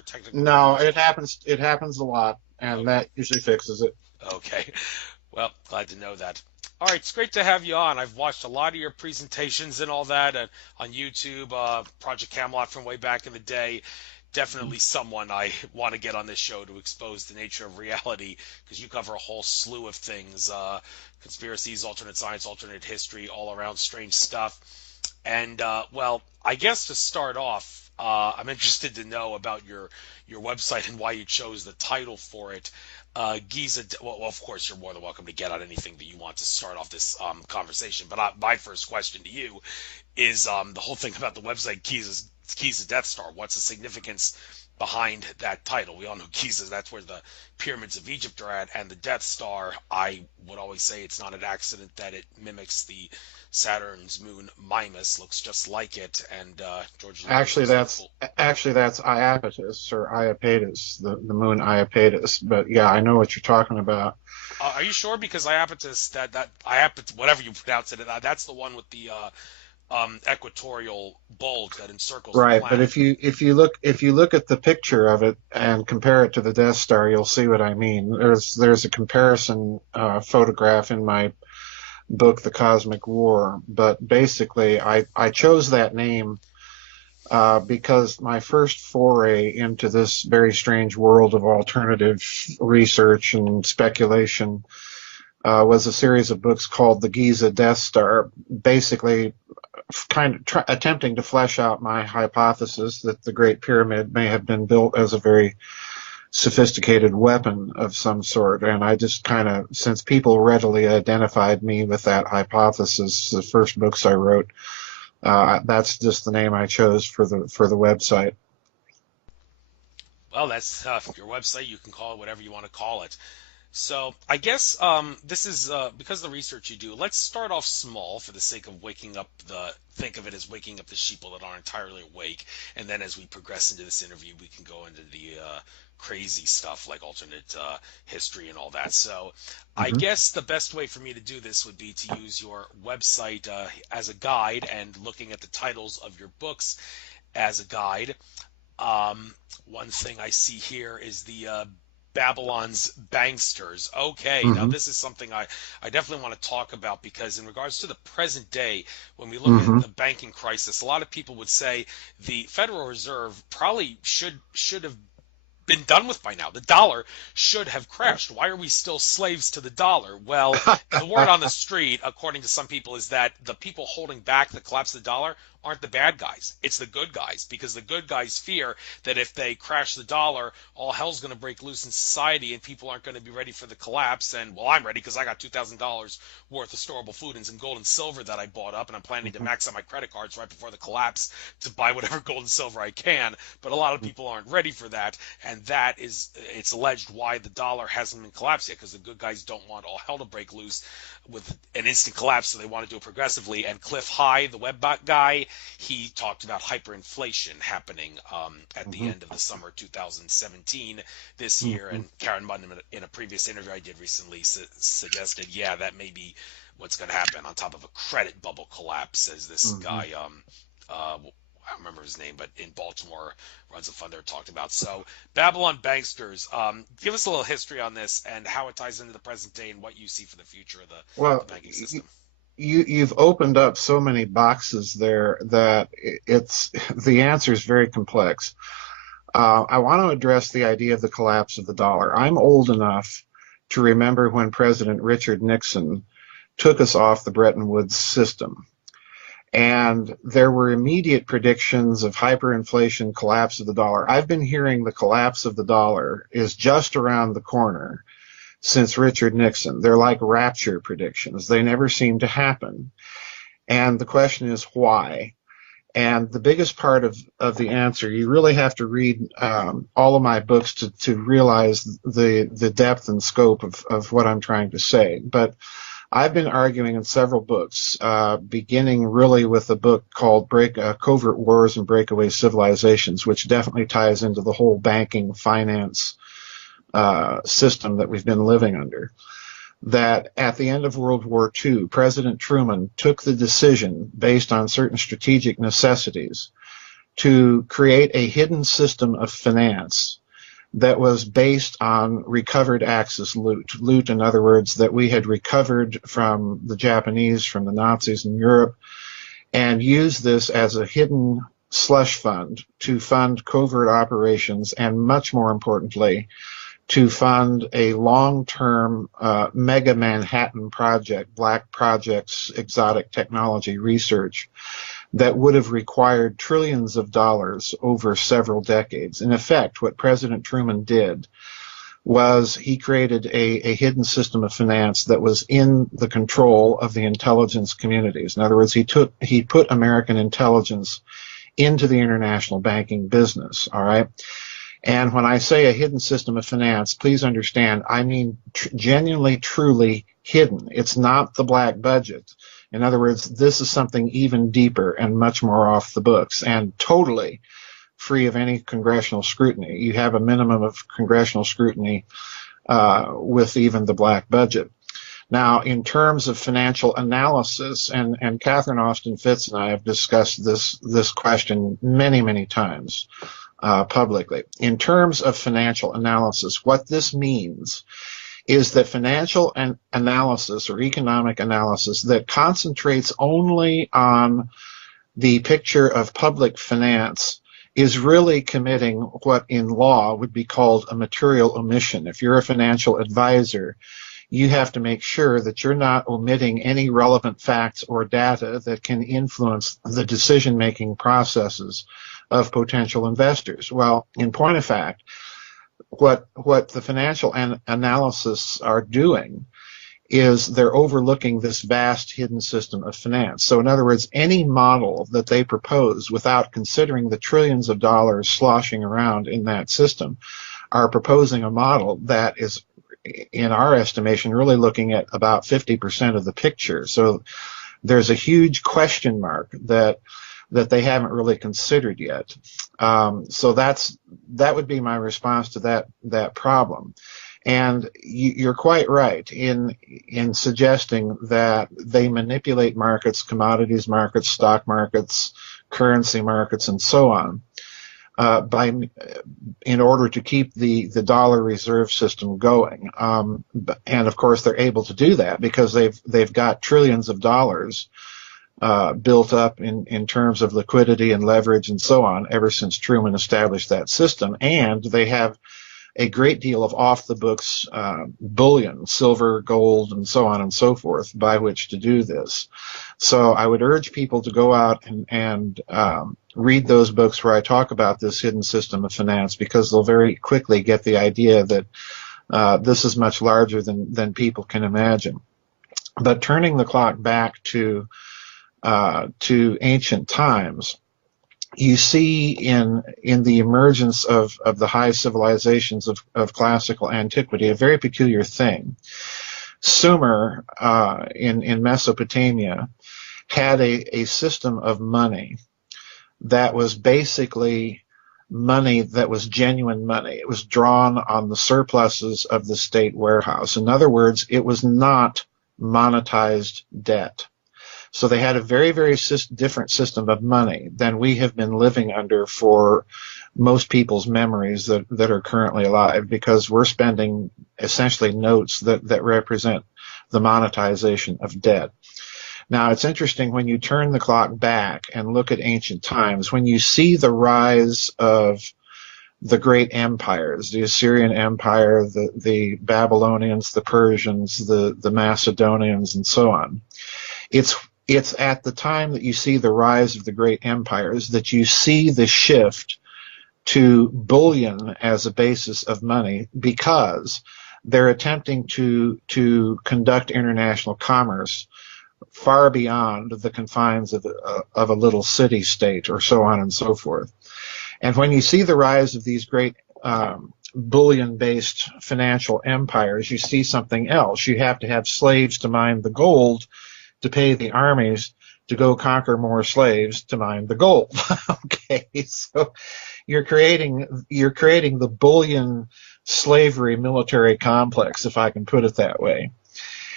or technical No, glitch? it happens. It happens a lot, and Okay. that usually fixes it. Okay. Well, glad to know that. All right, it's great to have you on. I've watched a lot of your presentations and all that on YouTube, Project Camelot from way back in the day. Definitely someone I want to get on this show to expose the nature of reality because you cover a whole slew of things, conspiracies, alternate science, alternate history, all around strange stuff. And well, I guess to start off, I'm interested to know about your website and why you chose the title for it. Giza. Well, of course, you're more than welcome to get on anything that you want to start off this conversation. But my first question to you is the whole thing about the website Giza Death Star. What's the significance behind that title? We all know Giza. That's where the pyramids of Egypt are at, and the Death Star. I would always say it's not an accident that it mimics the Saturn's moon Mimas. Looks just like it, and George Lucas Actually, was that's hopeful. actually that's Iapetus or Iapetus, the moon Iapetus. But yeah, I know what you're talking about. Are you sure? Because Iapetus, that Iapetus, whatever you pronounce it, that's the one with the equatorial bulge that encircles the Right, but planet. if you look at the picture of it and compare it to the Death Star, you'll see what I mean. There's a comparison photograph in my book, The Cosmic War. But basically, I chose that name because my first foray into this very strange world of alternative research and speculation was a series of books called The Giza Death Star, basically kind of attempting to flesh out my hypothesis that the Great Pyramid may have been built as a very sophisticated weapon of some sort. And I just kind of, since people readily identified me with that hypothesis, the first books I wrote, that's just the name I chose for the website. Well, that's your website. You can call it whatever you want to call it. So I guess this is because of the research you do. Let's start off small for the sake of waking up think of it as waking up the sheeple that aren't entirely awake, and then as we progress into this interview, we can go into the crazy stuff like alternate history and all that. So I Hmm. guess the best way for me to do this would be to use your website as a guide and looking at the titles of your books as a guide. One thing I see here is the Babylon's banksters. Okay, now Hmm. this is something I definitely want to talk about because in regards to the present day, when we look at Hmm. the banking crisis, a lot of people would say the Federal Reserve probably should have been done with by now. The dollar should have crashed. Why are we still slaves to the dollar? Well, the word on the street, according to some people, is that the people holding back the collapse of the dollar aren't the bad guys. It's the good guys, because the good guys fear that if they crash the dollar, all hell's going to break loose in society and people aren't going to be ready for the collapse. And, well, I'm ready because I got $2,000 worth of storable food and some gold and silver that I bought up, and I'm planning to max out my credit cards right before the collapse to buy whatever gold and silver I can. But a lot of people aren't ready for that, and that is, it's alleged why the dollar hasn't been collapsed yet, because the good guys don't want all hell to break loose with an instant collapse, so they want to do it progressively. And Cliff High, the web guy, he talked about hyperinflation happening at the Hmm. end of the summer 2017 this year. Hmm. And Karen Mudden, in a previous interview I did recently, suggested, yeah, that may be what's going to happen on top of a credit bubble collapse, as this Hmm. guy, I don't remember his name, but in Baltimore runs a fund there talked about. So Babylon Banksters, give us a little history on this and how it ties into the present day and what you see for the future of the Well, banking system. you've opened up so many boxes there that it's the answer is very complex. I want to address the idea of the collapse of the dollar. I'm old enough to remember when President Richard Nixon took us off the Bretton Woods system. And there were immediate predictions of hyperinflation, collapse of the dollar. I've been hearing the collapse of the dollar is just around the corner since Richard Nixon. They're like rapture predictions. They never seem to happen. And the question is why? And the biggest part of the answer, you really have to read all of my books to realize the depth and scope of what I'm trying to say. But I've been arguing in several books, beginning really with a book called Covert Wars and Breakaway Civilizations, which definitely ties into the whole banking finance system that we've been living under. That at the end of World War II, President Truman took the decision, based on certain strategic necessities, to create a hidden system of finance that was based on recovered Axis loot. Loot, in other words, that we had recovered from the Japanese, from the Nazis in Europe, and use this as a hidden slush fund to fund covert operations, and much more importantly, to fund a long-term mega Manhattan project, black projects, exotic technology research that would have required trillions of dollars over several decades. In effect, what President Truman did was he created a hidden system of finance that was in the control of the intelligence communities. In other words, he put American intelligence into the international banking business. All right. And when I say a hidden system of finance, please understand, I mean genuinely, truly hidden. It's not the black budget. In other words, this is something even deeper and much more off the books and totally free of any congressional scrutiny. You have a minimum of congressional scrutiny with even the black budget. Now, in terms of financial analysis, and Catherine Austin Fitts and I have discussed this question many, many times publicly. In terms of financial analysis, what this means is that financial analysis or economic analysis that concentrates only on the picture of public finance is really committing what in law would be called a material omission. If you're a financial advisor, you have to make sure that you're not omitting any relevant facts or data that can influence the decision-making processes of potential investors. Well, in point of fact, what the financial analysis are doing is they're overlooking this vast hidden system of finance. So in other words, any model that they propose without considering the trillions of dollars sloshing around in that system are proposing a model that is, in our estimation, really looking at about 50% of the picture. So there's a huge question mark that they haven't really considered yet. So that would be my response to that problem. And you're quite right in suggesting that they manipulate markets, commodities markets, stock markets, currency markets, and so on, in order to keep the dollar reserve system going. And of course, they're able to do that because they've got trillions of dollars built up in terms of liquidity and leverage and so on ever since Truman established that system. And they have a great deal of off-the-books bullion, silver, gold, and so on and so forth, by which to do this. So I would urge people to go out and read those books where I talk about this hidden system of finance, because they'll very quickly get the idea that this is much larger than people can imagine. But turning the clock back to ancient times, you see in the emergence of the high civilizations of classical antiquity a very peculiar thing. Sumer in Mesopotamia had a system of money that was basically money that was genuine money. It was drawn on the surpluses of the state warehouse. In other words, it was not monetized debt. So they had a very, very different system of money than we have been living under for most people's memories that are currently alive, because we're spending essentially notes that represent the monetization of debt. Now, it's interesting when you turn the clock back and look at ancient times, when you see the rise of the great empires, the Assyrian Empire, the Babylonians, the Persians, the Macedonians, and so on. It's at the time that you see the rise of the great empires that you see the shift to bullion as a basis of money, because they're attempting to conduct international commerce far beyond the confines of a little city state, or so on and so forth. And when you see the rise of these great bullion-based financial empires, you see something else. You have to have slaves to mine the gold to pay the armies to go conquer more slaves to mine the gold. Okay, so you're creating the bullion slavery military complex, if I can put it that way.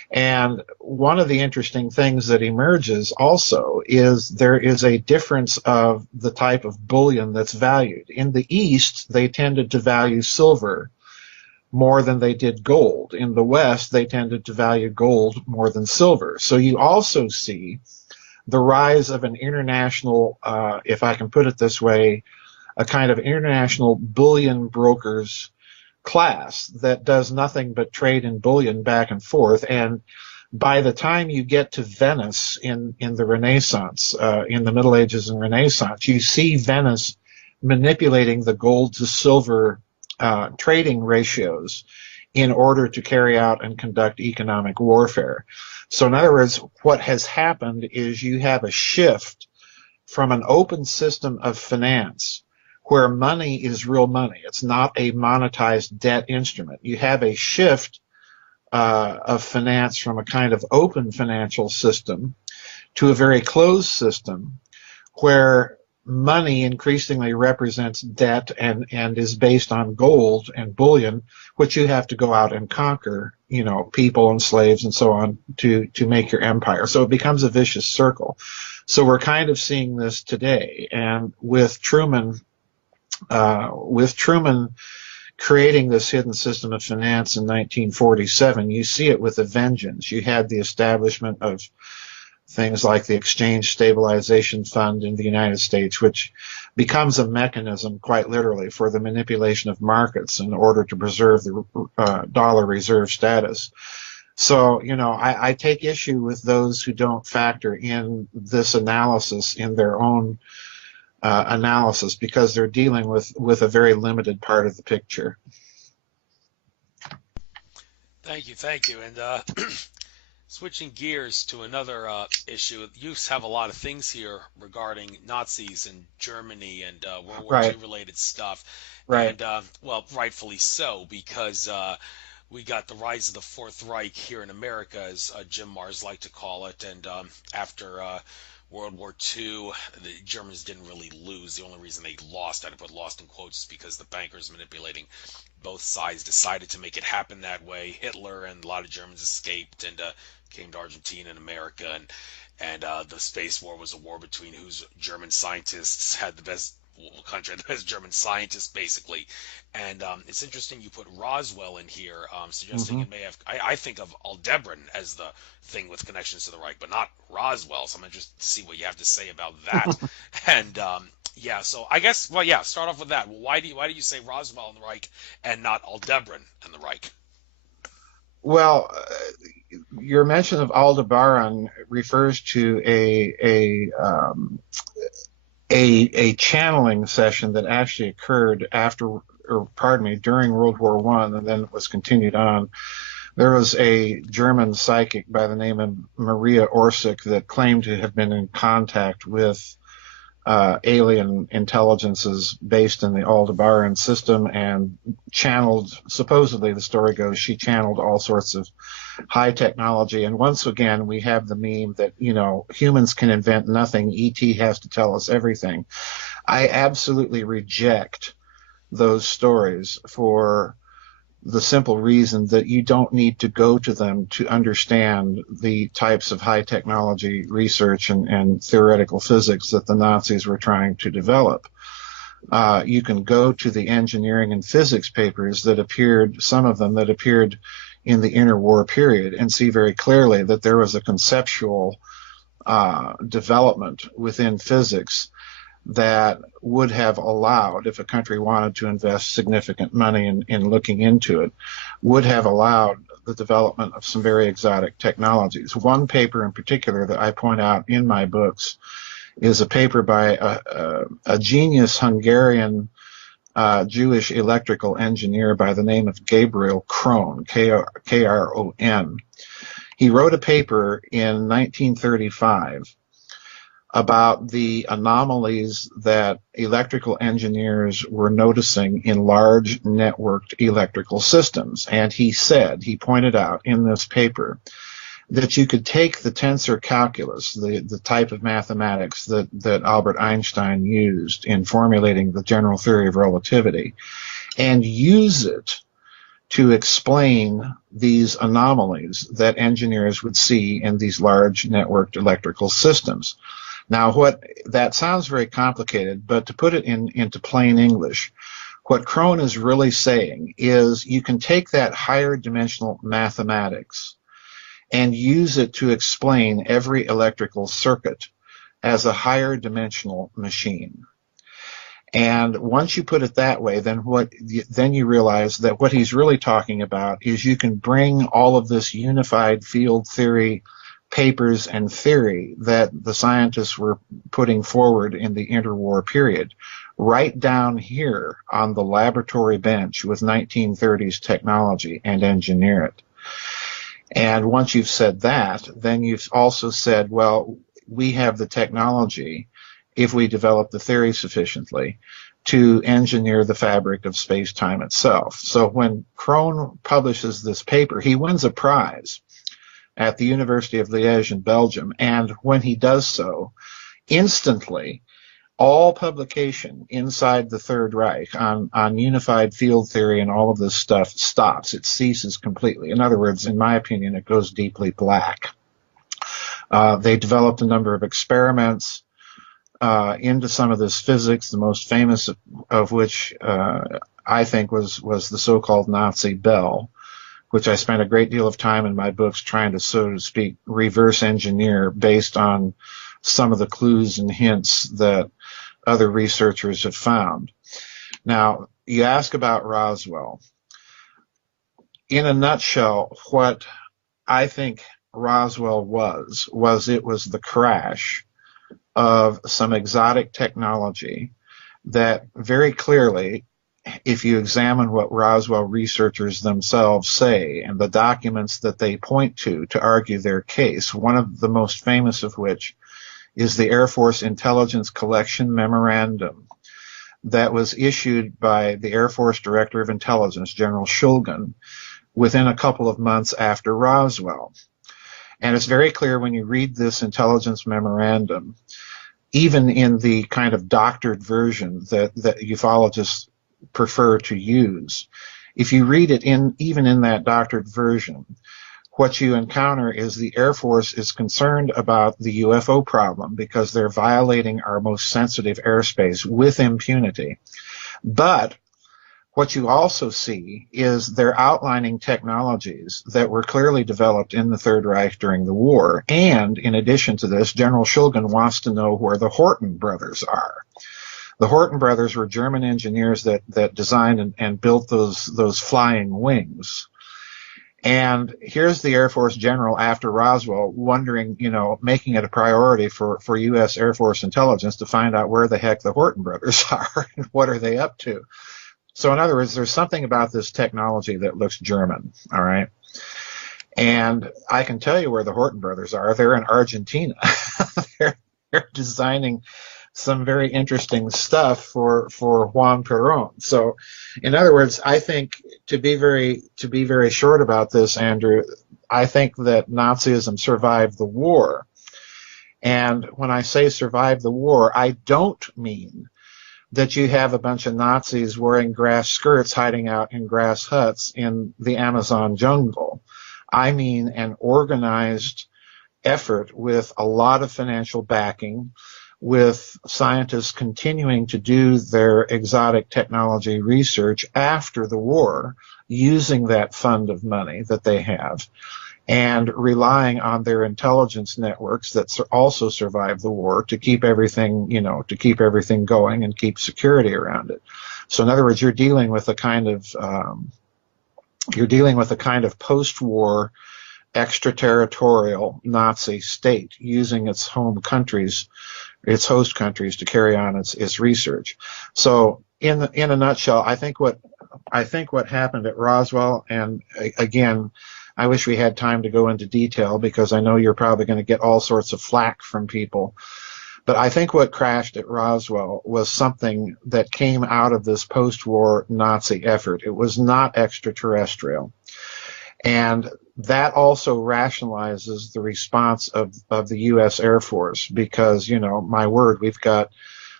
And one of the interesting things that emerges also is there is a difference of the type of bullion that's valued. In the East, they tended to value silver more than they did gold. In the West, they tended to value gold more than silver. So you also see the rise of an international, if I can put it this way, a kind of international bullion brokers class that does nothing but trade in bullion back and forth. And by the time you get to Venice in the Renaissance, in the Middle Ages and Renaissance, you see Venice manipulating the gold to silver trading ratios in order to carry out and conduct economic warfare. So, in other words, what has happened is you have a shift from an open system of finance where money is real money. It's not a monetized debt instrument. You have a shift of finance from a kind of open financial system to a very closed system where money increasingly represents debt and is based on gold and bullion, which you have to go out and conquer, people and slaves and so on to make your empire. So it becomes a vicious circle. So we're kind of seeing this today. And with Truman creating this hidden system of finance in 1947, you see it with a vengeance. You had the establishment of things like the Exchange Stabilization Fund in the United States, which becomes a mechanism, quite literally, for the manipulation of markets in order to preserve the dollar reserve status. So, I take issue with those who don't factor in this analysis in their own analysis because they're dealing with a very limited part of the picture. Thank you. And switching gears to another issue, you have a lot of things here regarding Nazis and Germany and World War II Right, related stuff, right. and well, rightfully so, because we got the rise of the Fourth Reich here in America, as Jim Mars liked to call it, and after World War II, the Germans didn't really lose. The only reason they lost, I'd put lost in quotes, is because the bankers manipulating both sides decided to make it happen that way. Hitler and a lot of Germans escaped and came to Argentina and America, and the space war was a war between whose German scientists had the best country had the best German scientists, basically. And it's interesting you put Roswell in here, suggesting Hmm. it may have. I think of Aldebaran as the thing with connections to the Reich, but not Roswell. So I'm interested to see what you have to say about that. And yeah, so I guess, well, yeah, start off with that. Well, why do you say Roswell and the Reich and not Aldebaran and the Reich? Well, your mention of Aldebaran refers to a channeling session that actually occurred after, or pardon me, during World War One, and then was continued on. There was a German psychic by the name of Maria Orsic that claimed to have been in contact with alien intelligences based in the Aldebaran system and channeled, supposedly the story goes, she channeled all sorts of high technology. And once again, we have the meme that, humans can invent nothing. ET has to tell us everything. I absolutely reject those stories for the simple reason that you don't need to go to them to understand the types of high technology research and theoretical physics that the Nazis were trying to develop. You can go to the engineering and physics papers that appeared, some of them that appeared in the interwar period, and see very clearly that there was a conceptual development within physics that would have allowed, if a country wanted to invest significant money in looking into it, would have allowed the development of some very exotic technologies. One paper in particular that I point out in my books is a paper by a genius Hungarian Jewish electrical engineer by the name of Gabriel Kron, Kron. He wrote a paper in 1935 about the anomalies that electrical engineers were noticing in large networked electrical systems. And he pointed out in this paper that you could take the tensor calculus, the type of mathematics that Albert Einstein used in formulating the general theory of relativity, and use it to explain these anomalies that engineers would see in these large networked electrical systems. Now, what that sounds very complicated, but to put it into plain English, what Krohn is really saying is you can take that higher dimensional mathematics and use it to explain every electrical circuit as a higher dimensional machine. And once you put it that way, then you realize that what he's really talking about is you can bring all of this unified field theory papers and theory that the scientists were putting forward in the interwar period right down here on the laboratory bench with 1930s technology and engineer it. And once you've said that, then you've also said, well, we have the technology, if we develop the theory sufficiently, to engineer the fabric of space-time itself. So when Krohn publishes this paper, he wins a prize at the University of Liège in Belgium. And when he does so, instantly, all publication inside the Third Reich on unified field theory and all of this stuff stops. It ceases completely. In other words, in my opinion, it goes deeply black. They developed a number of experiments into some of this physics, the most famous of which I think was the so-called Nazi bell, which I spent a great deal of time in my books trying to, so to speak, reverse engineer based on some of the clues and hints that other researchers have found. Now, you ask about Roswell. In a nutshell, what I think Roswell was it was the crash of some exotic technology that very clearly, if you examine what Roswell researchers themselves say and the documents that they point to argue their case, one of the most famous of which is the Air Force Intelligence Collection Memorandum that was issued by the Air Force Director of Intelligence, General Shulgin, within a couple of months after Roswell. And it's very clear when you read this intelligence memorandum, even in the kind of doctored version that ufologists prefer to use, if you read it even in that doctored version, what you encounter is the Air Force is concerned about the UFO problem because they're violating our most sensitive airspace with impunity. But what you also see is they're outlining technologies that were clearly developed in the Third Reich during the war. And in addition to this, General Shulgin wants to know where the Horten brothers are. The Horten brothers were German engineers that designed and built those flying wings. And here's the Air Force general after Roswell wondering, making it a priority for U.S. Air Force intelligence to find out where the heck the Horten brothers are and what are they up to. So in other words, there's something about this technology that looks German, all right? And I can tell you where the Horten brothers are. They're in Argentina. they're designing some very interesting stuff for Juan Perón. So in other words, I think to be very short about this, Andrew, I think that Nazism survived the war. And when I say survived the war, I don't mean that you have a bunch of Nazis wearing grass skirts hiding out in grass huts in the Amazon jungle. I mean an organized effort with a lot of financial backing, with scientists continuing to do their exotic technology research after the war, using that fund of money that they have, and relying on their intelligence networks that also survived the war to keep everything, going and keep security around it. So in other words, you're dealing with a kind of post-war extraterritorial Nazi state using its host countries to carry on its research. So in a nutshell, I think what happened at Roswell, and again, I wish we had time to go into detail because I know you're probably going to get all sorts of flack from people. But I think what crashed at Roswell was something that came out of this post-war Nazi effort. It was not extraterrestrial. And that also rationalizes the response of the U.S. Air Force because, my word, we've got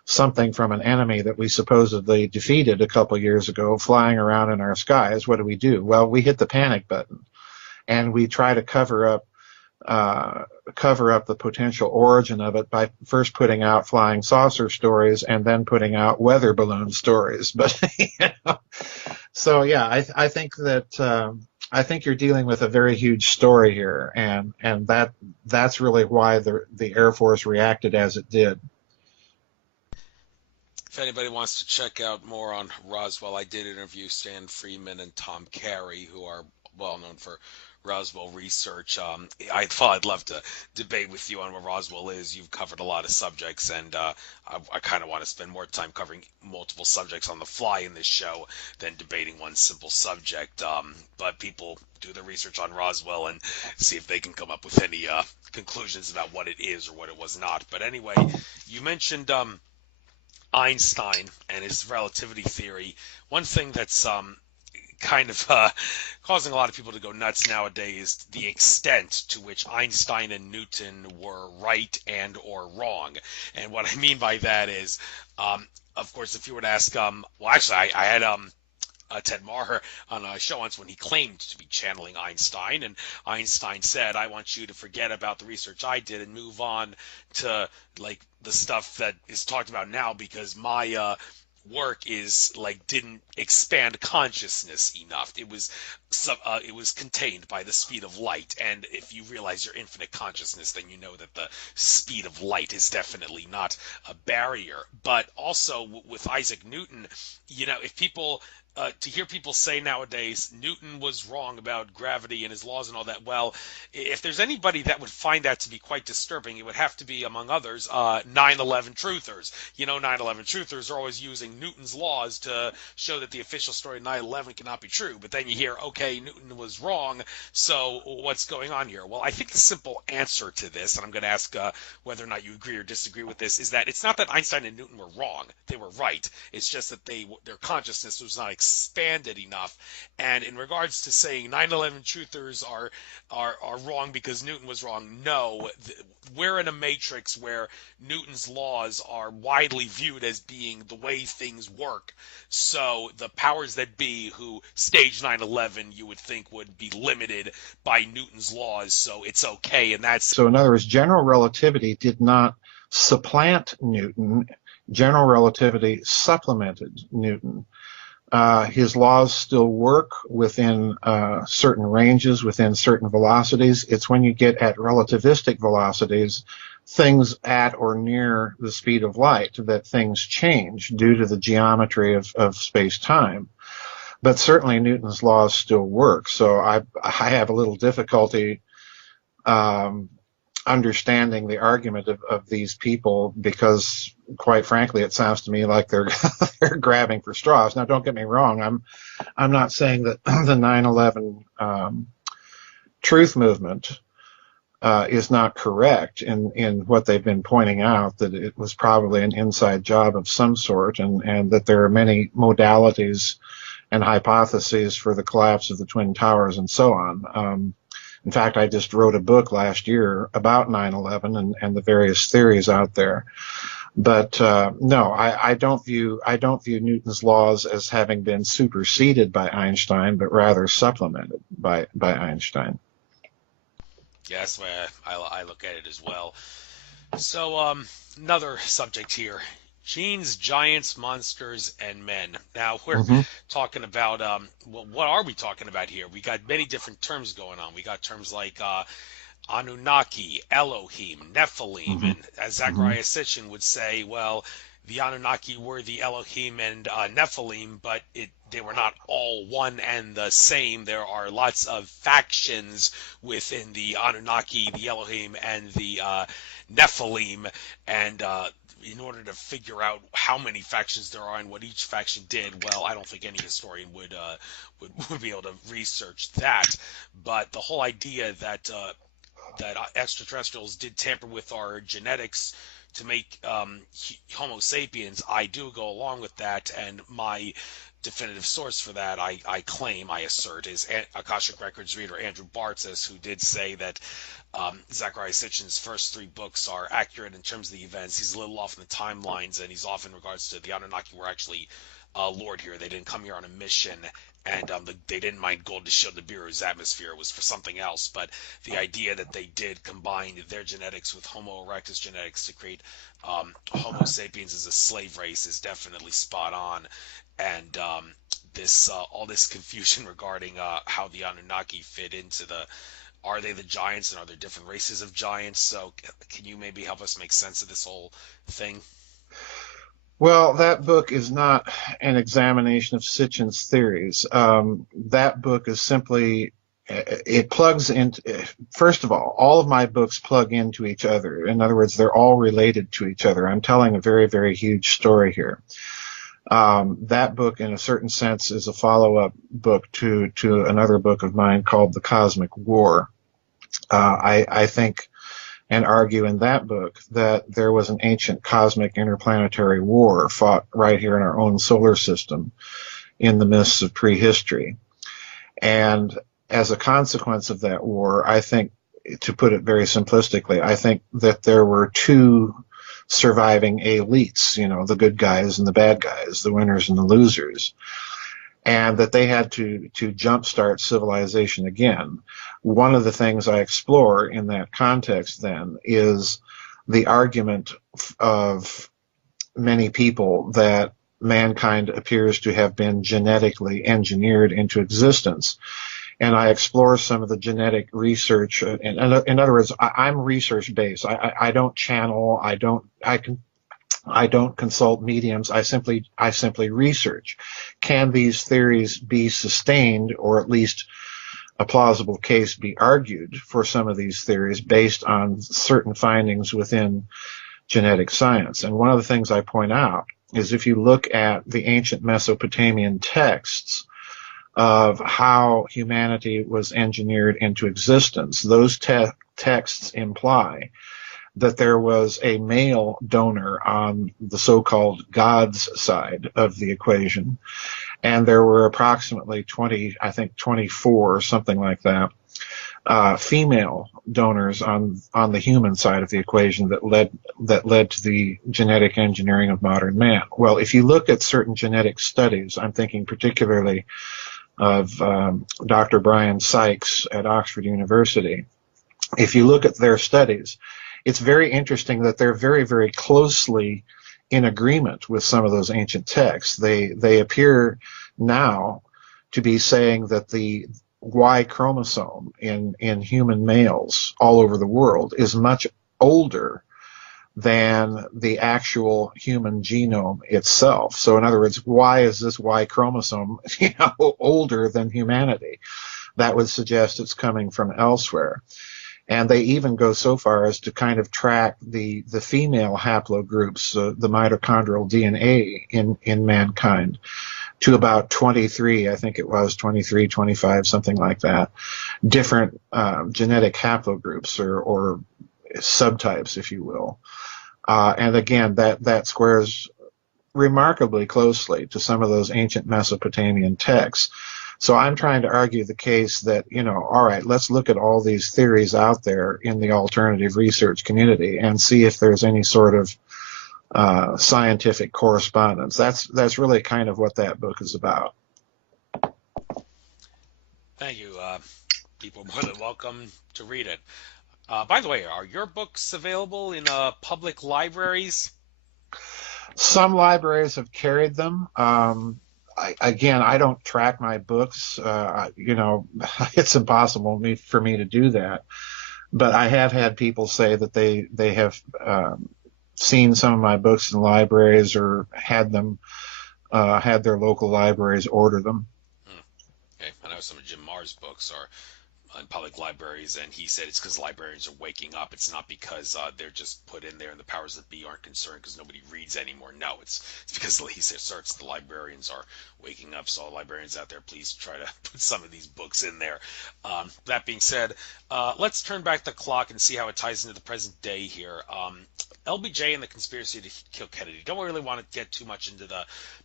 something from an enemy that we supposedly defeated a couple years ago flying around in our skies, what do? Well, we hit the panic button and we try to uh, cover up the potential origin of it by first putting out flying saucer stories and then putting out weather balloon stories. But you know, so yeah, I think that I think you're dealing with a very huge story here, and that's really why the Air Force reacted as it did. If anybody wants to check out more on Roswell, I did interview Stan Freeman and Tom Carey, who are well known for Roswell research. I thought I'd love to debate with you on what Roswell is. You've covered a lot of subjects, and I kind of want to spend more time covering multiple subjects on the fly in this show than debating one simple subject. But people do the research on Roswell and see if they can come up with any conclusions about what it is or what it was not. But anyway, you mentioned Einstein and his relativity theory. One thing that's kind of causing a lot of people to go nuts nowadays, the extent to which Einstein and Newton were right and or wrong. And what I mean by that is, of course, if you were to ask, well, actually, I had Ted Maher on a show once when he claimed to be channeling Einstein, and Einstein said, "I want you to forget about the research I did and move on to like the stuff that is talked about now because my work is like didn't expand consciousness enough. It was contained by the speed of light, and if you realize your infinite consciousness, then you know that the speed of light is definitely not a barrier." But also with Isaac Newton, if people to hear people say nowadays Newton was wrong about gravity and his laws and all that, well, if there's anybody that would find that to be quite disturbing, it would have to be, among others, 9/11 truthers. 9/11 truthers are always using Newton's laws to show that the official story of 9/11 cannot be true. But then you hear, okay, Newton was wrong, so what's going on here? Well, I think the simple answer to this, and I'm going to ask whether or not you agree or disagree with this, is that it's not that Einstein and Newton were wrong. They were right. It's just that their consciousness was not expanded enough. And in regards to saying 9/11 truthers are wrong because Newton was wrong, no, we're in a matrix where Newton's laws are widely viewed as being the way things work. So the powers that be who staged 9/11, you would think would be limited by Newton's laws. So it's okay, and that's So in other words, general relativity did not supplant Newton. General relativity supplemented Newton. His laws still work within certain ranges, within certain velocities. It's when you get at relativistic velocities, things at or near the speed of light, that things change due to the geometry of space-time. But certainly Newton's laws still work. So I have a little difficulty um, understanding the argument of these people because, quite frankly, it sounds to me like they're they're grabbing for straws. Now, don't get me wrong. I'm not saying that the 9/11 truth movement is not correct in what they've been pointing out, that it was probably an inside job of some sort, and that there are many modalities and hypotheses for the collapse of the Twin Towers and so on. In fact, I just wrote a book last year about 9/11 and the various theories out there. But no, I don't view Newton's laws as having been superseded by Einstein, but rather supplemented by Einstein. yeah, that's the way I look at it as well. So, another subject here: genes, giants, monsters, and men. Now we're Mm-hmm. talking about well, what are we talking about here? We got many different terms going on. We got terms like Anunnaki, Elohim, Nephilim, Mm-hmm. and as Mm-hmm. Zachariah Sitchin would say, well, the Anunnaki were the Elohim and Nephilim, but they were not all one and the same. There are lots of factions within the Anunnaki, the Elohim, and the Nephilim, and in order to figure out how many factions there are and what each faction did, well, I don't think any historian would be able to research that. But the whole idea that extraterrestrials did tamper with our genetics to make Homo sapiens, I do go along with that, and my definitive source for that, I assert, is Akashic Records reader Andrew Bartzis, who did say that Zecharia Sitchin's first three books are accurate in terms of the events. He's a little off in the timelines, and he's off in regards to the Anunnaki were actually lured here. They didn't come here on a mission, and they didn't mind Gold to shield Nibiru's atmosphere. It was for something else. But the idea that they did combine their genetics with Homo erectus genetics to create Homo sapiens as a slave race is definitely spot on. And this all this confusion regarding how the Anunnaki fit into the are they the giants and are there different races of giants? So can you maybe help us make sense of this whole thing? Well, that book is not an examination of Sitchin's theories. That book is simply, it plugs into, first of all of my books plug into each other. In other words, they're all related to each other. I'm telling a very, very huge story here. That book, in a certain sense, is a follow-up book to another book of mine called The Cosmic War. I think and argue in that book that there was an ancient cosmic interplanetary war fought right here in our own solar system in the mists of prehistory. And as a consequence of that war, I think, to put it very simplistically, I think that there were two surviving elites, the good guys and the bad guys, the winners and the losers, and that they had to jumpstart civilization again. One of the things I explore in that context then is the argument of many people that mankind appears to have been genetically engineered into existence. And I explore some of the genetic research. In other words, I'm research based. I don't channel. I don't consult mediums. I simply research. Can these theories be sustained, or at least a plausible case be argued for some of these theories based on certain findings within genetic science? And one of the things I point out is, if you look at the ancient Mesopotamian texts of how humanity was engineered into existence, those texts imply that there was a male donor on the so-called God's side of the equation, and there were approximately 20, I think 24, something like that, female donors on the human side of the equation that led to the genetic engineering of modern man. Well, if you look at certain genetic studies, I'm thinking particularly of Dr. Brian Sykes at Oxford University. If you look at their studies, it's very interesting that they're very, very closely in agreement with some of those ancient texts. They appear now to be saying that the Y chromosome in human males all over the world is much older than the actual human genome itself. So in other words, why is this Y chromosome, older than humanity? That would suggest it's coming from elsewhere. And they even go so far as to kind of track the female haplogroups, the mitochondrial DNA in mankind, to about 23, I think it was 23, 25, something like that, different genetic haplogroups or subtypes, if you will. And again, that squares remarkably closely to some of those ancient Mesopotamian texts. So I'm trying to argue the case that, all right, let's look at all these theories out there in the alternative research community and see if there's any sort of scientific correspondence. That's really kind of what that book is about. Thank you. People are more than welcome to read it. By the way, are your books available in public libraries? Some libraries have carried them. I don't track my books. It's impossible for me to do that. But I have had people say that they have seen some of my books in libraries, or had their local libraries order them. Okay, I know some of Jim Marr's books are in public libraries, and he said it's because librarians are waking up. It's not because they're just put in there and the powers that be aren't concerned because nobody reads anymore. No, it's because he asserts the librarians are waking up. So all librarians out there, please try to put some of these books in there. That being said, let's turn back the clock and see how it ties into the present day here. LBJ and the conspiracy to kill Kennedy. Don't really want to get too much into the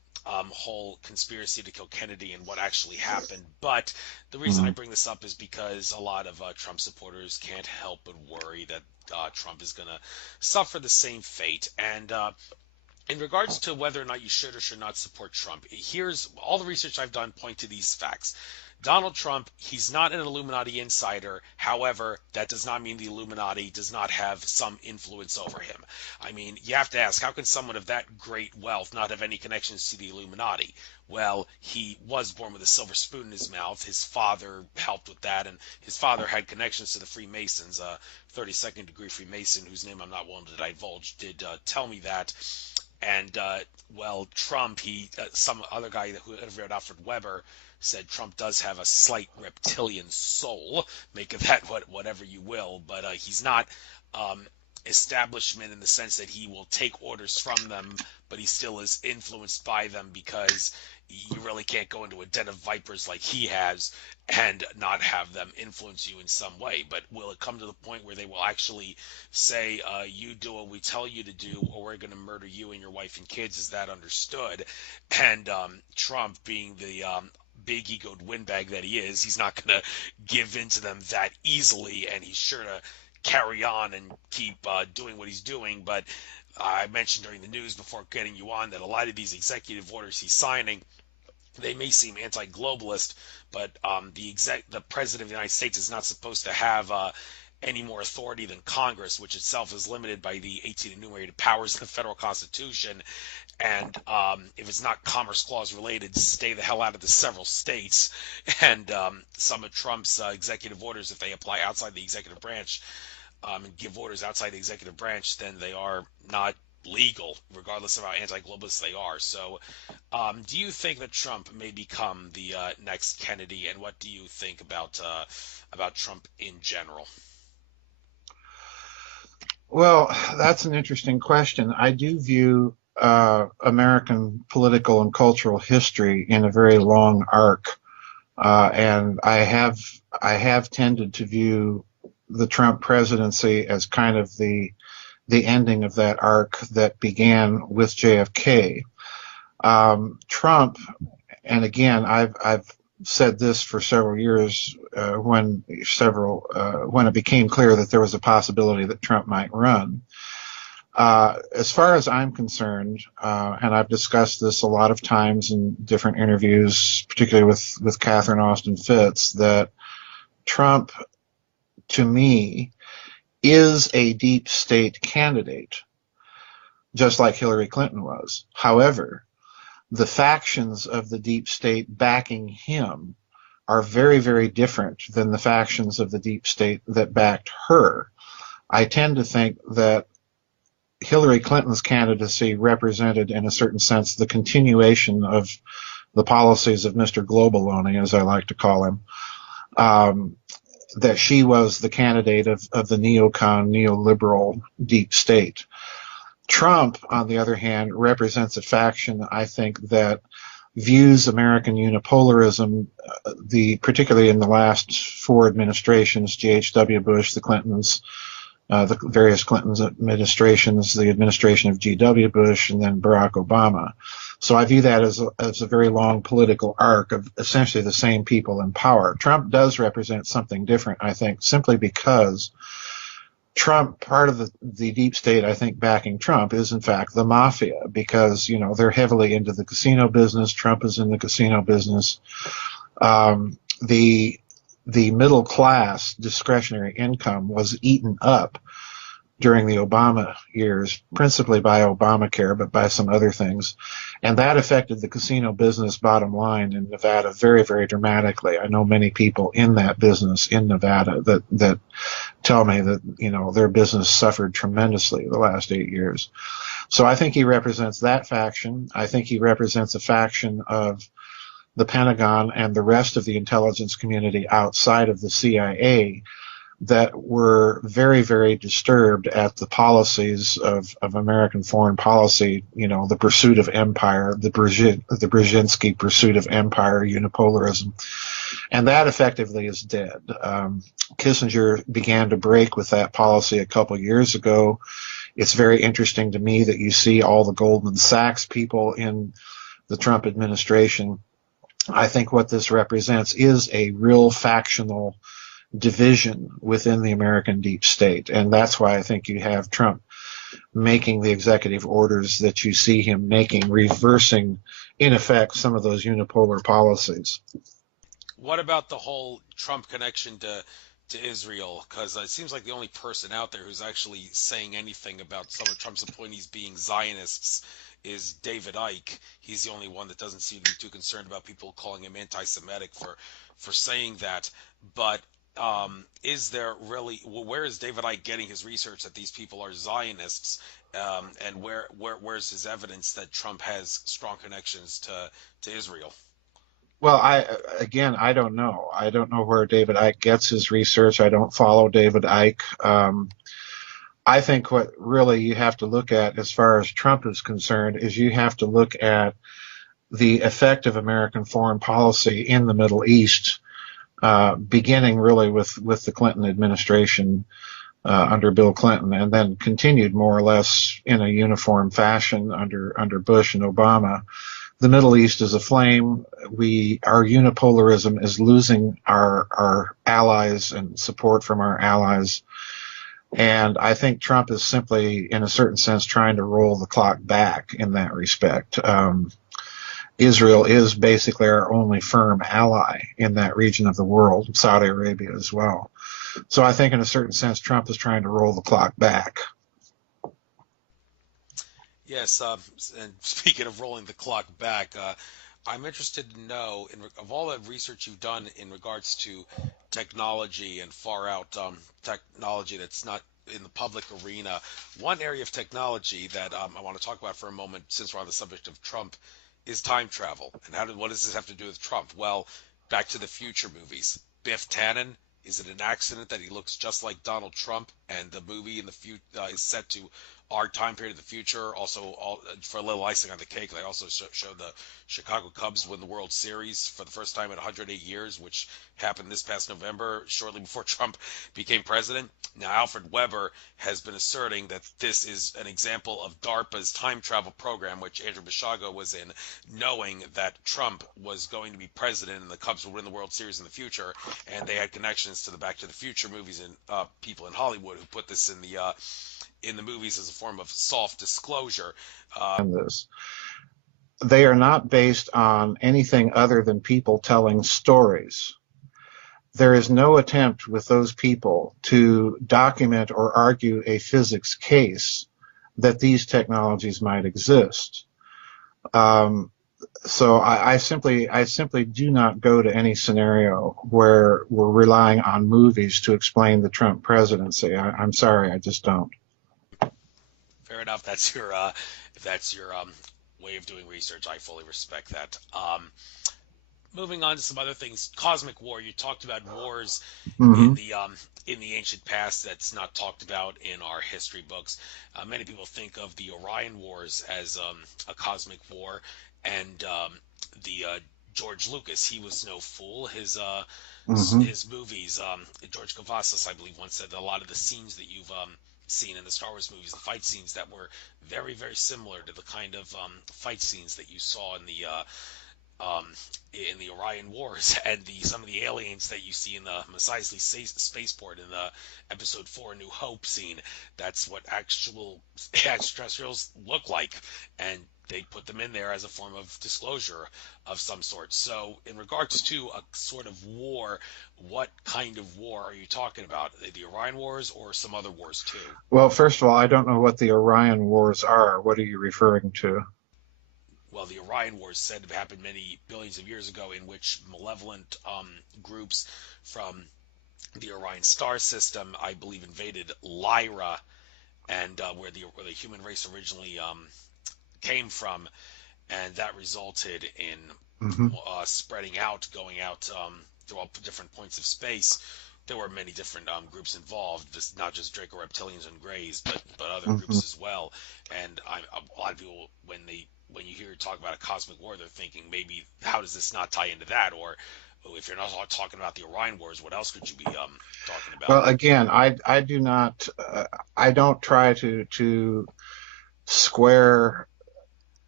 whole conspiracy to kill Kennedy and what actually happened. But the reason I Mm. bring this up is because a lot of Trump supporters can't help but worry that Trump is going to suffer the same fate. And in regards to whether or not you should or should not support Trump, here's all the research I've done point to these facts. Donald Trump, he's not an Illuminati insider. However, that does not mean the Illuminati does not have some influence over him. I mean, you have to ask, how can someone of that great wealth not have any connections to the Illuminati? Well, he was born with a silver spoon in his mouth. His father helped with that, and his father had connections to the Freemasons. 32nd degree Freemason, whose name I'm not willing to divulge, did tell me that. And well, Trump, some other guy who interviewed Alfred Weber said Trump does have a slight reptilian soul. Make of that whatever you will, but he's not um, establishment in the sense that he will take orders from them, but he still is influenced by them because you really can't go into a den of vipers like he has and not have them influence you in some way. But will it come to the point where they will actually say, you do what we tell you to do, or we're going to murder you and your wife and kids? Is that understood? And Trump, being the big egoed windbag that he is, he's not going to give in to them that easily, and he's sure to carry on and keep doing what he's doing. But I mentioned during the news before getting you on that a lot of these executive orders he's signing, they may seem anti-globalist, but the president of the United States is not supposed to have any more authority than Congress, which itself is limited by the 18 enumerated powers in the federal Constitution. And if it's not Commerce Clause related, stay the hell out of the several states. And some of Trump's executive orders, if they apply outside the executive branch and give orders outside the executive branch, then they are not legal, regardless of how anti-globalist they are. So, do you think that Trump may become the next Kennedy, and what do you think about Trump in general? Well, that's an interesting question. I do view American political and cultural history in a very long arc, and I have tended to view the Trump presidency as kind of the ending of that arc that began with JFK. Trump, and again, I've said this for several years when it became clear that there was a possibility that Trump might run. As far as I'm concerned, and I've discussed this a lot of times in different interviews, particularly with Catherine Austin Fitts, that Trump, to me, is a deep state candidate, just like Hillary Clinton was. However, the factions of the deep state backing him are very, very different than the factions of the deep state that backed her. I tend to think that Hillary Clinton's candidacy represented, in a certain sense, the continuation of the policies of Mr. Globaloney, as I like to call him. That she was the candidate of the neocon, neoliberal deep state. Trump, on the other hand, represents a faction, I think, that views American unipolarism, particularly in the last four administrations, G.H.W. Bush, the Clintons, the various Clintons administrations, the administration of G.W. Bush, and then Barack Obama. So I view that as a very long political arc of essentially the same people in power. Trump does represent something different, I think, simply because Trump, part of the deep state, I think, backing Trump is, in fact, the mafia, because, they're heavily into the casino business. Trump is in the casino business. The middle class discretionary income was eaten up during the Obama years, principally by Obamacare, but by some other things. And that affected the casino business bottom line in Nevada very, very dramatically. I know many people in that business in Nevada that tell me that, their business suffered tremendously the last 8 years. So I think he represents that faction. I think he represents a faction of the Pentagon and the rest of the intelligence community outside of the CIA that were very, very disturbed at the policies of American foreign policy, the pursuit of empire, the Brzezinski pursuit of empire, unipolarism. And that effectively is dead. Kissinger began to break with that policy a couple of years ago. It's very interesting to me that you see all the Goldman Sachs people in the Trump administration. I think what this represents is a real factional division within the American deep state. And that's why I think you have Trump making the executive orders that you see him making, reversing, in effect, some of those unipolar policies. What about the whole Trump connection to Israel? Because it seems like the only person out there who's actually saying anything about some of Trump's appointees being Zionists is David Icke. He's the only one that doesn't seem to be too concerned about people calling him anti-Semitic for saying that. But is there really? Where is David Icke getting his research that these people are Zionists? And where's his evidence that Trump has strong connections to Israel? Well, I don't know. I don't know where David Icke gets his research. I don't follow David Icke. I think what really you have to look at as far as Trump is concerned is you have to look at the effect of American foreign policy in the Middle East, beginning really with the Clinton administration under Bill Clinton, and then continued more or less in a uniform fashion under Bush and Obama. The Middle East is aflame. Our unipolarism is losing our allies and support from our allies. And I think Trump is simply, in a certain sense, trying to roll the clock back in that respect. Israel is basically our only firm ally in that region of the world, Saudi Arabia as well. So I think, in a certain sense, Trump is trying to roll the clock back. Yes, and speaking of rolling the clock back, I'm interested to know, of all the research you've done in regards to technology and far out technology that's not in the public arena, one area of technology that I want to talk about for a moment, since we're on the subject of Trump, is time travel. And what does this have to do with Trump? Well, Back to the Future movies. Biff Tannen. Is it an accident that he looks just like Donald Trump, and the movie in the future is set to our time period of the future? Also, for a little icing on the cake, they also showed the Chicago Cubs win the World Series for the first time in 108 years, which happened this past November, shortly before Trump became president. Now, Alfred Weber has been asserting that this is an example of DARPA's time travel program, which Andrew Basiago was in, knowing that Trump was going to be president and the Cubs would win the World Series in the future, and they had connections to the Back to the Future movies and people in Hollywood who put this in the movies as a form of soft disclosure. And this, they are not based on anything other than people telling stories. There is no attempt with those people to document or argue a physics case that these technologies might exist. So I simply do not go to any scenario where we're relying on movies to explain the Trump presidency. I'm sorry, I just don't. Fair enough. If that's your way of doing research, I fully respect that. Moving on to some other things, cosmic war. You talked about wars Mm-hmm. in the ancient past that's not talked about in our history books. Many people think of the Orion Wars as a cosmic war, and the George Lucas. He was no fool. Mm-hmm. His movies. George Cavazos, I believe, once said that a lot of the scenes that you've seen in the Star Wars movies, the fight scenes that were very, very similar to the kind of fight scenes that you saw um, in the Orion Wars, and some of the aliens that you see in the Mos Eisley spaceport in the Episode 4 New Hope scene. That's what actual extraterrestrials look like, and they put them in there as a form of disclosure of some sort. So, in regards to a sort of war, what kind of war are you talking about? The Orion Wars or some other wars too? Well, first of all, I don't know what the Orion Wars are. What are you referring to? Well, the Orion Wars said to have happened many billions of years ago, in which malevolent groups from the Orion star system, I believe, invaded Lyra, and where the human race originally came from, and that resulted in Mm-hmm. spreading out, going out through all different points of space. There were many different groups involved, not just Draco reptilians and Greys, but other Mm-hmm. groups as well. And a lot of people, when you hear talk about a cosmic war, they're thinking maybe how does this not tie into that? Or if you're not talking about the Orion Wars, what else could you be talking about? Well, again, I do not I don't try to square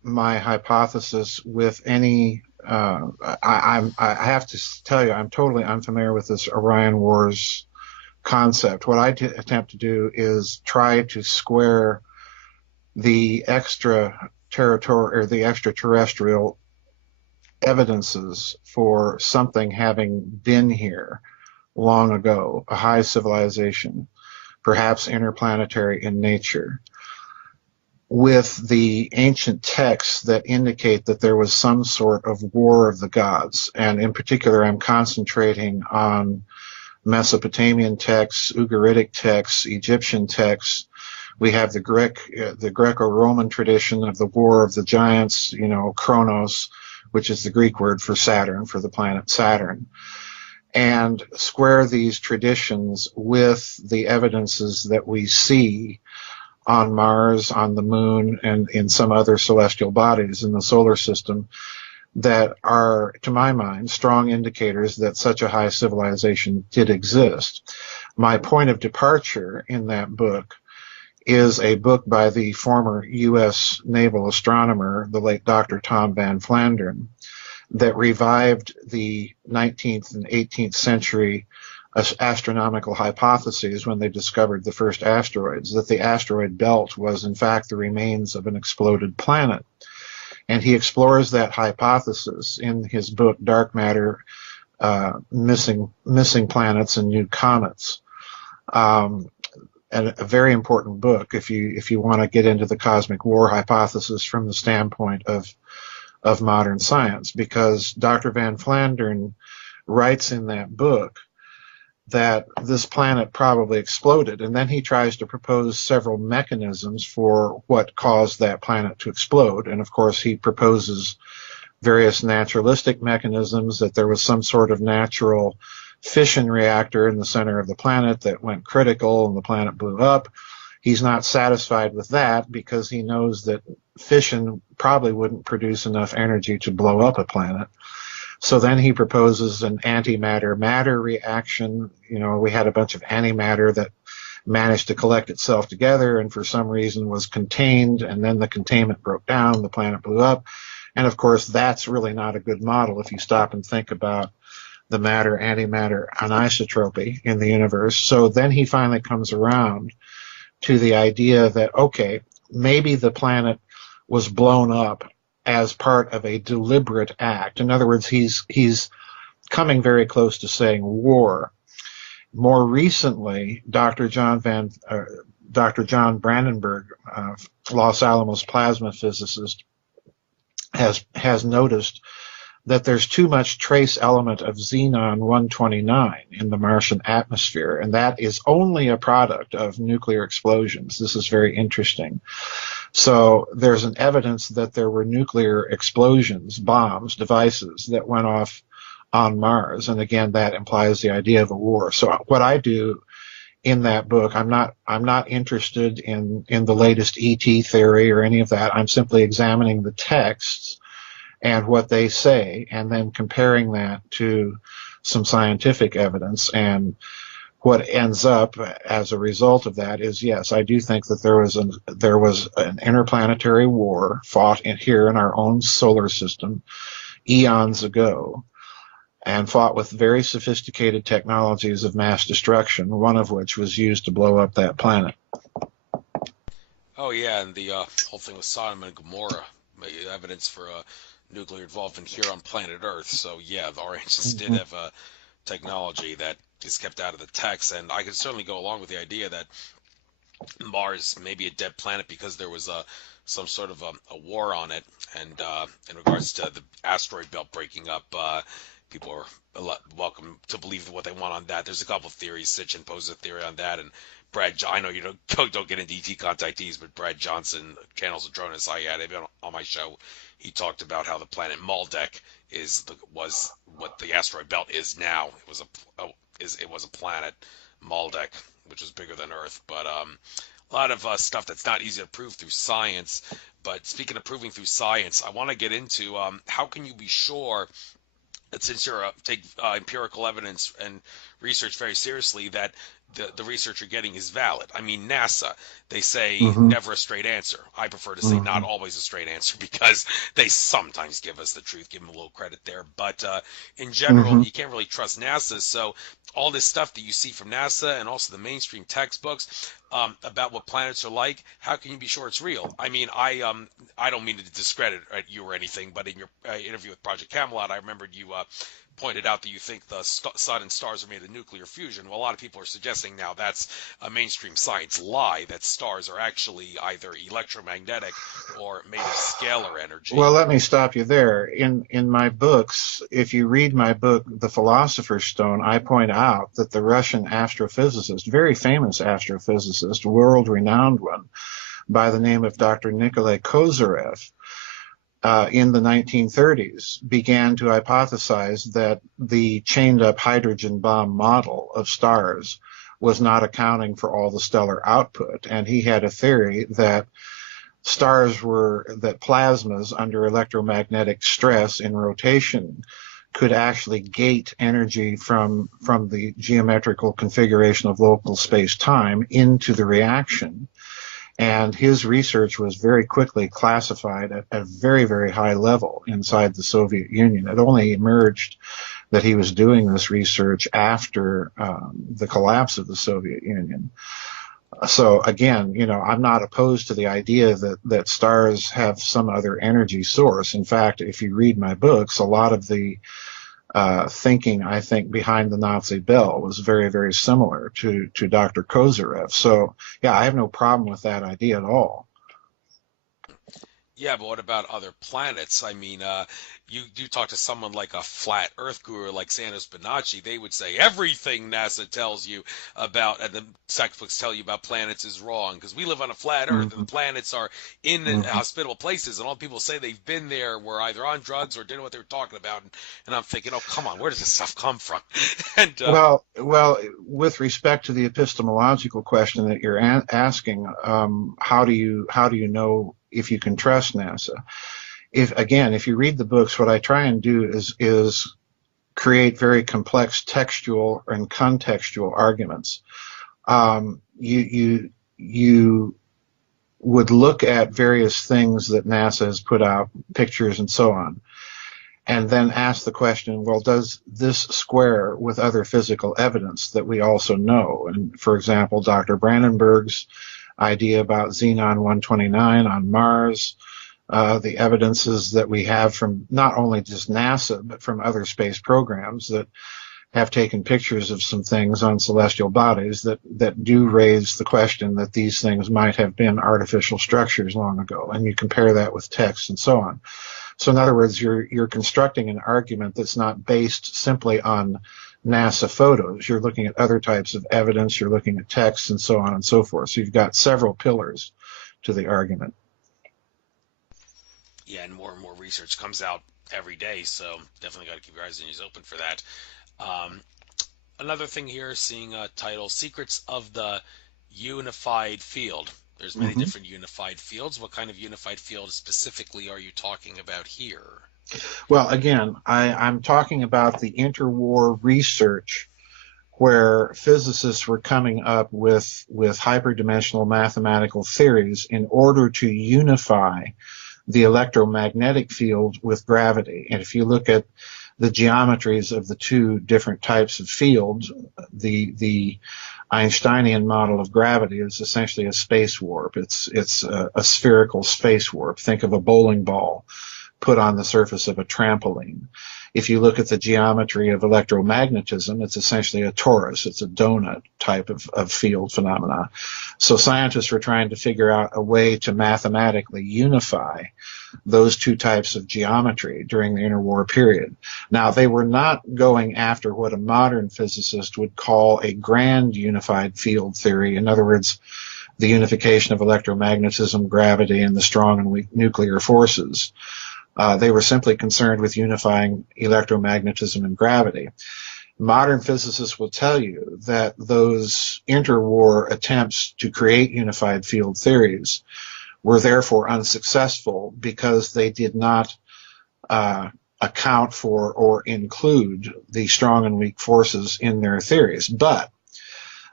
my hypothesis with any. I have to tell you, I'm totally unfamiliar with this Orion Wars concept. What I attempt to do is try to square the extra territorial or the extraterrestrial evidences for something having been here long ago, a high civilization, perhaps interplanetary in nature, with the ancient texts that indicate that there was some sort of war of the gods. And in particular, I'm concentrating on Mesopotamian texts, Ugaritic texts, Egyptian texts. We have the Greco-Roman tradition of the war of the giants, Kronos, which is the Greek word for Saturn, for the planet Saturn, and square these traditions with the evidences that we see on Mars, on the moon, and in some other celestial bodies in the solar system that are, to my mind, strong indicators that such a high civilization did exist. My point of departure in that book is a book by the former U.S. naval astronomer, the late Dr. Tom Van Flandern, that revived the 19th and 18th century astronomical hypotheses when they discovered the first asteroids, that the asteroid belt was in fact the remains of an exploded planet. And he explores that hypothesis in his book Dark Matter, Missing Planets and New Comets. And a very important book if you want to get into the cosmic war hypothesis from the standpoint of modern science, because Dr. Van Flandern writes in that book that this planet probably exploded, and then he tries to propose several mechanisms for what caused that planet to explode. And of course, he proposes various naturalistic mechanisms, that there was some sort of natural fission reactor in the center of the planet that went critical and the planet blew up. He's not satisfied with that because he knows that fission probably wouldn't produce enough energy to blow up a planet. So then he proposes an antimatter-matter reaction. We had a bunch of antimatter that managed to collect itself together and for some reason was contained, and then the containment broke down, the planet blew up. And of course, that's really not a good model if you stop and think about the matter-antimatter anisotropy in the universe. So then he finally comes around to the idea that, okay, maybe the planet was blown up as part of a deliberate act. In other words, he's coming very close to saying war. More recently, Dr. John Brandenburg, Los Alamos plasma physicist, has noticed that there's too much trace element of xenon 129 in the Martian atmosphere, and that is only a product of nuclear explosions. This is very interesting. So there's an evidence that there were nuclear explosions, bombs, devices that went off on Mars. And again, that implies the idea of a war. So what I do in that book, I'm not interested in the latest ET theory or any of that. I'm simply examining the texts and what they say, and then comparing that to some scientific evidence. And what ends up as a result of that is, yes, I do think that there was an interplanetary war fought here in our own solar system eons ago, and fought with very sophisticated technologies of mass destruction, one of which was used to blow up that planet. Oh yeah, and the whole thing with Sodom and Gomorrah, evidence for nuclear involvement here on planet Earth. So yeah, our ancients did Mm-hmm. have technology that is kept out of the text, and I could certainly go along with the idea that Mars may be a dead planet because there was some sort of a war on it. And in regards to the asteroid belt breaking up, people are welcome to believe what they want on that. There's a couple of theories. Sitchin posed a theory on that, and I know you don't get into ET contactees, but Brad Johnson, Channels of Dronus, I had him on my show. He talked about how the planet Maldek was what the asteroid belt is now. It was a planet, Maldek, which is bigger than Earth. But a lot of stuff that's not easy to prove through science. But speaking of proving through science, I want to get into how can you be sure that since you're take empirical evidence and research very seriously, that the research you're getting is valid. I mean, NASA, they say Hmm. never a straight answer. I prefer to say not Hmm. always a straight answer because they sometimes give us the truth, give them a little credit there. But in general, Hmm. you can't really trust NASA. So all this stuff that you see from NASA and also the mainstream textbooks about what planets are like, how can you be sure it's real? I mean, I don't mean to discredit you or anything, but in your interview with Project Camelot, I remembered you pointed out that you think the sun and stars are made of nuclear fusion. Well, a lot of people are suggesting now that's a mainstream science lie, that stars are actually either electromagnetic or made of scalar Well, energy. let me stop you there. In my books, if you read my book, The Philosopher's Stone, I point out that the Russian astrophysicist, very famous astrophysicist, world-renowned one, by the name of Dr. Nikolai Kozyrev, in the 1930s, began to hypothesize that the chained-up hydrogen bomb model of stars was not accounting for all the stellar output, and he had a theory that plasmas under electromagnetic stress in rotation could actually gate energy from the geometrical configuration of local space-time into the reaction. And his research was very quickly classified at a very, very high level inside the Soviet Union. It only emerged that he was doing this research after the collapse of the Soviet Union. So again, I'm not opposed to the idea that stars have some other energy source. In fact, if you read my books, a lot of the thinking, I think, behind the Nazi Bell was very, very similar to Dr. Kozyrev. So yeah, I have no problem with that idea at all. Yeah, but what about other planets? I mean, you talk to someone like a flat Earth guru like Santos Bonacci, they would say everything NASA tells you about and the textbooks tell you about planets is wrong because we live on a flat Earth and the Mm-hmm. planets are in Mm-hmm. hospitable places, and all people say they've been there were either on drugs or didn't know what they were talking about, and I'm thinking, oh, come on, where does this stuff come from? And Well, with respect to the epistemological question that you're asking, how do you know if you can trust NASA? If you read the books, what I try and do is create very complex textual and contextual arguments. You would look at various things that NASA has put out, pictures and so on, and then ask the question, well, does this square with other physical evidence that we also know? And for example, Dr. Brandenburg's idea about xenon 129 on Mars, the evidences that we have from not only just NASA, but from other space programs that have taken pictures of some things on celestial bodies that do raise the question that these things might have been artificial structures long ago. And you compare that with text and so on. So in other words, you're constructing an argument that's not based simply on NASA photos. You're looking at other types of evidence, you're looking at texts and so on and so forth. So you've got several pillars to the argument. yeah, and more research comes out every day, so definitely got to keep your eyes and ears open for that. Um, Another thing here, seeing a title, Secrets of the Unified Field. There's many Mm-hmm. different unified fields. What kind of unified field specifically are you talking about here? Well, again, I'm talking about the interwar research where physicists were coming up with hyperdimensional mathematical theories in order to unify the electromagnetic field with gravity. And if you look at the geometries of the two different types of fields, the Einsteinian model of gravity is essentially a space warp. It's a spherical space warp. Think of a bowling ball put on the surface of a trampoline. If you look at the geometry of electromagnetism, it's essentially a torus. It's a donut type of field phenomena. So scientists were trying to figure out a way to mathematically unify those two types of geometry during the interwar period. Now, they were not going after what a modern physicist would call a grand unified field theory. In other words, the unification of electromagnetism, gravity, and the strong and weak nuclear forces. They were simply concerned with unifying electromagnetism and gravity. Modern physicists will tell you that those interwar attempts to create unified field theories were therefore unsuccessful because they did not uh, account for or include the strong and weak forces in their theories. But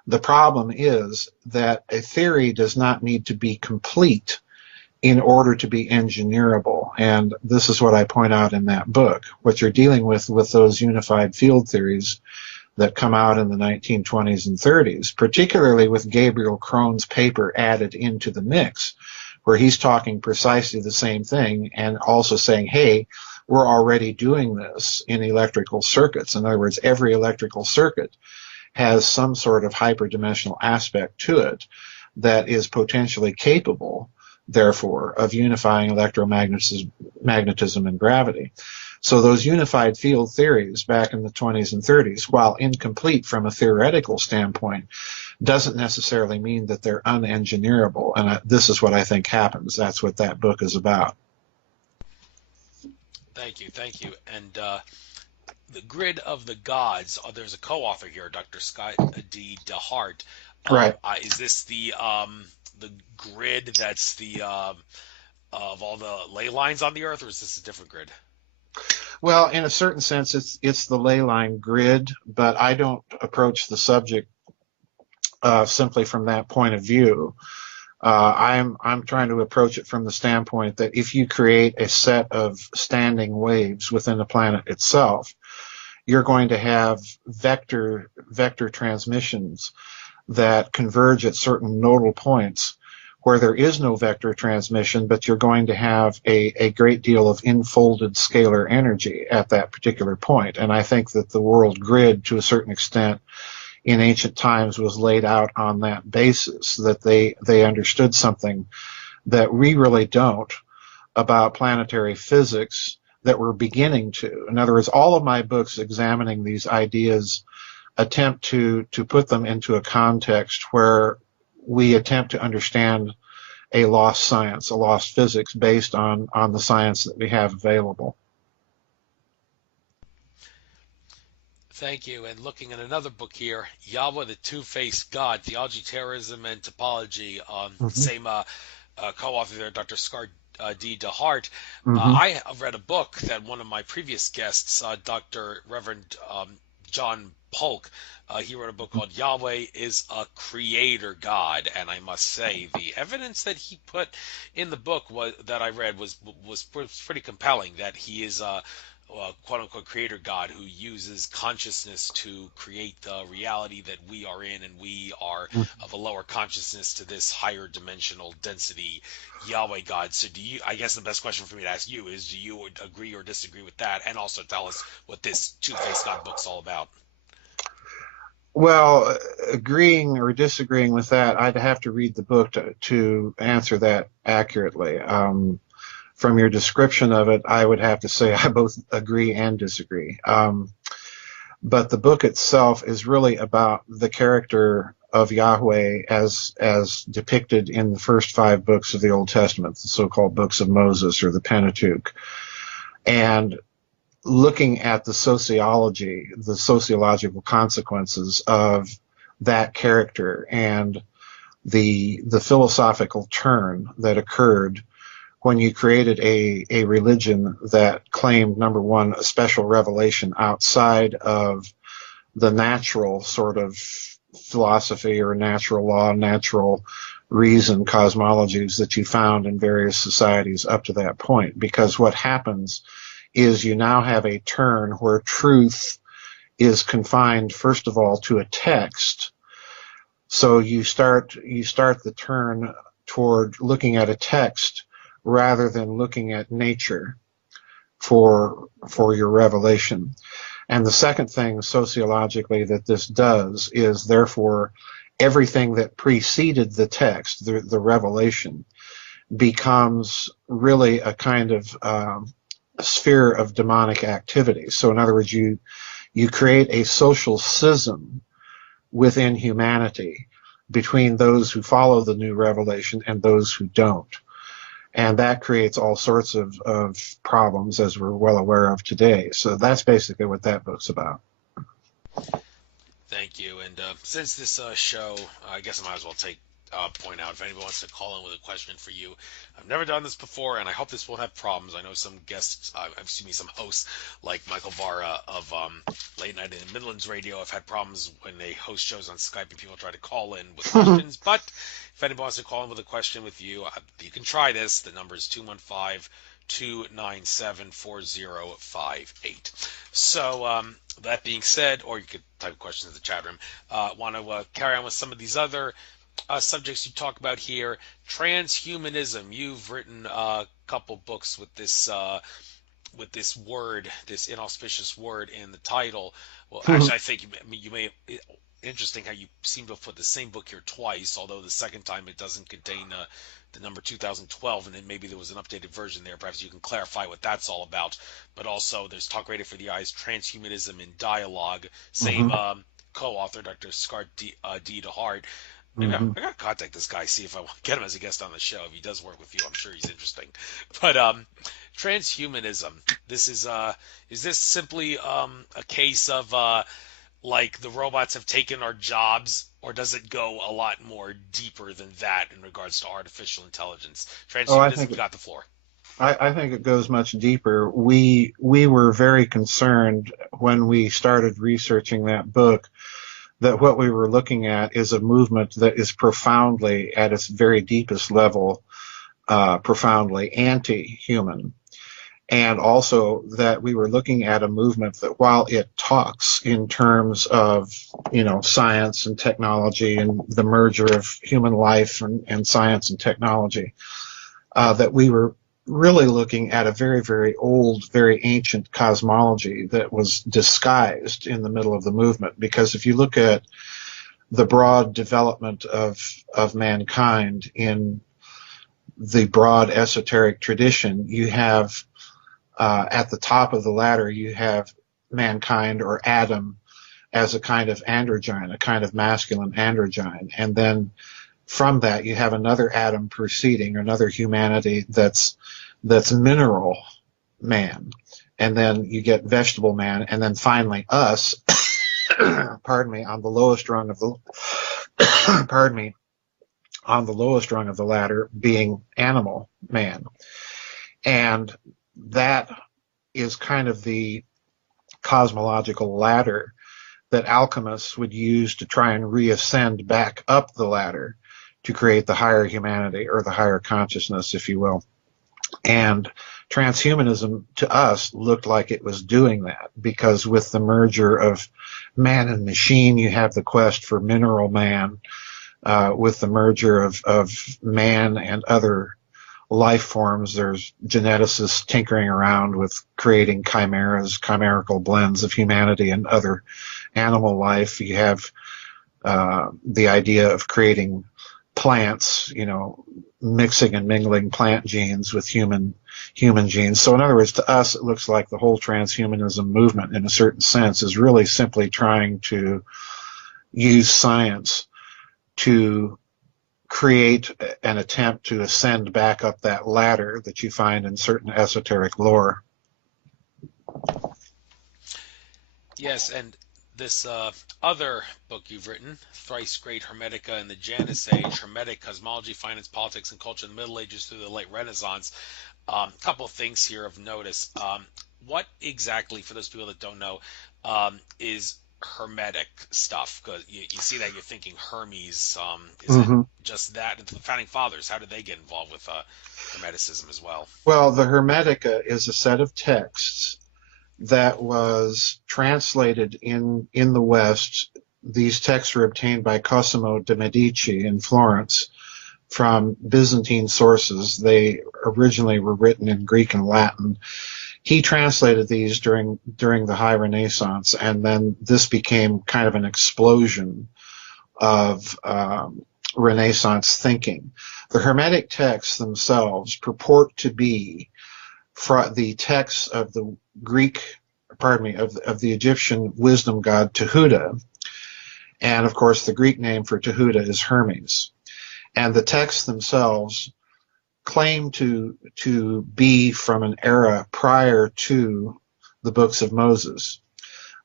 The problem is that a theory does not need to be complete in order to be engineerable. And this is what I point out in that book. What you're dealing with those unified field theories that come out in the 1920s and 30s, particularly with Gabriel Krone's paper added into the mix, where he's talking precisely the same thing and also saying, hey, we're already doing this in electrical circuits. In other words, every electrical circuit has some sort of hyperdimensional aspect to it that is potentially capable, therefore, of unifying electromagnetism and gravity. So those unified field theories back in the 20s and 30s, while incomplete from a theoretical standpoint, doesn't necessarily mean that they're unengineerable. And this is what I think happens. That's what that book is about. Thank you, thank you. And the grid of the gods. There's a co-author here, Dr. Scott D. DeHart. Right. Is this the grid that's the of all the ley lines on the Earth, or is this a different grid? Well, in a certain sense, it's the ley line grid, but I don't approach the subject simply from that point of view. I'm trying to approach it from the standpoint that if you create a set of standing waves within the planet itself, you're going to have vector transmissions that converge at certain nodal points where there is no vector transmission, but you're going to have a great deal of infolded scalar energy at that particular point. And I think that the world grid, to a certain extent, in ancient times was laid out on that basis, that they understood something that we really don't about planetary physics that we're beginning to. In other words, all of my books examining these ideas attempt to put them into a context where we attempt to understand a lost science, a lost physics based on the science that we have available. Thank you. And looking at another book here, Yahweh, the Two-Faced God, Theology, Terrorism, and Topology. Mm-hmm. Same co-author there, Dr. Scar D. DeHart. Mm-hmm. I have read a book that one of my previous guests, Dr. Reverend John Polk, he wrote a book called Yahweh is a Creator God, and I must say the evidence that he put in the book that I read was pretty compelling. That he is a quote unquote creator God who uses consciousness to create the reality that we are in, and we are of a lower consciousness to this higher dimensional density Yahweh God. So I guess the best question for me to ask you is, do you agree or disagree with that? And also tell us what this Two-Faced God book's all about. Well, agreeing or disagreeing with that, I'd have to read the book to answer that accurately. From your description of it, I would have to say I both agree and disagree. But the book itself is really about the character of Yahweh as depicted in the first 5 books of the Old Testament, the so-called books of Moses or the Pentateuch, and looking at the sociological consequences of that character and the philosophical turn that occurred when you created a religion that claimed, number one, a special revelation outside of the natural sort of philosophy or natural law, natural reason cosmologies that you found in various societies up to that point. Because what happens is you now have a turn where truth is confined, first of all, to a text. So you start the turn toward looking at a text rather than looking at nature for your revelation. And the second thing sociologically that this does is, therefore, everything that preceded the text, the revelation, becomes really a kind of sphere of demonic activity. So in other words, you create a social schism within humanity between those who follow the new revelation and those who don't. And that creates all sorts of problems, as we're well aware of today. So that's basically what that book's about. Thank you. And since this show, I guess I might as well take point out if anybody wants to call in with a question for you. I've never done this before, and I hope this won't have problems. I know some guests, excuse me, some hosts like Michael Vara of Late Night in the Midlands Radio have had problems when they host shows on Skype and people try to call in with questions. But if anybody wants to call in with a question with you, you can try this. The number is 215-297-4058. So that being said, or you could type questions in the chat room. Want to carry on with some of these other subjects you talk about here. Transhumanism. You've written a couple books with this word, this inauspicious word in the title. Well, actually, I think you may. Interesting how you seem to have put the same book here twice, although the second time it doesn't contain the number 2012, and then maybe there was an updated version there. Perhaps you can clarify what that's all about. But also, there's Talk Radio for the Eyes, Transhumanism in Dialogue. Same Hmm. co-author, Dr. Scott D. DeHart. Maybe Hmm. I gotta contact this guy, see if I want to get him as a guest on the show. If he does work with you, I'm sure he's interesting. But transhumanism. This is this simply a case of like the robots have taken our jobs, or does it go a lot more deeper than that in regards to artificial intelligence? Oh, Transhumanism, you got the floor. I think it goes much deeper. We were very concerned when we started researching that book that what we were looking at is a movement that is profoundly, at its very deepest level, profoundly anti-human. And also that we were looking at a movement that while it talks in terms of, science and technology and the merger of human life and science and technology, that we were really looking at a very, very old, very ancient cosmology that was disguised in the middle of the movement. Because if you look at the broad development of mankind in the broad esoteric tradition, you have at the top of the ladder, you have mankind or Adam as a kind of androgyne, a kind of masculine androgyne. And then from that, you have another Adam proceeding, another humanity that's mineral man. And then you get vegetable man. And then finally us, pardon me, on the lowest rung of the, pardon me, on the lowest rung of the ladder being animal man. And that is kind of the cosmological ladder that alchemists would use to try and reascend back up the ladder to create the higher humanity or the higher consciousness, if you will. And transhumanism to us looked like it was doing that because with the merger of man and machine, you have the quest for mineral man. With the merger of man and other life forms, there's geneticists tinkering around with creating chimeras, chimerical blends of humanity and other animal life. You have the idea of creating plants, mixing and mingling plant genes with human genes. So in other words, to us, it looks like the whole transhumanism movement in a certain sense is really simply trying to use science to create an attempt to ascend back up that ladder that you find in certain esoteric lore. Yes, and this other book you've written, Thrice Great Hermetica in the Janus Age, Hermetic Cosmology, Finance, Politics, and Culture in the Middle Ages through the Late Renaissance. A couple of things here of notice. What exactly, for those people that don't know, is Hermetic stuff? Because you see that you're thinking Hermes. Is it Mm-hmm. just that? And the Founding Fathers, how did they get involved with Hermeticism as well? Well, the Hermetica is a set of texts that was translated in the West. These texts were obtained by Cosimo de' Medici in Florence from Byzantine sources. They originally were written in Greek and Latin. He translated these during the High Renaissance, and then this became kind of an explosion of Renaissance thinking. The Hermetic texts themselves purport to be the texts of the Greek, pardon me, of the Egyptian wisdom god Tehuda. And of course, the Greek name for Tehuda is Hermes. And the texts themselves claim to be from an era prior to the books of Moses.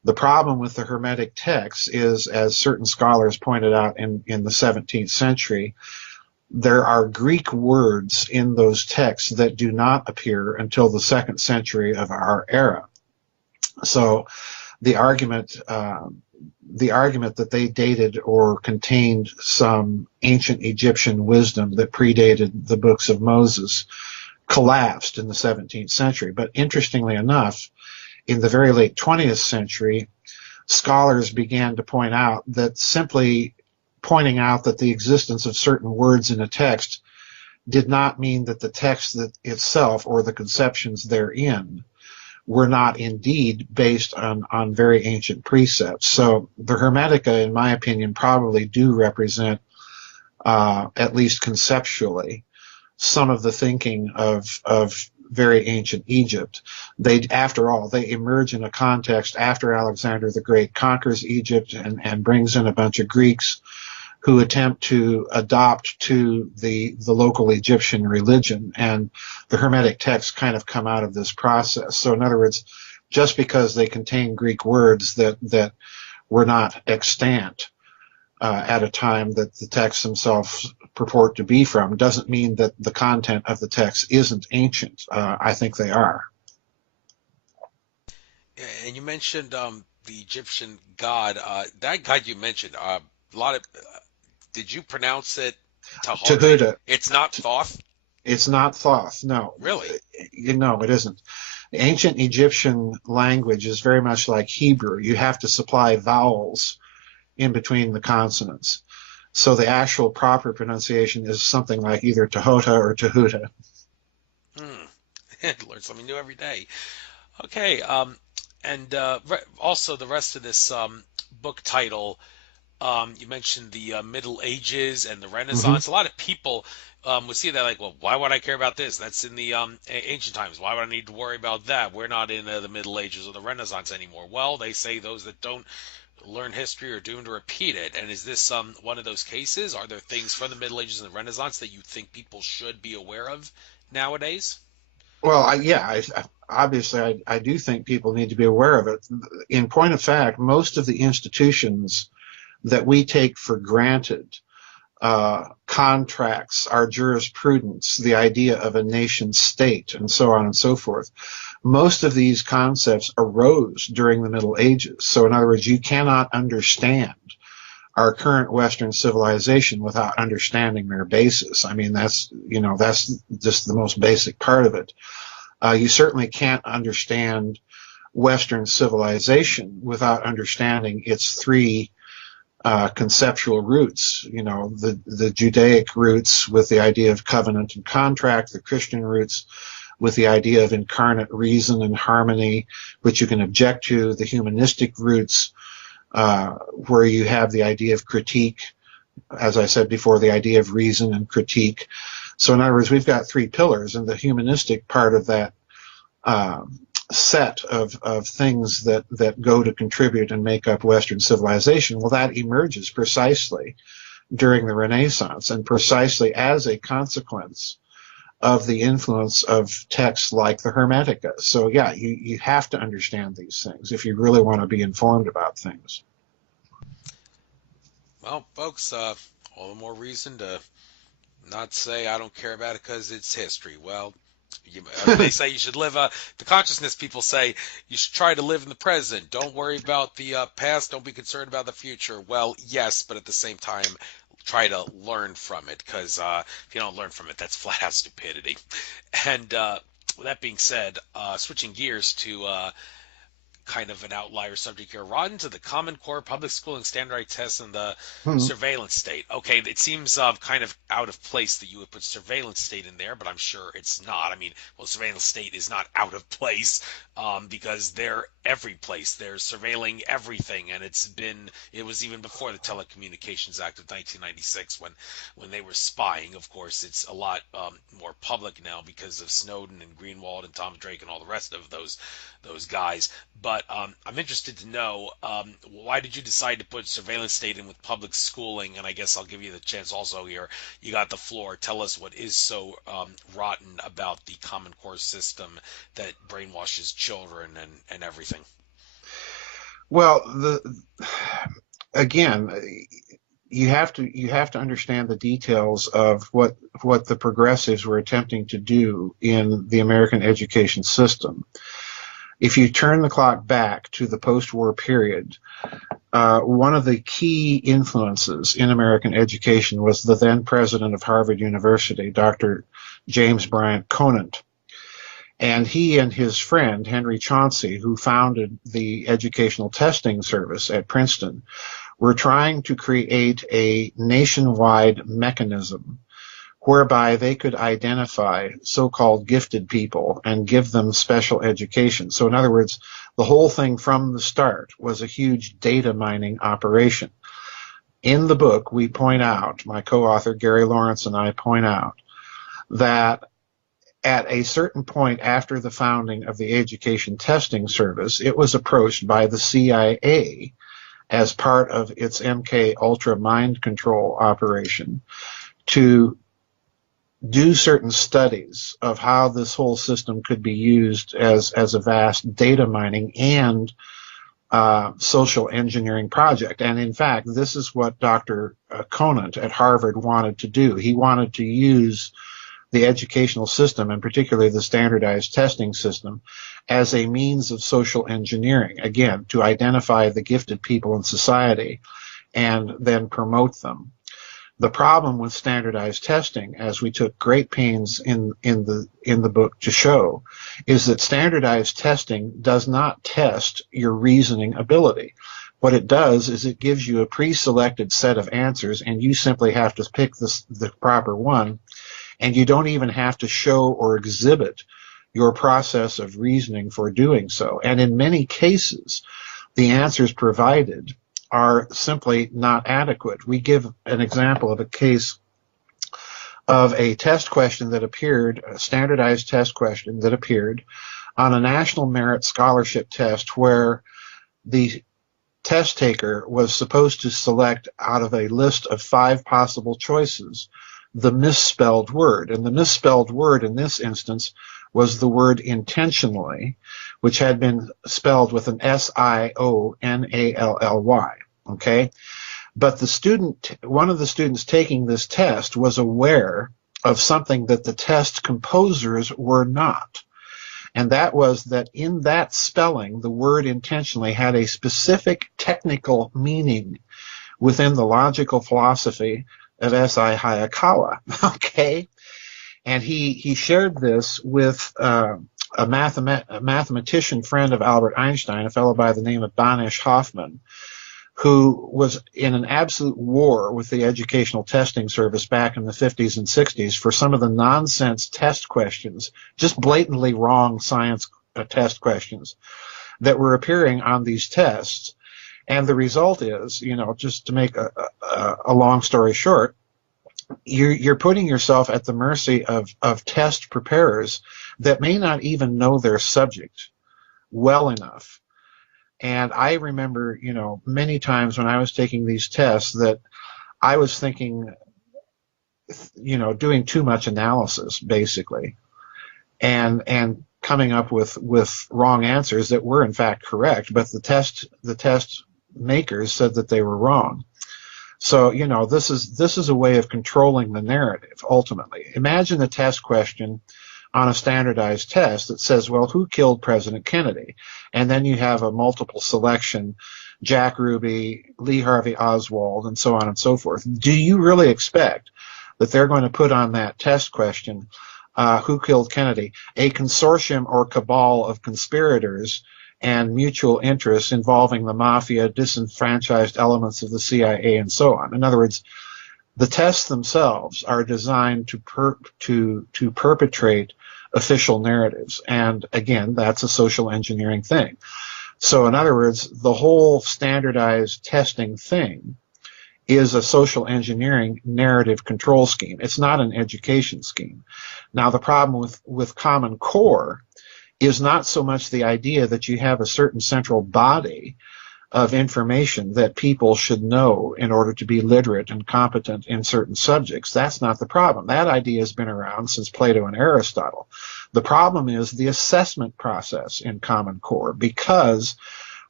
The problem with the Hermetic texts is, as certain scholars pointed out in the 17th century, there are Greek words in those texts that do not appear until the second century of our era. So the argument the argument that they dated or contained some ancient Egyptian wisdom that predated the books of Moses collapsed in the 17th century. But interestingly enough, in the very late 20th century, scholars began to point out that simply pointing out that the existence of certain words in a text did not mean that the text that itself or the conceptions therein were not indeed based on very ancient precepts. So the Hermetica, in my opinion, probably do represent, at least conceptually, some of the thinking of very ancient Egypt. They, after all, they emerge in a context after Alexander the Great conquers Egypt and brings in a bunch of Greeks who attempt to adopt to the local Egyptian religion. And the Hermetic texts kind of come out of this process. So in other words, just because they contain Greek words that were not extant at a time that the texts themselves purport to be from doesn't mean that the content of the text isn't ancient. I think they are. And you mentioned the Egyptian god. That god you mentioned, a lot of. Did you pronounce it Tahote? Tehuta, It's not Thoth, it's not Thoth. No, really. it isn't. Ancient Egyptian language is very much like Hebrew. You have to supply vowels in between the consonants. So the actual proper pronunciation is something like either Tahota or Tahuta. Hmm. Learn something new every day. Okay. And also the rest of this book title. You mentioned the Middle Ages and the Mm-hmm. Renaissance. A lot of people would see that like, well, why would I care about this? That's in the ancient times. Why would I need to worry about that? We're not in the Middle Ages or the Renaissance anymore. Well, they say those that don't learn history are doomed to repeat it. And is this one of those cases? Are there things from the Middle Ages and the Renaissance that you think people should be aware of nowadays? Well, obviously, I do think people need to be aware of it. In point of fact, most of the institutions that we take for granted, contracts, our jurisprudence, the idea of a nation state, and so on and so forth. Most of these concepts arose during the Middle Ages. So, in other words, you cannot understand our current Western civilization without understanding their basis. I mean, that's just the most basic part of it. You certainly can't understand Western civilization without understanding its three conceptual roots. The Judaic roots with the idea of covenant and contract, the Christian roots with the idea of incarnate reason and harmony, which you can object to, the humanistic roots, where you have the idea of critique, as I said before, the idea of reason and critique. So in other words, we've got three pillars, and the humanistic part of that uh, set of things that go to contribute and make up Western civilization, well, that emerges precisely during the Renaissance and precisely as a consequence of the influence of texts like the Hermetica. So yeah, you have to understand these things if you really want to be informed about things. Well, folks, all the more reason to not say I don't care about it because it's history. Well, they say you should live. The consciousness people say you should try to live in the present. Don't worry about the past. Don't be concerned about the future. Well, yes, but at the same time, try to learn from it because if you don't learn from it, that's flat out stupidity. And with that being said, switching gears to kind of an outlier subject here. Rotten to the Common Core public schooling standardized tests and the Hmm. surveillance state. Okay, it seems kind of out of place that you would put surveillance state in there, but I'm sure it's not. I mean, well, surveillance state is not out of place because they're every place. They're surveilling everything, and it was even before the Telecommunications Act of 1996 when they were spying. Of course, it's a lot more public now because of Snowden and Greenwald and Tom Drake and all the rest of those guys. But I'm interested to know why did you decide to put surveillance state in with public schooling? And I guess I'll give you the chance also here. You got the floor. Tell us what is so rotten about the Common Core system that brainwashes children and everything. Well, the again, you have to understand the details of what the progressives were attempting to do in the American education system. If you turn the clock back to the post-war period, one of the key influences in American education was the then president of Harvard University, Dr. James Bryant Conant. And he and his friend, Henry Chauncey, who founded the Educational Testing Service at Princeton, were trying to create a nationwide mechanism whereby they could identify so-called gifted people and give them special education. So in other words, the whole thing from the start was a huge data mining operation. In the book, we point out, my co-author Gary Lawrence and I point out, that at a certain point after the founding of the Education Testing Service, it was approached by the CIA as part of its MK Ultra mind control operation to do certain studies of how this whole system could be used as a vast data mining and social engineering project. And in fact, this is what Dr. Conant at Harvard wanted to do. He wanted to use the educational system, and particularly the standardized testing system, as a means of social engineering, again, to identify the gifted people in society and then promote them. The problem with standardized testing, as we took great pains in the book to show, is that standardized testing does not test your reasoning ability. What it does is it gives you a pre-selected set of answers, and you simply have to pick the proper one, and you don't even have to show or exhibit your process of reasoning for doing so. And in many cases, the answers provided are simply not adequate. We give an example of a case of a test question that appeared, a standardized test question that appeared on a national merit scholarship test where the test taker was supposed to select out of a list of 5 possible choices the misspelled word. And the misspelled word in this instance was the word intentionally, which had been spelled with an Sionally. Okay. But one of the students taking this test was aware of something that the test composers were not. And that was that in that spelling, the word intentionally had a specific technical meaning within the logical philosophy of S.I. Hayakawa. Okay. And he shared this with a mathematician friend of Albert Einstein, a fellow by the name of Banish Hoffman, who was in an absolute war with the Educational Testing Service back in the 50s and 60s for some of the nonsense test questions, just blatantly wrong science test questions that were appearing on these tests. And the result is, just to make a long story short, you're putting yourself at the mercy of test preparers that may not even know their subject well enough. And I remember, many times when I was taking these tests that I was thinking, doing too much analysis, basically, and coming up with wrong answers that were in fact correct, but the test makers said that they were wrong. So, this is a way of controlling the narrative, ultimately. Imagine a test question on a standardized test that says, well, who killed President Kennedy? And then you have a multiple selection, Jack Ruby, Lee Harvey Oswald, and so on and so forth. Do you really expect that they're going to put on that test question, who killed Kennedy, a consortium or cabal of conspirators and mutual interests involving the mafia, disenfranchised elements of the CIA, and so on? In other words, the tests themselves are designed to perpetrate official narratives. And again, that's a social engineering thing. So in other words, the whole standardized testing thing is a social engineering narrative control scheme. It's not an education scheme. Now, the problem with Common Core is not so much the idea that you have a certain central body of information that people should know in order to be literate and competent in certain subjects. That's not the problem. That idea has been around since Plato and Aristotle. The problem is the assessment process in Common Core, because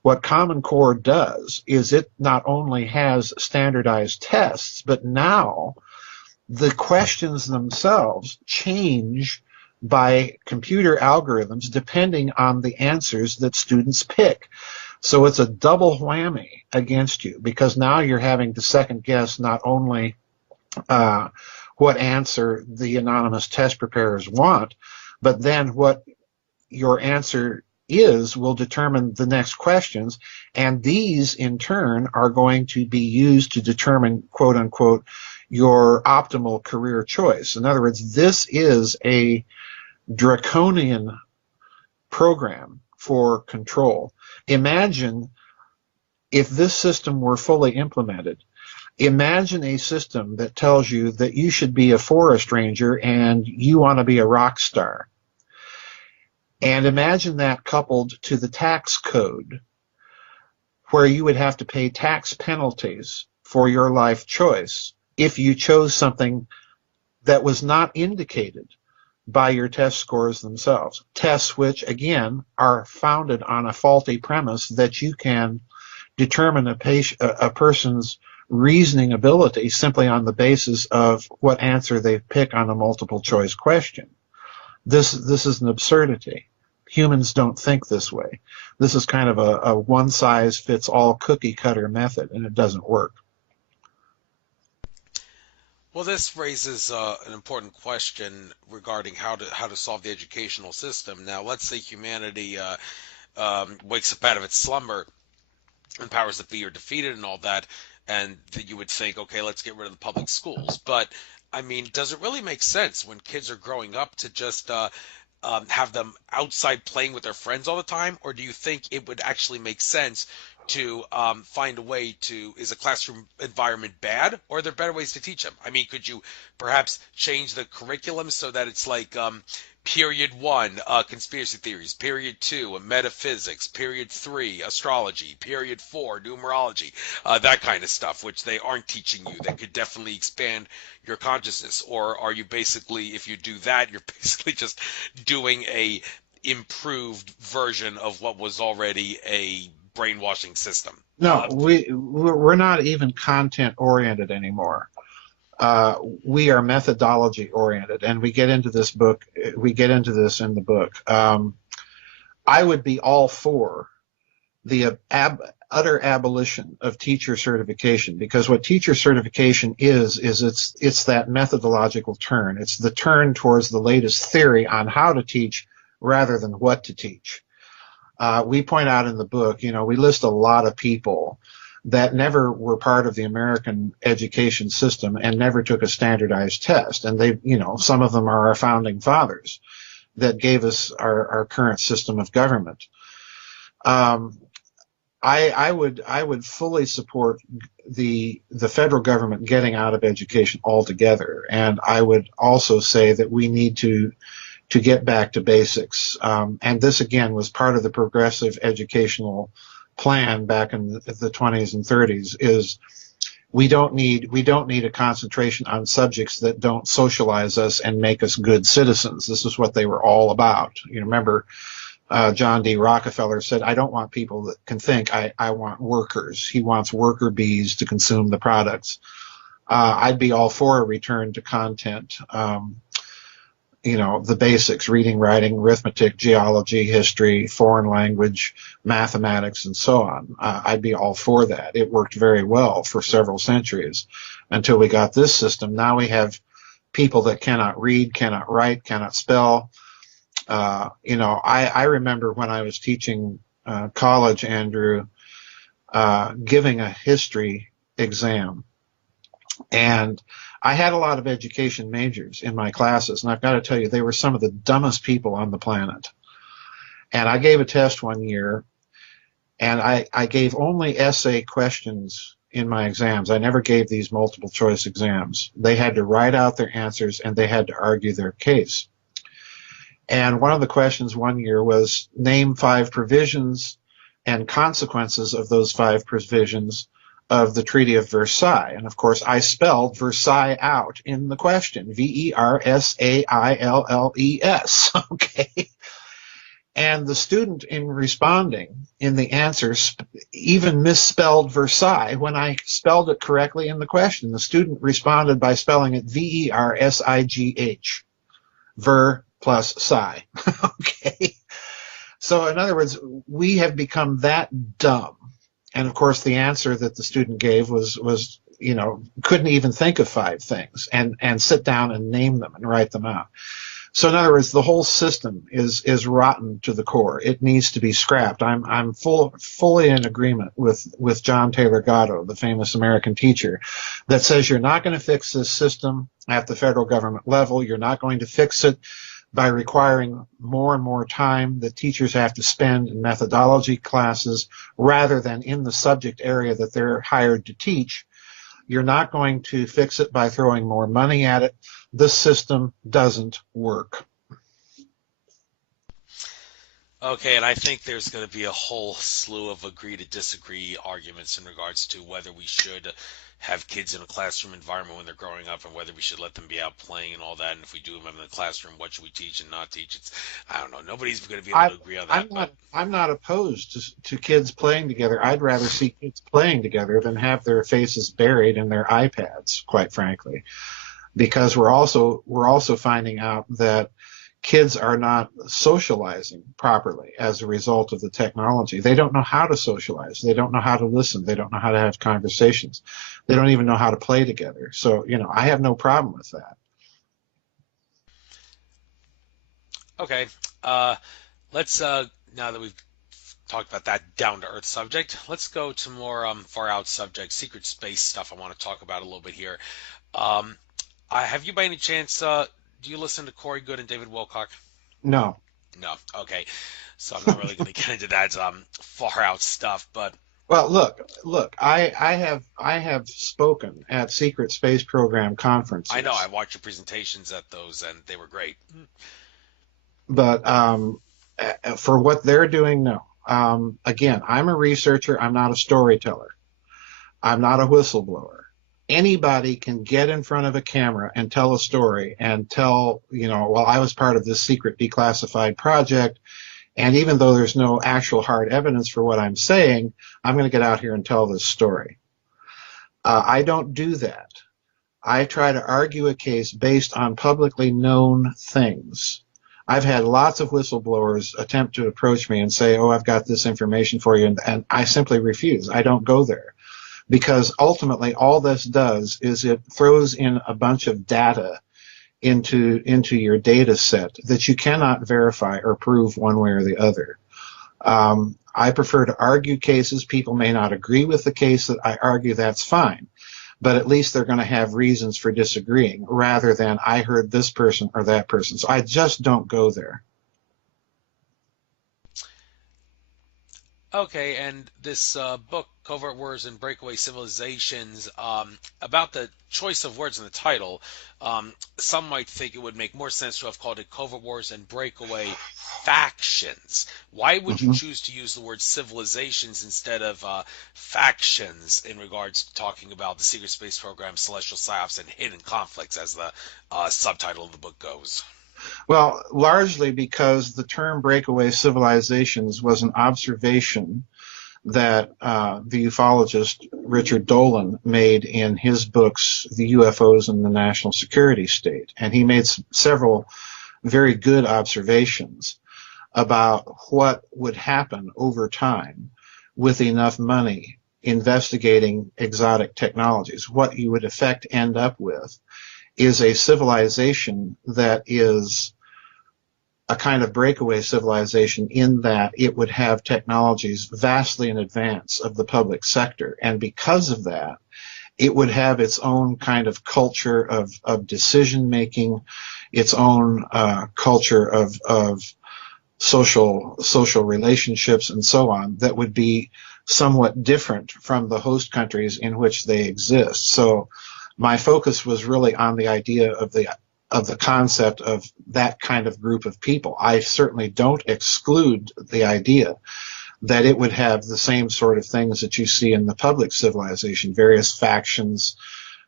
What Common Core does is it not only has standardized tests, but now the questions themselves change by computer algorithms depending on the answers that students pick. So it's a double whammy against you because now you're having to second guess not only uh, what answer the anonymous test preparers want, but then what your answer is will determine the next questions. And these, in turn, are going to be used to determine, quote unquote, your optimal career choice. In other words, this is a draconian program for control. Imagine if this system were fully implemented. Imagine a system that tells you that you should be a forest ranger and you want to be a rock star. And imagine that coupled to the tax code, where you would have to pay tax penalties for your life choice if you chose something that was not indicated by your test scores themselves. Tests which, again, are founded on a faulty premise that you can determine a person's reasoning ability simply on the basis of what answer they pick on a multiple choice question. This is an absurdity. Humans don't think this way. This is kind of a one-size-fits-all cookie-cutter method, and it doesn't work. Well, this raises an important question regarding how to solve the educational system. Now, let's say humanity wakes up out of its slumber and powers that be are defeated and all that, and that you would think, okay, let's get rid of the public schools. But I mean, does it really make sense when kids are growing up to just have them outside playing with their friends all the time? Or do you think it would actually make sense to find a way to, is a classroom environment bad, or are there better ways to teach them? I mean, could you perhaps change the curriculum so that it's like period one, conspiracy theories, period two, metaphysics, period three, astrology, period four, numerology, that kind of stuff, which they aren't teaching you, that could definitely expand your consciousness? Or are you basically, if you do that, you're basically just doing a improved version of what was already a brainwashing system? No, we're not even content oriented anymore. We are methodology oriented, and we get into this in the book. I would be all for the utter abolition of teacher certification, because what teacher certification is it's that methodological turn. It's the turn towards the latest theory on how to teach rather than what to teach. We point out in the book, we list a lot of people that never were part of the American education system and never took a standardized test. And some of them are our founding fathers that gave us our current system of government. I would fully support the federal government getting out of education altogether. And I would also say that we need to get back to basics. And this again was part of the progressive educational plan back in the 20s and 30s. Is we don't need a concentration on subjects that don't socialize us and make us good citizens. This is what they were all about. You remember John D. Rockefeller said, "I don't want people that can think. I want workers." He wants worker bees to consume the products. I'd be all for a return to content. The basics: reading, writing, arithmetic, geology, history, foreign language, mathematics, and so on. I'd be all for that. It worked very well for several centuries until we got this system. Now we have people that cannot read, cannot write, cannot spell. I remember when I was teaching college, Andrew, giving a history exam. And I had a lot of education majors in my classes, and I've got to tell you, they were some of the dumbest people on the planet. And I gave a test one year, and I gave only essay questions in my exams. I never gave these multiple choice exams. They had to write out their answers, and they had to argue their case. And one of the questions one year was, name 5 provisions and consequences of those 5 provisions of the Treaty of Versailles. And of course, I spelled Versailles out in the question, Versailles. Okay. And the student, in responding in the answers, even misspelled Versailles when I spelled it correctly in the question. The student responded by spelling it Versigh, ver plus psi. Okay. So, in other words, we have become that dumb. And of course, the answer that the student gave was couldn't even think of five things and sit down and name them and write them out. So in other words, the whole system is rotten to the core. It needs to be scrapped. I'm fully in agreement with John Taylor Gatto, the famous American teacher, that says you're not going to fix this system at the federal government level. You're not going to fix it by requiring more and more time that teachers have to spend in methodology classes rather than in the subject area that they're hired to teach. You're not going to fix it by throwing more money at it. This system doesn't work. Okay, and I think there's going to be a whole slew of agree to disagree arguments in regards to whether we should have kids in a classroom environment when they're growing up and whether we should let them be out playing and all that. And if we do them in the classroom, what should we teach and not teach? I don't know. Nobody's going to be able I, to agree on that, I'm but not opposed to kids playing together. I'd rather see kids playing together than have their faces buried in their iPads, quite frankly, because we're also finding out that kids are not socializing properly as a result of the technology. They don't know how to socialize. They don't know how to listen. They don't know how to have conversations. They don't even know how to play together. So, I have no problem with that. okay. Let's now that we've talked about that down to earth subject, let's go to more far out subjects, secret space stuff. I want to talk about a little bit here. Um, have you by any chance do you listen to Corey Good and David Wilcock? No. No. Okay. So I'm not really going to get into that far out stuff, but Well, look. I have spoken at secret space program I know I conferences, watched your presentations at those and they were great. but for what they're doing, no. Again, I'm a researcher. I'm not a storyteller. I'm not a whistleblower. Anybody can get in front of a camera and tell a story and tell, well, I was part of this secret declassified project. And even though there's no actual hard evidence for what I'm saying, I'm going to get out here and tell this story. I don't do that. I try to argue a case based on publicly known things. I've had lots of whistleblowers attempt to approach me and say, oh, I've got this information for you. And I simply refuse. I don't go there because ultimately all this does is it throws in a bunch of data into your data set that you cannot verify or prove one way or the other. I prefer to argue cases. People may not agree with the case that I argue. That's fine. But at least they're going to have reasons for disagreeing rather than I heard this person or that person. So I just don't go there. Okay, and this book, Covert Wars and Breakaway Civilizations, about the choice of words in the title, some might think it would make more sense to have called it Covert Wars and Breakaway Factions. Why would you Mm-hmm. choose to use the word civilizations instead of factions in regards to talking about the secret space program, celestial psyops, and hidden conflicts, as the subtitle of the book goes? Well, largely because the term breakaway civilizations was an observation that the ufologist Richard Dolan made in his books, The UFOs and the National Security State. And he made several very good observations about what would happen over time with enough money investigating exotic technologies. What you would effect end up with is a civilization that is a kind of breakaway civilization in that it would have technologies vastly in advance of the public sector. And because of that, it would have its own kind of culture of decision making, its own culture of social relationships and so on that would be somewhat different from the host countries in which they exist. So my focus was really on the idea of the concept of that kind of group of people. I certainly don't exclude the idea that it would have the same sort of things that you see in the public civilization, various factions,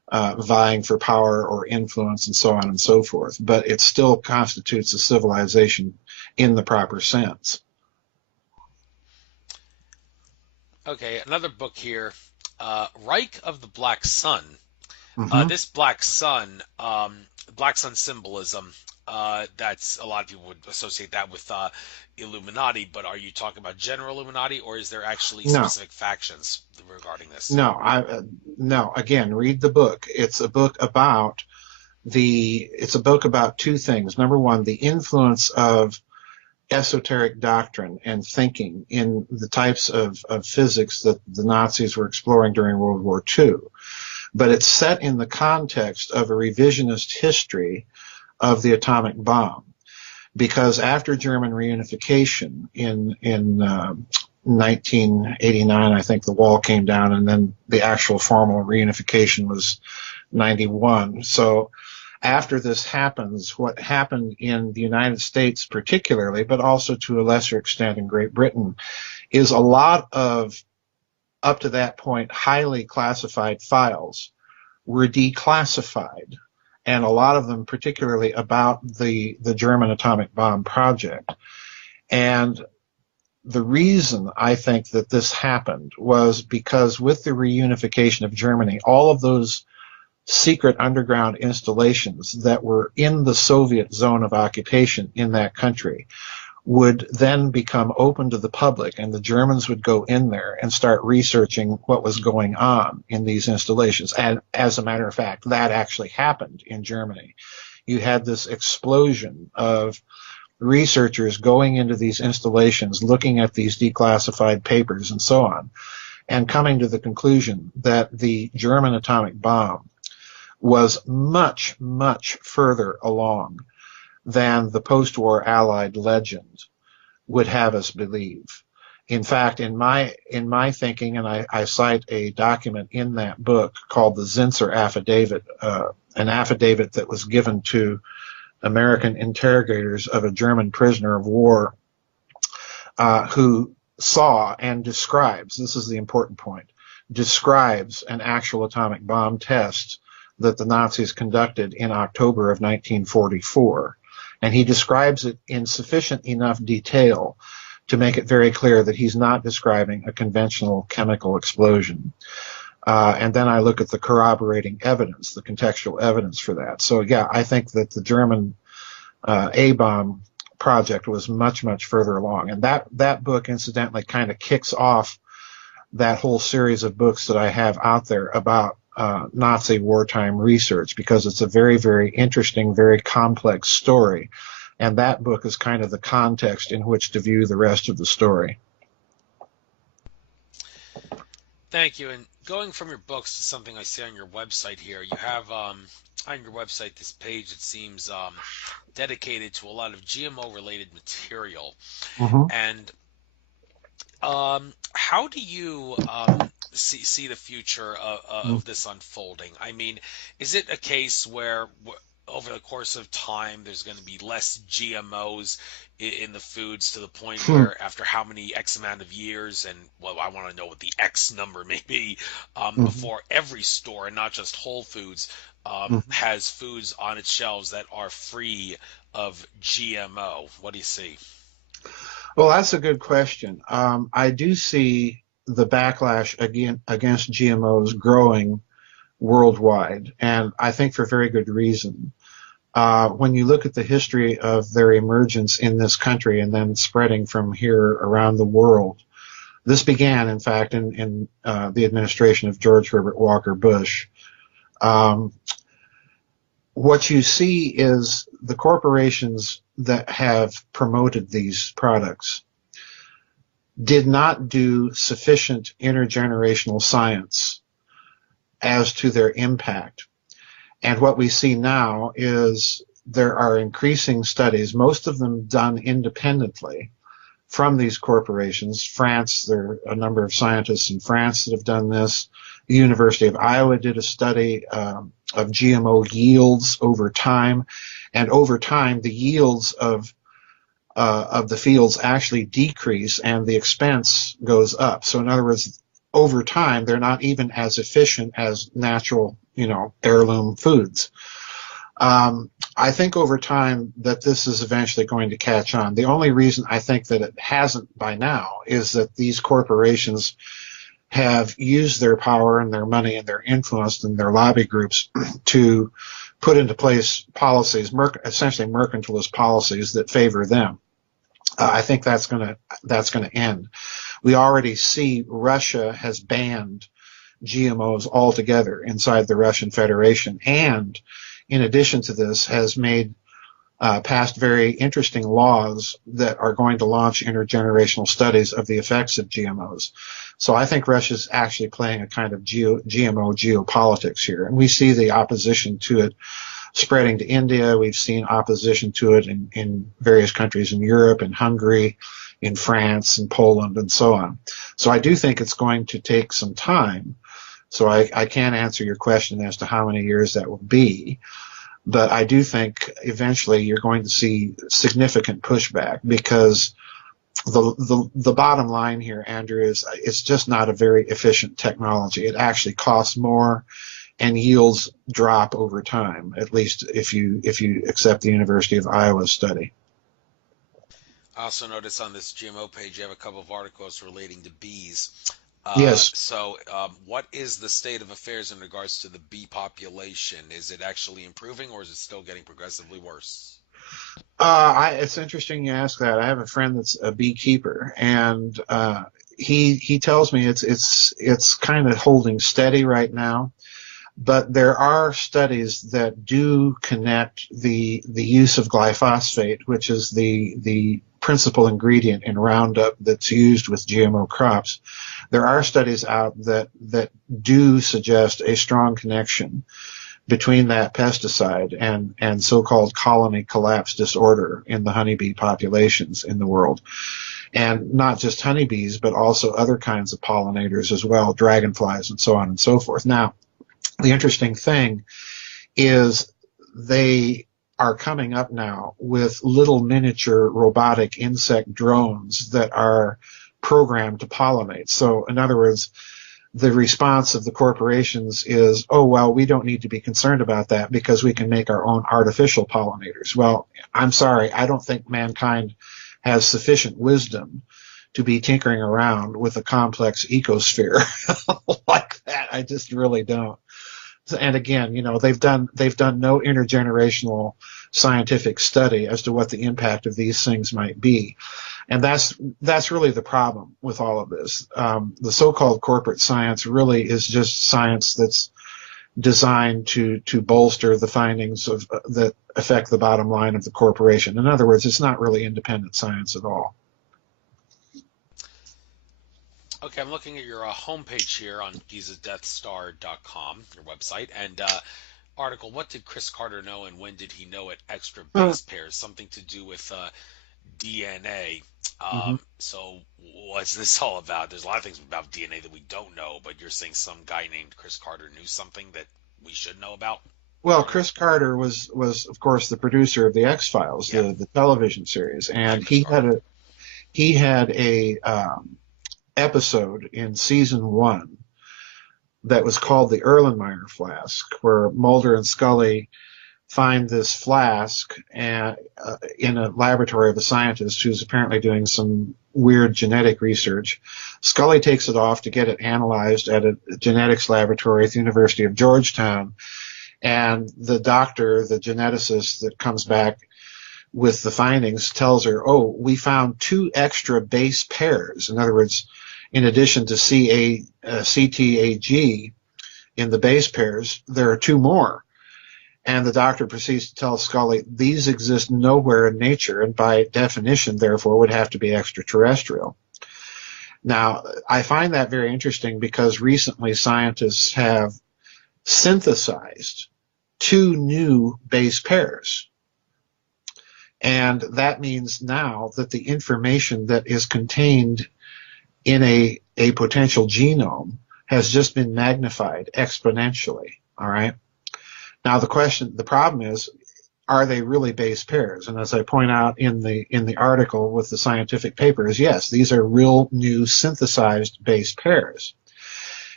vying for power or influence and so on and so forth. But it still constitutes a civilization in the proper sense. Okay, another book here, Reich of the Black Sun. Mm-hmm. This Black Sun symbolism, that's a lot of people would associate that with Illuminati, but are you talking about general Illuminati, or is there actually No, specific factions regarding this? no, no. Again, read the book. It's a book about two things. Number one, the influence of esoteric doctrine and thinking in the types of physics that the Nazis were exploring during World War II. But it's set in the context of a revisionist history of the atomic bomb. Because after German reunification in 1989, I think the wall came down, and then the actual formal reunification was 91. So after this happens, what happened in the United States particularly, but also to a lesser extent in Great Britain, is a lot of, up to that point, highly classified files were declassified, and a lot of them particularly about the German atomic bomb project. And the reason I think that this happened was because with the reunification of Germany, all of those secret underground installations that were in the Soviet zone of occupation in that country would then become open to the public, and the Germans would go in there and start researching what was going on in these installations. And as a matter of fact, that actually happened in Germany. You had this explosion of researchers going into these installations, looking at these declassified papers and so on, and coming to the conclusion that the German atomic bomb was much, much further along than the post-war Allied legend would have us believe. In fact, in my thinking, and I cite a document in that book called the Zinsser Affidavit, an affidavit that was given to American interrogators of a German prisoner of war who saw and describes, this is the important point, describes an actual atomic bomb test that the Nazis conducted in October of 1944. And he describes it in sufficient enough detail to make it very clear that he's not describing a conventional chemical explosion. And then I look at the corroborating evidence, the contextual evidence for that. So yeah, I think that the German A-bomb project was much, much further along. And that book, incidentally, kind of kicks off that whole series of books that I have out there about Nazi wartime research, because it's a very, very interesting, very complex story. And that book is kind of the context in which to view the rest of the story. Thank you. And going from your books to something I see on your website here, you have on your website this page that seems dedicated to a lot of GMO related material. Mm-hmm. And how do you see the future of this unfolding? I mean, is it a case where over the course of time there's going to be less GMOs in the foods to the point Mm-hmm. where after how many X amount of years, and well, I want to know what the X number may be, Mm-hmm. before every store, and not just Whole Foods, has foods on its shelves that are free of GMO? What do you see? Well, that's a good question. I do see the backlash against GMOs growing worldwide, and I think for very good reason. When you look at the history of their emergence in this country and then spreading from here around the world, this began, in fact, in the administration of George Herbert Walker Bush. Um, what you see is the corporations that have promoted these products did not do sufficient intergenerational science as to their impact. And what we see now is there are increasing studies, most of them done independently from these corporations. France, there are a number of scientists in France that have done this. The University of Iowa did a study of GMO yields over time, and over time the yields of the fields actually decrease and the expense goes up. So in other words, over time they're not even as efficient as natural heirloom foods. I think over time that this is eventually going to catch on. The only reason I think that it hasn't by now is that these corporations have used their power and their money and their influence and their lobby groups to put into place policies, essentially mercantilist policies that favor them. I think that's going to end. We already see Russia has banned GMOs altogether inside the Russian Federation, and in addition to this, has passed very interesting laws that are going to launch intergenerational studies of the effects of GMOs. So I think Russia's actually playing a kind of GMO geopolitics here, and we see the opposition to it spreading to India. We've seen opposition to it in various countries in Europe, in Hungary, in France, and Poland, and so on. So I do think it's going to take some time. So I can't answer your question as to how many years that will be. But I do think eventually you're going to see significant pushback, because the bottom line here, Andrew, is it's just not a very efficient technology. It actually costs more, and yields drop over time, at least if you accept the University of Iowa study. I also notice on this GMO page you have a couple of articles relating to bees. Yes. What is the state of affairs in regards to the bee population? Is it actually improving, or is it still getting progressively worse? It's interesting you ask that. I have a friend that's a beekeeper, and he tells me it's kind of holding steady right now. But there are studies that do connect the use of glyphosate, which is the principal ingredient in Roundup that's used with GMO crops. There are studies out that do suggest a strong connection between that pesticide and so-called colony collapse disorder in the honeybee populations in the world. And not just honeybees, but also other kinds of pollinators as well, dragonflies and so on and so forth. Now, the interesting thing is they are coming up now with little miniature robotic insect drones that are programmed to pollinate. So in other words, the response of the corporations is, oh, well, we don't need to be concerned about that because we can make our own artificial pollinators. Well, I'm sorry, I don't think mankind has sufficient wisdom to be tinkering around with a complex ecosphere like that. I just really don't. And again, they've done no intergenerational scientific study as to what the impact of these things might be. And that's really the problem with all of this. The so-called corporate science really is just science that's designed to bolster the findings that affect the bottom line of the corporation. In other words, it's not really independent science at all. Okay, I'm looking at your homepage here on GizaDeathStar.com, your website, and article, what did Chris Carter know and when did he know it? Extra base pairs, something to do with DNA. Mm-hmm. So what's this all about? There's a lot of things about DNA that we don't know, but you're saying some guy named Chris Carter knew something that we should know about? Well, Chris Carter was of course the producer of the X-Files, Yeah, the television series, right, and Chris Carter. he had a episode in season 1 that was called the Erlenmeyer flask, where Mulder and Scully find this flask in a laboratory of a scientist who's apparently doing some weird genetic research. Scully takes it off to get it analyzed at a genetics laboratory at the University of Georgetown, and the doctor, the geneticist that comes back with the findings, tells her, oh, we found 2 extra base pairs. In other words, in addition to CTAG in the base pairs, there are 2 more. And the doctor proceeds to tell Scully, these exist nowhere in nature, and by definition, therefore, would have to be extraterrestrial. Now, I find that very interesting because recently scientists have synthesized 2 new base pairs. And that means now that the information that is contained in a potential genome has just been magnified exponentially. All right. Now the problem is, are they really base pairs? And as I point out in the article with the scientific papers, yes, these are real new synthesized base pairs.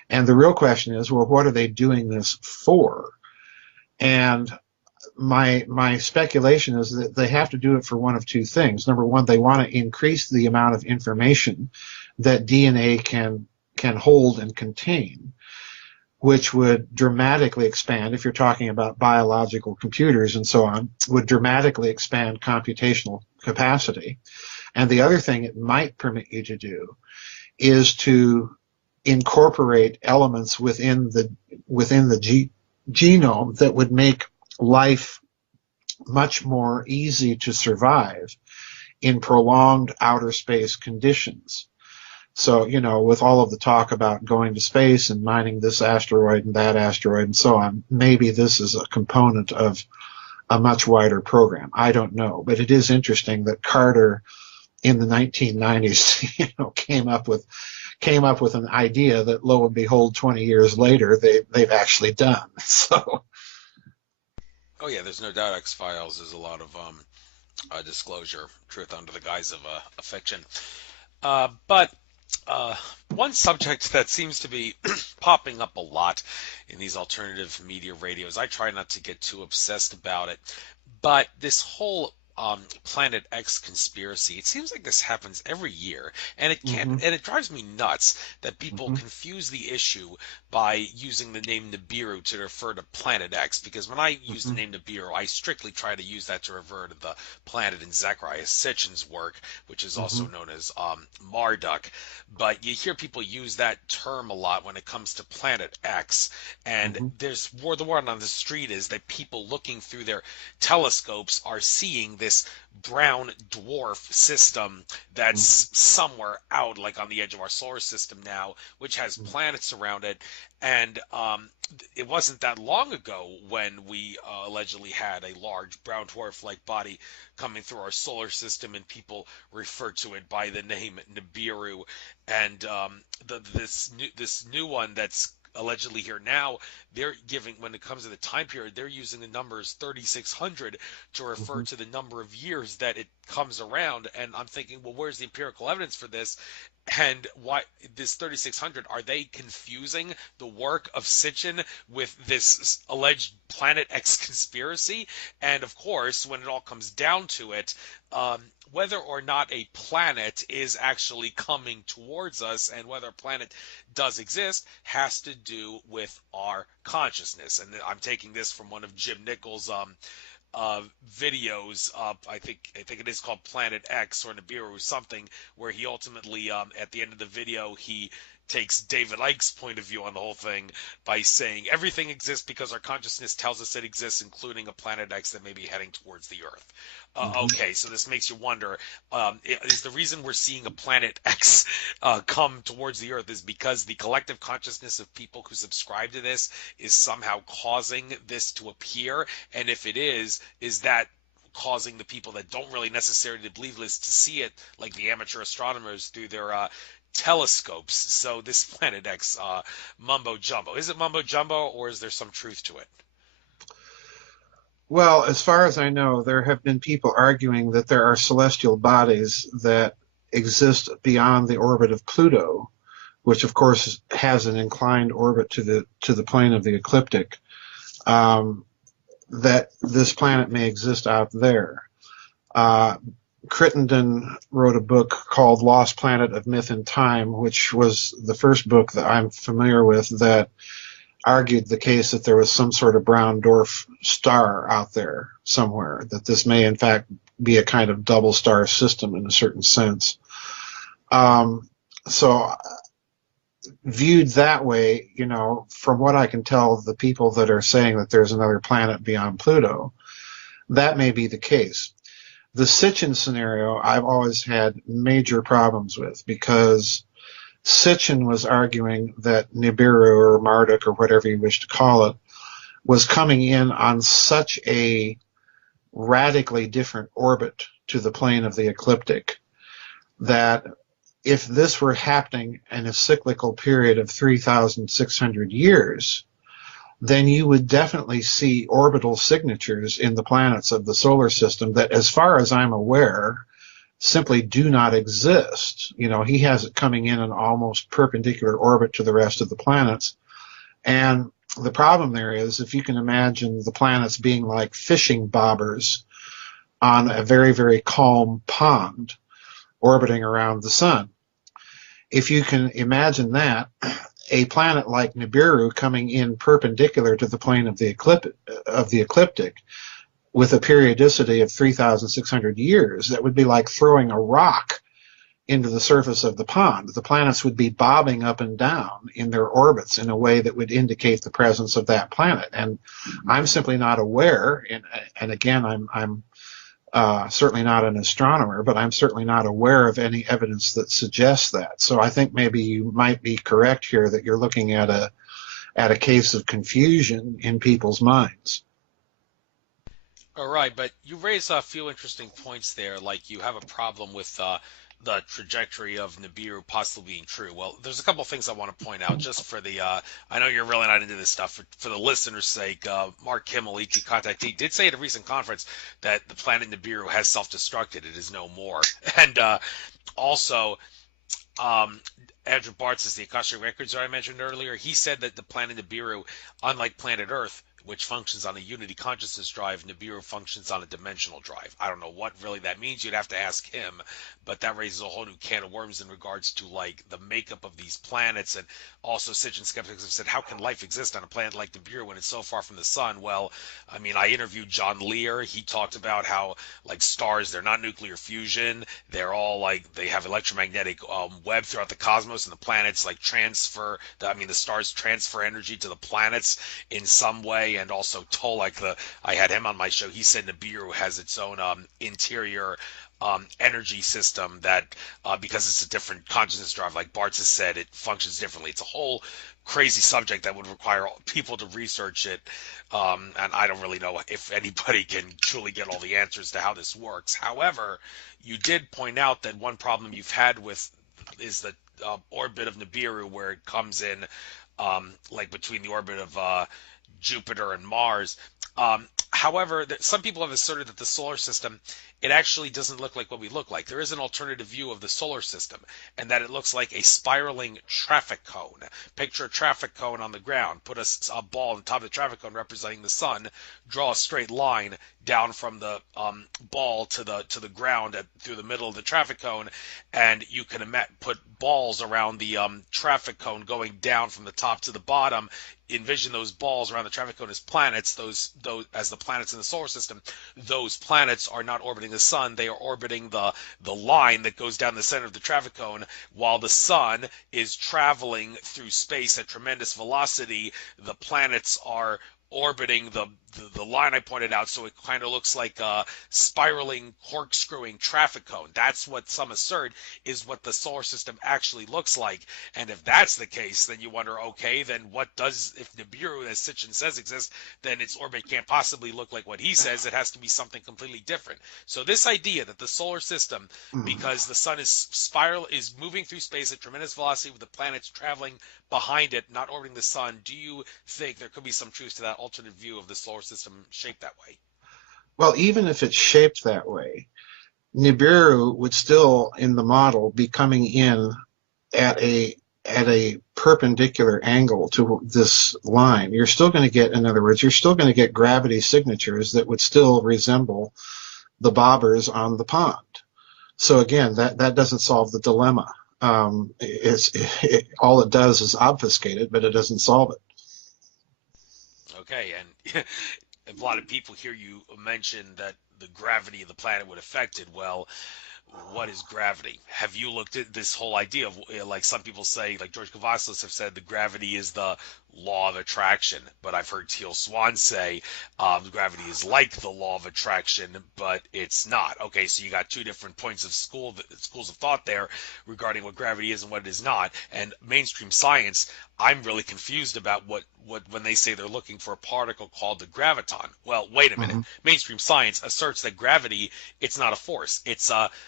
And the real question is, well, what are they doing this for? And my speculation is that they have to do it for one of two things. Number one, they want to increase the amount of information that DNA can hold and contain, which would dramatically expand, if you're talking about biological computers and so on, would dramatically expand computational capacity. And the other thing it might permit you to do is to incorporate elements within the genome that would make life much more easy to survive in prolonged outer space conditions. So, with all of the talk about going to space and mining this asteroid and that asteroid and so on, maybe this is a component of a much wider program. I don't know, but it is interesting that Carter in the 1990s, came up with an idea that, lo and behold, 20 years later, they've actually done. So, Oh yeah, there's no doubt X Files is a lot of disclosure, truth under the guise of a fiction. But one subject that seems to be popping up a lot in these alternative media radios, I try not to get too obsessed about it, but this whole Planet X conspiracy, it seems like this happens every year, and mm-hmm, it drives me nuts that people mm-hmm, confuse the issue by using the name Nibiru to refer to Planet X, because when I use the mm-hmm, name Nibiru, I strictly try to use that to refer to the planet in Zechariah Sitchin's work, which is mm-hmm, also known as Marduk. But you hear people use that term a lot when it comes to Planet X, and mm-hmm, the word on the street is that people looking through their telescopes are seeing this brown dwarf system that's somewhere out, like on the edge of our solar system now, which has mm-hmm, planets around it. And it wasn't that long ago when we allegedly had a large brown dwarf-like body coming through our solar system, and people refer to it by the name Nibiru. And this new one that's allegedly here now, they're giving, when it comes to the time period, they're using the numbers 3600 to refer mm-hmm. to the number of years that it comes around. And I'm thinking, well, where's the empirical evidence for this? And why this 3600? Are they confusing the work of Sitchin with this alleged Planet X conspiracy? And of course, when it all comes down to it, whether or not a planet is actually coming towards us, and whether a planet does exist, has to do with our consciousness. And I'm taking this from one of Jim Nichols' videos. I think it is called Planet X or Nibiru or something, where he ultimately, at the end of the video, he takes David Icke's point of view on the whole thing by saying everything exists because our consciousness tells us it exists, including a Planet X that may be heading towards the Earth. Mm-hmm. Okay, so this makes you wonder, is the reason we're seeing a Planet X come towards the Earth is because the collective consciousness of people who subscribe to this is somehow causing this to appear? And if it is that causing the people that don't really necessarily believe this to see it, like the amateur astronomers through their telescopes? So this Planet X mumbo jumbo, is it mumbo jumbo, or is there some truth to it? Well, as far as I know, there have been people arguing that there are celestial bodies that exist beyond the orbit of Pluto, which of course has an inclined orbit to the plane of the ecliptic. That this planet may exist out there. Uh, Crittenden wrote a book called Lost Planet of Myth and Time, which was the first book that I'm familiar with that argued the case that there was some sort of brown dwarf star out there somewhere, that this may in fact be a kind of double star system in a certain sense. So viewed that way, from what I can tell, the people that are saying that there's another planet beyond Pluto, that may be the case. The Sitchin scenario I've always had major problems with, because Sitchin was arguing that Nibiru or Marduk or whatever you wish to call it was coming in on such a radically different orbit to the plane of the ecliptic that if this were happening in a cyclical period of 3,600 years, then you would definitely see orbital signatures in the planets of the solar system that, as far as I'm aware, simply do not exist. He has it coming in an almost perpendicular orbit to the rest of the planets. And the problem there is, if you can imagine the planets being like fishing bobbers on a very, very calm pond orbiting around the sun. If you can imagine that, a planet like Nibiru coming in perpendicular to the plane of the ecliptic with a periodicity of 3,600 years, that would be like throwing a rock into the surface of the pond. The planets would be bobbing up and down in their orbits in a way that would indicate the presence of that planet. And I'm simply not aware, and again, I'm certainly not an astronomer, but I'm certainly not aware of any evidence that suggests that. So I think maybe you might be correct here that you're looking at a case of confusion in people's minds. All right, but you raise a few interesting points there. Like you have a problem with the trajectory of Nibiru possibly being true. Well, there's a couple of things I want to point out just for the. I know you're really not into this stuff. For the listeners' sake, Mark Kimmel, ET contactee, did say at a recent conference that the planet Nibiru has self-destructed. It is no more. And also, um, Andrew Bartz is the Akashic Records that I mentioned earlier. He said that the planet Nibiru, unlike planet Earth, which functions on a unity consciousness drive, Nibiru functions on a dimensional drive. I don't know what really that means. You'd have to ask him, but that raises a whole new can of worms in regards to like the makeup of these planets. And also, Sitchin skeptics have said, how can life exist on a planet like Nibiru when it's so far from the sun? Well, I mean, I interviewed John Lear. He talked about how like stars, they're not nuclear fusion. They're all like they have electromagnetic web throughout the cosmos, and the planets like transfer. I mean, the stars transfer energy to the planets in some way, and also Tolek, I had him on my show. He said Nibiru has its own interior energy system that because it's a different consciousness drive, like Bartz has said, it functions differently. It's a whole crazy subject that would require people to research it, and I don't really know if anybody can truly get all the answers to how this works. However, you did point out that one problem you've had with is the orbit of Nibiru, where it comes in like between the orbit of Jupiter and Mars. However, some people have asserted that the solar system, it actually doesn't look like what we look like. There is an alternative view of the solar system, and that it looks like a spiraling traffic cone. Picture a traffic cone on the ground. Put a ball on top of the traffic cone representing the sun. Draw a straight line down from the ball to the ground through the middle of the traffic cone, and you can put balls around the traffic cone going down from the top to the bottom. Envision those balls around the traffic cone as planets. Those as the planets in the solar system. Those planets are not orbiting the sun. They are orbiting the line that goes down the center of the traffic cone, while the sun is traveling through space at tremendous velocity. The planets are orbiting the line I pointed out, so it kind of looks like a spiraling, corkscrewing traffic cone. That's what some assert is what the solar system actually looks like. And if that's the case, then you wonder, okay, then what does, if Nibiru, as Sitchin says, exists, then its orbit can't possibly look like what he says. It has to be something completely different. So this idea that the solar system, because the sun is moving through space at tremendous velocity with the planets traveling behind it, not orbiting the sun, do you think there could be some truth to that alternate view of the solar system shaped that way? Well, even if it's shaped that way, Nibiru would still, in the model, be coming in at a perpendicular angle to this line. You're still going to get, in other words, you're still going to get gravity signatures that would still resemble the bobbers on the pond. So again, that doesn't solve the dilemma. All it does is obfuscate it, but it doesn't solve it. Okay, and a lot of people hear you mention that the gravity of the planet would affect it. Well, what is gravity? Have you looked at this whole idea of, like some people say, like George Kavaslis have said, the gravity is the law of attraction, but I've heard Teal Swan say gravity is like the law of attraction, but it's not. Okay, so you got two different points of schools of thought there regarding what gravity is and what it is not. And mainstream science, I'm really confused about what when they say they're looking for a particle called the graviton. Well, wait a minute. Mm-hmm. Mainstream science asserts that gravity, it's not a force. It's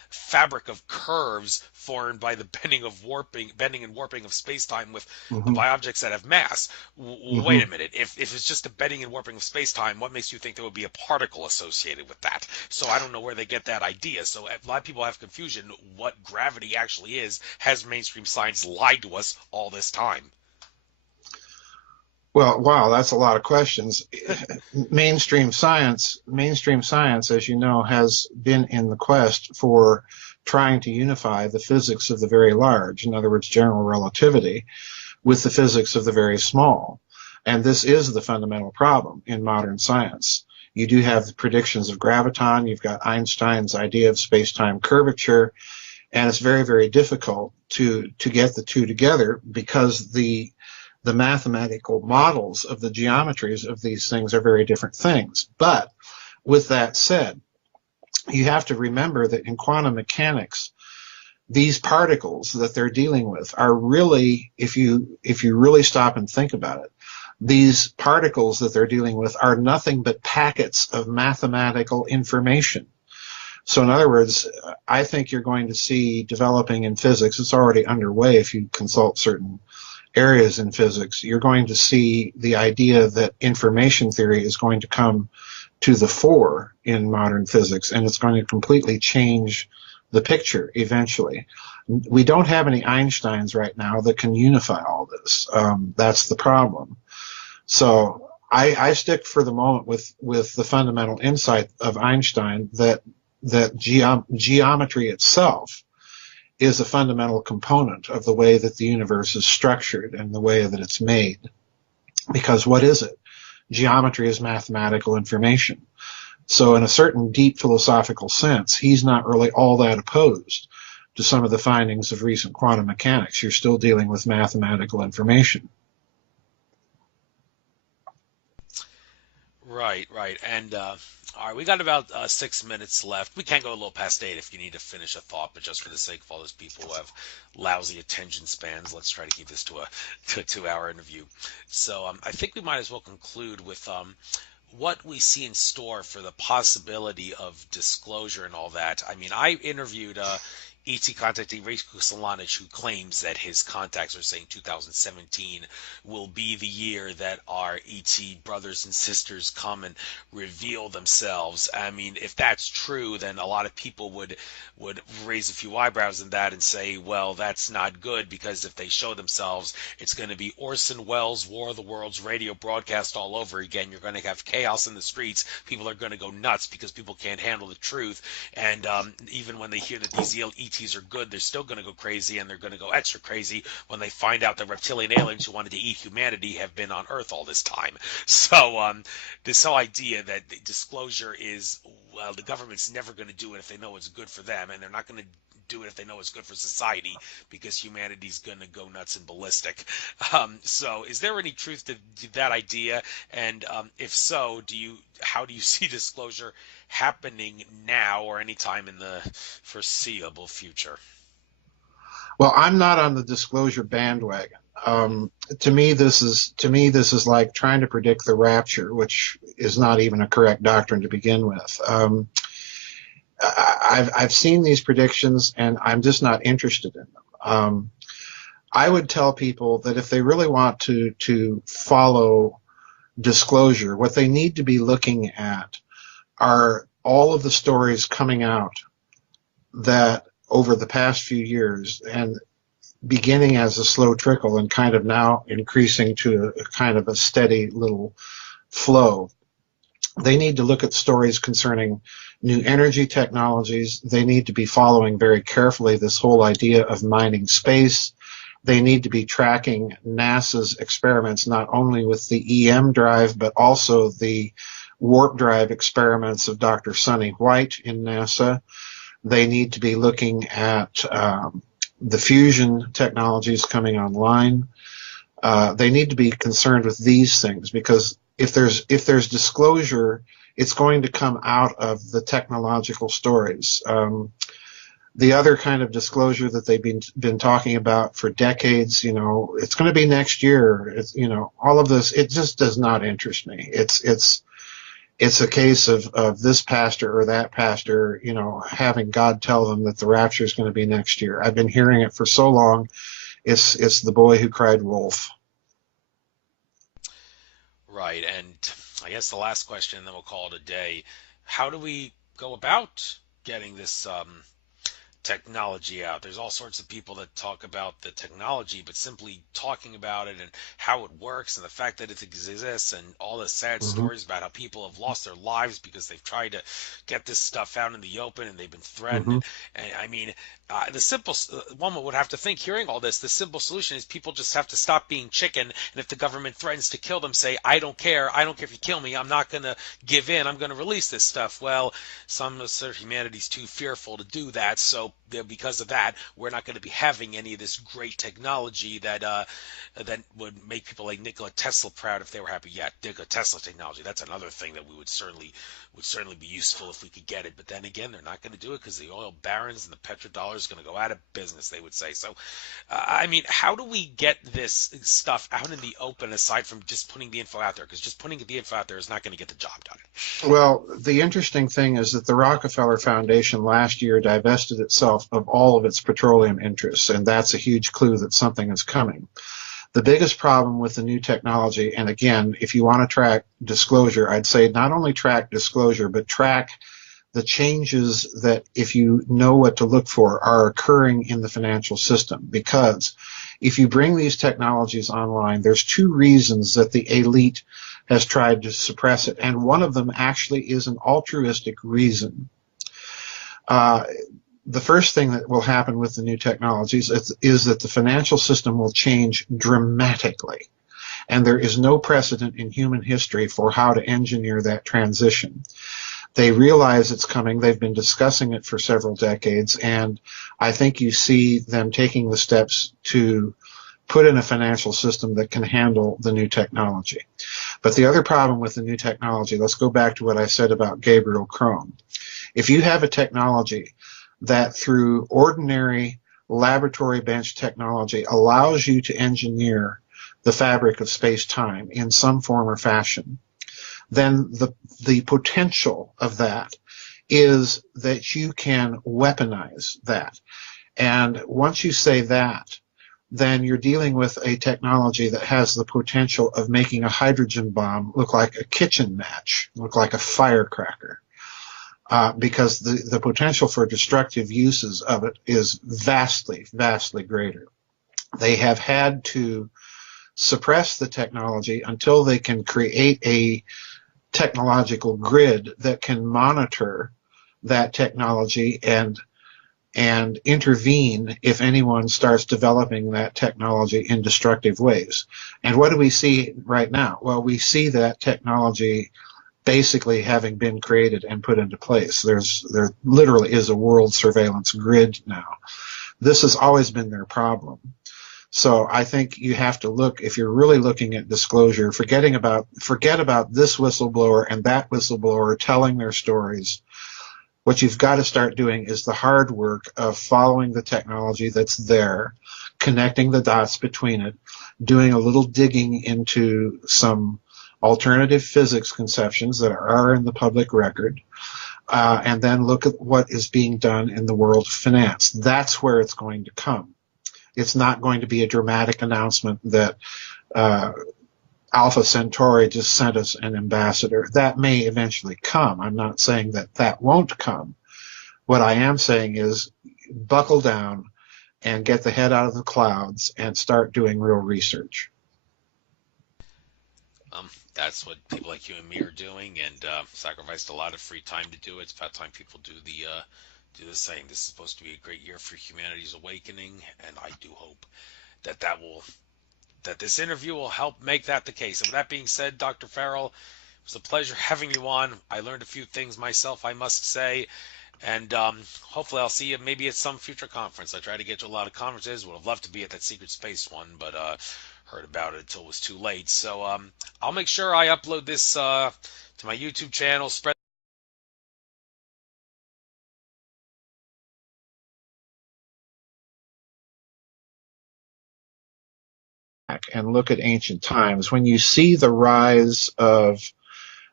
fabric of curves formed by the bending and warping of space-time Hmm. by objects that have mass. Wait Hmm. a minute. If it's just a bending and warping of space-time, what makes you think there would be a particle associated with that? So I don't know where they get that idea. So a lot of people have confusion what gravity actually is. Has mainstream science lied to us all this time? Well, wow, that's a lot of questions. Mainstream science, as you know, has been in the quest for trying to unify the physics of the very large, in other words, general relativity, with the physics of the very small. And this is the fundamental problem in modern science. You do have the predictions of graviton, you've got Einstein's idea of space-time curvature, and it's very, very difficult to get the two together because the mathematical models of the geometries of these things are very different things. But with that said, you have to remember that in quantum mechanics, these particles that they're dealing with are really, if you really stop and think about it, these particles that they're dealing with are nothing but packets of mathematical information. So in other words, I think you're going to see developing in physics, it's already underway if you consult certain areas in physics, you're going to see the idea that information theory is going to come to the fore in modern physics, and it's going to completely change the picture eventually. We don't have any Einsteins right now that can unify all this. That's the problem. So I stick for the moment with the fundamental insight of Einstein that geometry itself is a fundamental component of the way that the universe is structured and the way that it's made. Because what is it? Geometry is mathematical information. So, in a certain deep philosophical sense, he's not really all that opposed to some of the findings of recent quantum mechanics. You're still dealing with mathematical information. Right, right. And all right, we got about 6 minutes left. We can go a little past 8 if you need to finish a thought, but just for the sake of all those people who have lousy attention spans, let's try to keep this to a 2 hour interview. So I think we might as well conclude with what we see in store for the possibility of disclosure and all that. I mean, I interviewed ET contactee Riku Solanich, who claims that his contacts are saying 2017 will be the year that our ET brothers and sisters come and reveal themselves. I mean, if that's true, then a lot of people would raise a few eyebrows in that and say, well, that's not good because if they show themselves, it's going to be Orson Welles' War of the Worlds radio broadcast all over again. You're going to have chaos in the streets. People are going to go nuts because people can't handle the truth. And even when they hear that these ETs are good, they're still going to go crazy, and they're going to go extra crazy when they find out that reptilian aliens who wanted to eat humanity have been on Earth all this time. So this whole idea that the disclosure is, well, the government's never going to do it if they know it's good for them, and they're not going to do it if they know it's good for society because humanity's going to go nuts and ballistic. So is there any truth to that idea? And if so, how do you see disclosure happening now or anytime in the foreseeable future? Well, I'm not on the disclosure bandwagon. To me, this is like trying to predict the rapture, which is not even a correct doctrine to begin with. I've seen these predictions, and I'm just not interested in them. I would tell people that if they really want to follow disclosure, what they need to be looking at are all of the stories coming out that over the past few years and beginning as a slow trickle and kind of now increasing to a kind of a steady little flow. They need to look at stories concerning new energy technologies. They need to be following very carefully this whole idea of mining space. They need to be tracking NASA's experiments, not only with the EM drive, but also the warp drive experiments of Dr. Sonny White in NASA. They need to be looking at the fusion technologies coming online. They need to be concerned with these things because if there's disclosure, it's going to come out of the technological stories. The other kind of disclosure that they've been talking about for decades, it's going to be next year. All of this, it just does not interest me. It's a case of this pastor or that pastor, having God tell them that the rapture is going to be next year. I've been hearing it for so long. It's the boy who cried wolf. Right. And I guess the last question, and then we'll call it a day. How do we go about getting this technology out? There's all sorts of people that talk about the technology, but simply talking about it and how it works and the fact that it exists and all the sad Hmm. stories about how people have lost their lives because they've tried to get this stuff out in the open and they've been threatened. Hmm. And I mean, the simple one would have to think, hearing all this, the simple solution is people just have to stop being chicken. And if the government threatens to kill them, say, I don't care. I don't care if you kill me. I'm not going to give in. I'm going to release this stuff. Well, some of humanity's too fearful to do that. So because of that, we're not going to be having any of this great technology that would make people like Nikola Tesla proud if they were happy. Yeah, Nikola Tesla technology. That's another thing that we would certainly be useful if we could get it. But then again, they're not going to do it because the oil barons and the petrodollars are going to go out of business. They would say so. I mean, how do we get this stuff out in the open aside from just putting the info out there? Because just putting the info out there is not going to get the job done. Well, the interesting thing is that the Rockefeller Foundation last year divested itself of all of its petroleum interests, and that's a huge clue that something is coming. The biggest problem with the new technology, and again, if you want to track disclosure, I'd say not only track disclosure, but track the changes that, if you know what to look for, are occurring in the financial system. Because if you bring these technologies online, there's two reasons that the elite has tried to suppress it. And one of them actually is an altruistic reason. Uh, the first thing that will happen with the new technologies is that the financial system will change dramatically. And there is no precedent in human history for how to engineer that transition. They realize it's coming. They've been discussing it for several decades. And I think you see them taking the steps to put in a financial system that can handle the new technology. But the other problem with the new technology, let's go back to what I said about Gabriel Chrome. If you have a technology that through ordinary laboratory bench technology allows you to engineer the fabric of space-time in some form or fashion, then the potential of that is that you can weaponize that. And once you say that, then you're dealing with a technology that has the potential of making a hydrogen bomb look like a kitchen match, look like a firecracker. Because the potential for destructive uses of it is vastly, vastly greater. They have had to suppress the technology until they can create a technological grid that can monitor that technology and intervene if anyone starts developing that technology in destructive ways. And what do we see right now? Well, we see that technology basically having been created and put into place. There literally is a world surveillance grid now. This has always been their problem. So I think you have to look, if you're really looking at disclosure, forget about this whistleblower and that whistleblower telling their stories. What you've got to start doing is the hard work of following the technology that's there, connecting the dots between it, doing a little digging into some alternative physics conceptions that are in the public record, and then look at what is being done in the world of finance. That's where it's going to come. It's not going to be a dramatic announcement that Alpha Centauri just sent us an ambassador. That may eventually come. I'm not saying that that won't come. What I am saying is buckle down and get the head out of the clouds and start doing real research. That's what people like you and me are doing, and sacrificed a lot of free time to do it. It's about time people do the same. This is supposed to be a great year for humanity's awakening, and I do hope that this interview will help make that the case. And with that being said, Dr. Farrell, it was a pleasure having you on. I learned a few things myself, I must say, and hopefully I'll see you maybe at some future conference. I try to get to a lot of conferences. Would have loved to be at that secret space one, but heard about it until it was too late. So I'll make sure I upload this to my YouTube channel. Spread And look at ancient times. When you see the rise of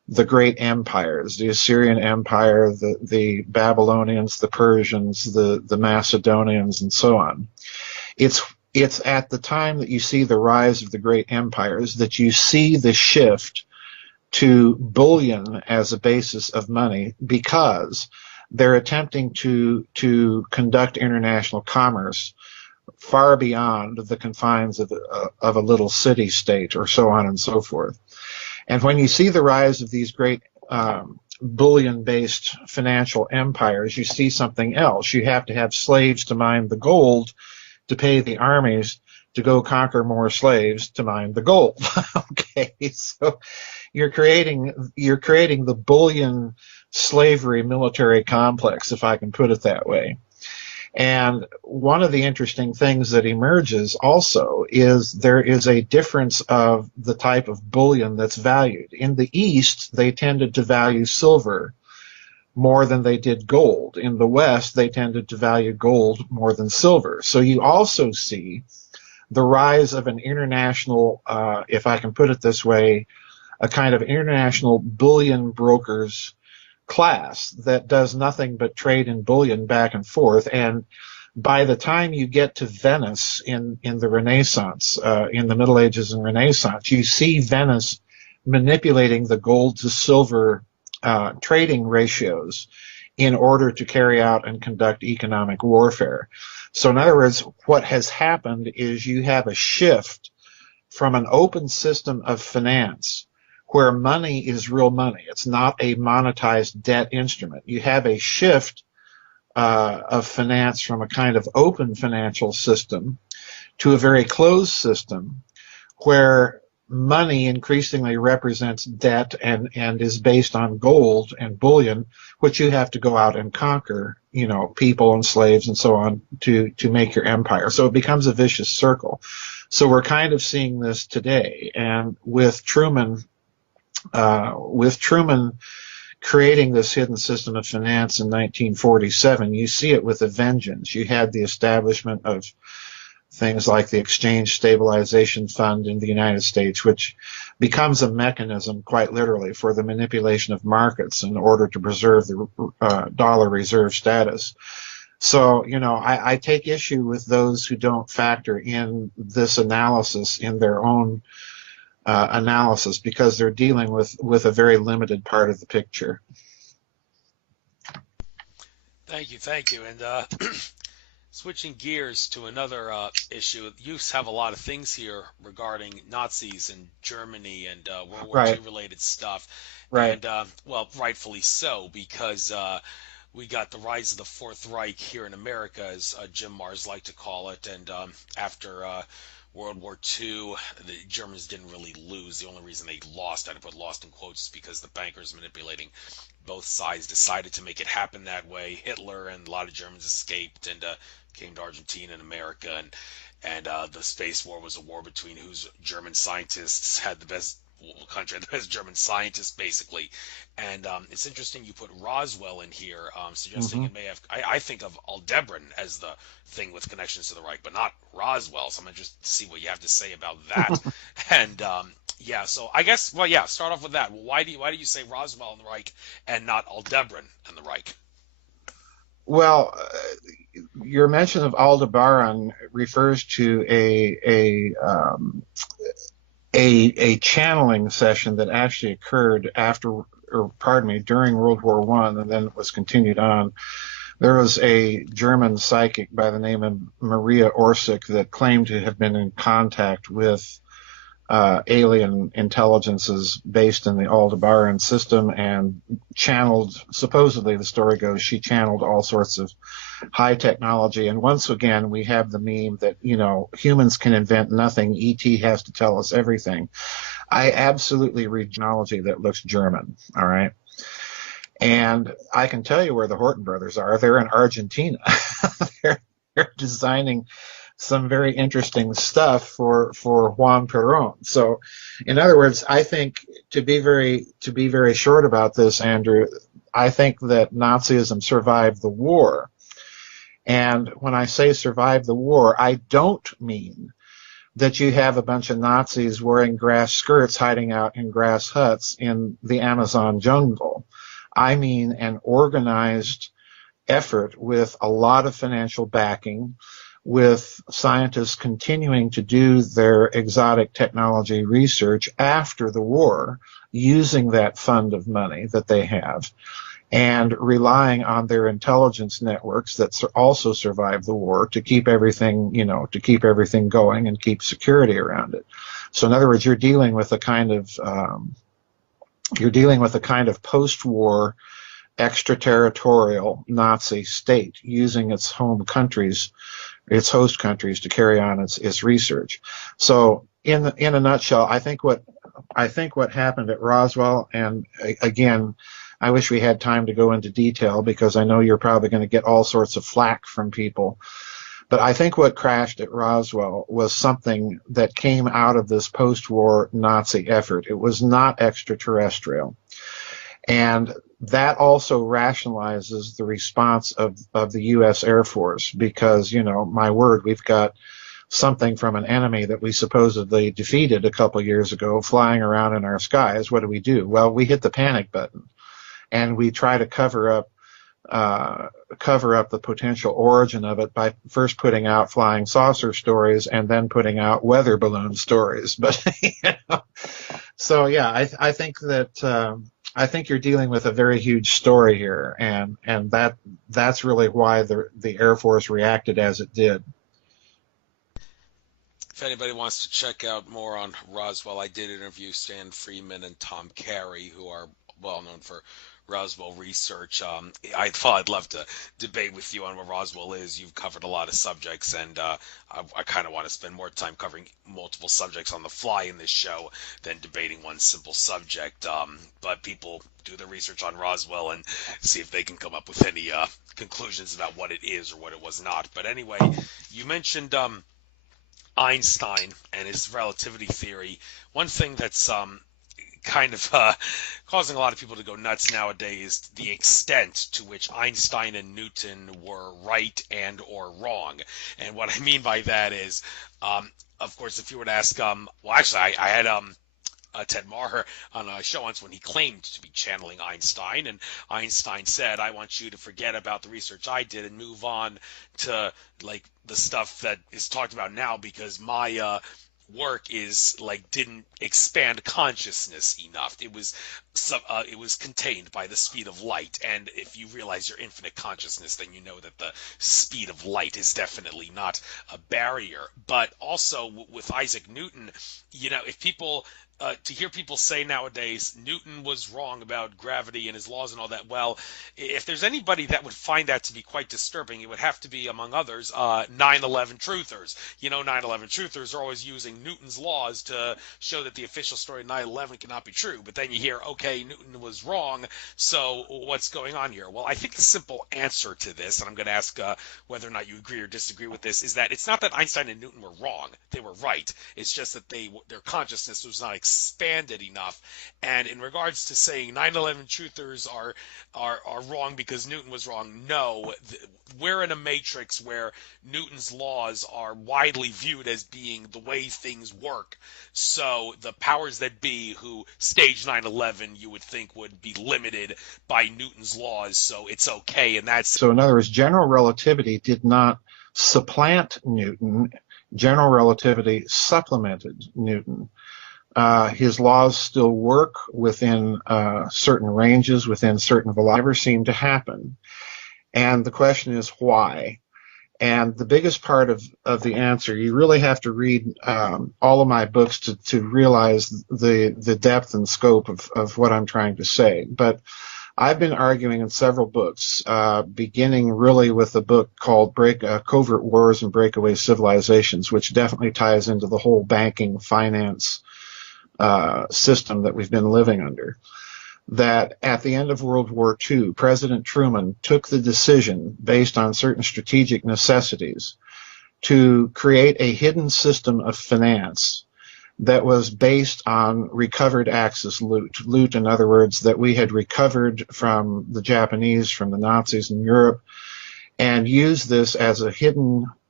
the great empires, the Assyrian Empire, the Babylonians, the Persians, the Macedonians, and so on. It's it's at the time that you see the rise of the great empires that you see the shift to bullion as a basis of money, because they're attempting to conduct international commerce far beyond the confines of a little city state, or so on and so forth. And when you see the rise of these great bullion-based financial empires, you see something else. You have to have slaves to mine the gold to pay the armies to go conquer more slaves to mine the gold. Okay, so you're creating the bullion slavery military complex, if I can put it that way. And one of the interesting things that emerges also is there is a difference of the type of bullion that's valued. In the East, they tended to value silver more than they did gold. In the West, they tended to value gold more than silver. So you also see the rise of an international, if I can put it this way, a kind of international bullion brokers class that does nothing but trade in bullion back and forth. And by the time you get to Venice in the Renaissance, in the Middle Ages and Renaissance, you see Venice manipulating the gold to silver trading ratios in order to carry out and conduct economic warfare. So in other words, what has happened is you have a shift from an open system of finance where money is real money. It's not a monetized debt instrument. You have a shift of finance from a kind of open financial system to a very closed system where money increasingly represents debt and is based on gold and bullion, which you have to go out and conquer, people and slaves and so on to make your empire. So it becomes a vicious circle. So we're kind of seeing this today. And with Truman creating this hidden system of finance in 1947, you see it with a vengeance. You had the establishment of things like the Exchange Stabilization Fund in the United States, which becomes a mechanism, quite literally, for the manipulation of markets in order to preserve the dollar reserve status. So, I take issue with those who don't factor in this analysis in their own analysis, because they're dealing with a very limited part of the picture. Thank you. And switching gears to another issue, you have a lot of things here regarding Nazis and Germany and World War II Right, related stuff, right. and well, rightfully so, because we got the rise of the Fourth Reich here in America, as Jim Mars liked to call it, and after World War II, the Germans didn't really lose. The only reason they lost, I had to put lost in quotes, is because the bankers manipulating both sides decided to make it happen that way. Hitler and a lot of Germans escaped and came to Argentina and America, and the space war was a war between whose German scientists had the best country had the best German scientists, basically. And it's interesting you put Roswell in here, suggesting Hmm. it may have. I think of Aldebaran as the thing with connections to the Reich, but not Roswell. So I'm interested to see what you have to say about that. And yeah, so I guess, well, yeah, start off with that. Well, why do you say Roswell and the Reich and not Aldebaran and the Reich? Well, your mention of Aldebaran refers to a channeling session that actually occurred after, or pardon me, during World War One, and then was continued on. There was a German psychic by the name of Maria Orsic that claimed to have been in contact with alien intelligences based in the Aldebaran system, and channeled, supposedly the story goes, she channeled all sorts of high technology. And once again, we have the meme that, humans can invent nothing. ET has to tell us everything. I absolutely read technology that looks German. All right. And I can tell you where the Horton brothers are. They're in Argentina. they're, they're designing some very interesting stuff for Juan Perón. So, in other words, I think to be very short about this, Andrew, I think that Nazism survived the war. And when I say survived the war, I don't mean that you have a bunch of Nazis wearing grass skirts hiding out in grass huts in the Amazon jungle. I mean an organized effort with a lot of financial backing, with scientists continuing to do their exotic technology research after the war, using that fund of money that they have, and relying on their intelligence networks that also survived the war to keep everything, to keep everything going and keep security around it. So in other words, you're dealing with a kind of post-war extraterritorial Nazi state using its host countries to carry on its research. So in a nutshell, I think what happened at Roswell, and again, I wish we had time to go into detail because I know you're probably going to get all sorts of flack from people. But I think what crashed at Roswell was something that came out of this post-war Nazi effort. It was not extraterrestrial. And that also rationalizes the response of the U.S. Air Force because, my word, we've got something from an enemy that we supposedly defeated a couple of years ago flying around in our skies. What do? Well, we hit the panic button and we try to cover up the potential origin of it by first putting out flying saucer stories and then putting out weather balloon stories. But so yeah, I think you're dealing with a very huge story here, and that's really why the Air Force reacted as it did. If anybody wants to check out more on Roswell, I did interview Stan Freeman and Tom Carey, who are well known for Roswell research. I thought I'd love to debate with you on what Roswell is. You've covered a lot of subjects, and I kind of want to spend more time covering multiple subjects on the fly in this show than debating one simple subject. But people do the research on Roswell and see if they can come up with any conclusions about what it is or what it was not. But anyway, you mentioned Einstein and his relativity theory. One thing that's kind of causing a lot of people to go nuts nowadays, the extent to which Einstein and Newton were right and or wrong. And what I mean by that is, of course, if you were to ask, well, actually, I had Ted Maher on a show once when he claimed to be channeling Einstein, and Einstein said, "I want you to forget about the research I did and move on to like the stuff that is talked about now because my work is like didn't expand consciousness enough. It was contained by the speed of light, and if you realize your infinite consciousness, then you know that the speed of light is definitely not a barrier." But also with Isaac Newton, if people to hear people say nowadays Newton was wrong about gravity and his laws and all that, well, if there's anybody that would find that to be quite disturbing, it would have to be, among others, 9/11 truthers. 9/11 truthers are always using Newton's laws to show that the official story of 9/11 cannot be true. But then you hear, okay, Newton was wrong, so what's going on here? Well, I think the simple answer to this, and I'm going to ask whether or not you agree or disagree with this, is that it's not that Einstein and Newton were wrong. They were right. It's just that their consciousness was not expanded enough. And in regards to saying 9/11 truthers are wrong because Newton was wrong, no, we're in a matrix where Newton's laws are widely viewed as being the way things work. So the powers that be who staged 9/11, you would think would be limited by Newton's laws. So it's okay. And that's So in other words, general relativity did not supplant Newton. General relativity supplemented Newton. His laws still work within certain ranges, within certain velocities. Never seem to happen. And the question is why? And the biggest part of the answer, you really have to read all of my books to realize the depth and scope of what I'm trying to say. But I've been arguing in several books, beginning really with a book called Covert Wars and Breakaway Civilizations, which definitely ties into the whole banking finance system that we've been living under, that at the end of World War II, President Truman took the decision, based on certain strategic necessities, to create a hidden system of finance that was based on recovered Axis loot. Loot, in other words, that we had recovered from the Japanese, from the Nazis in Europe, and used this as a hidden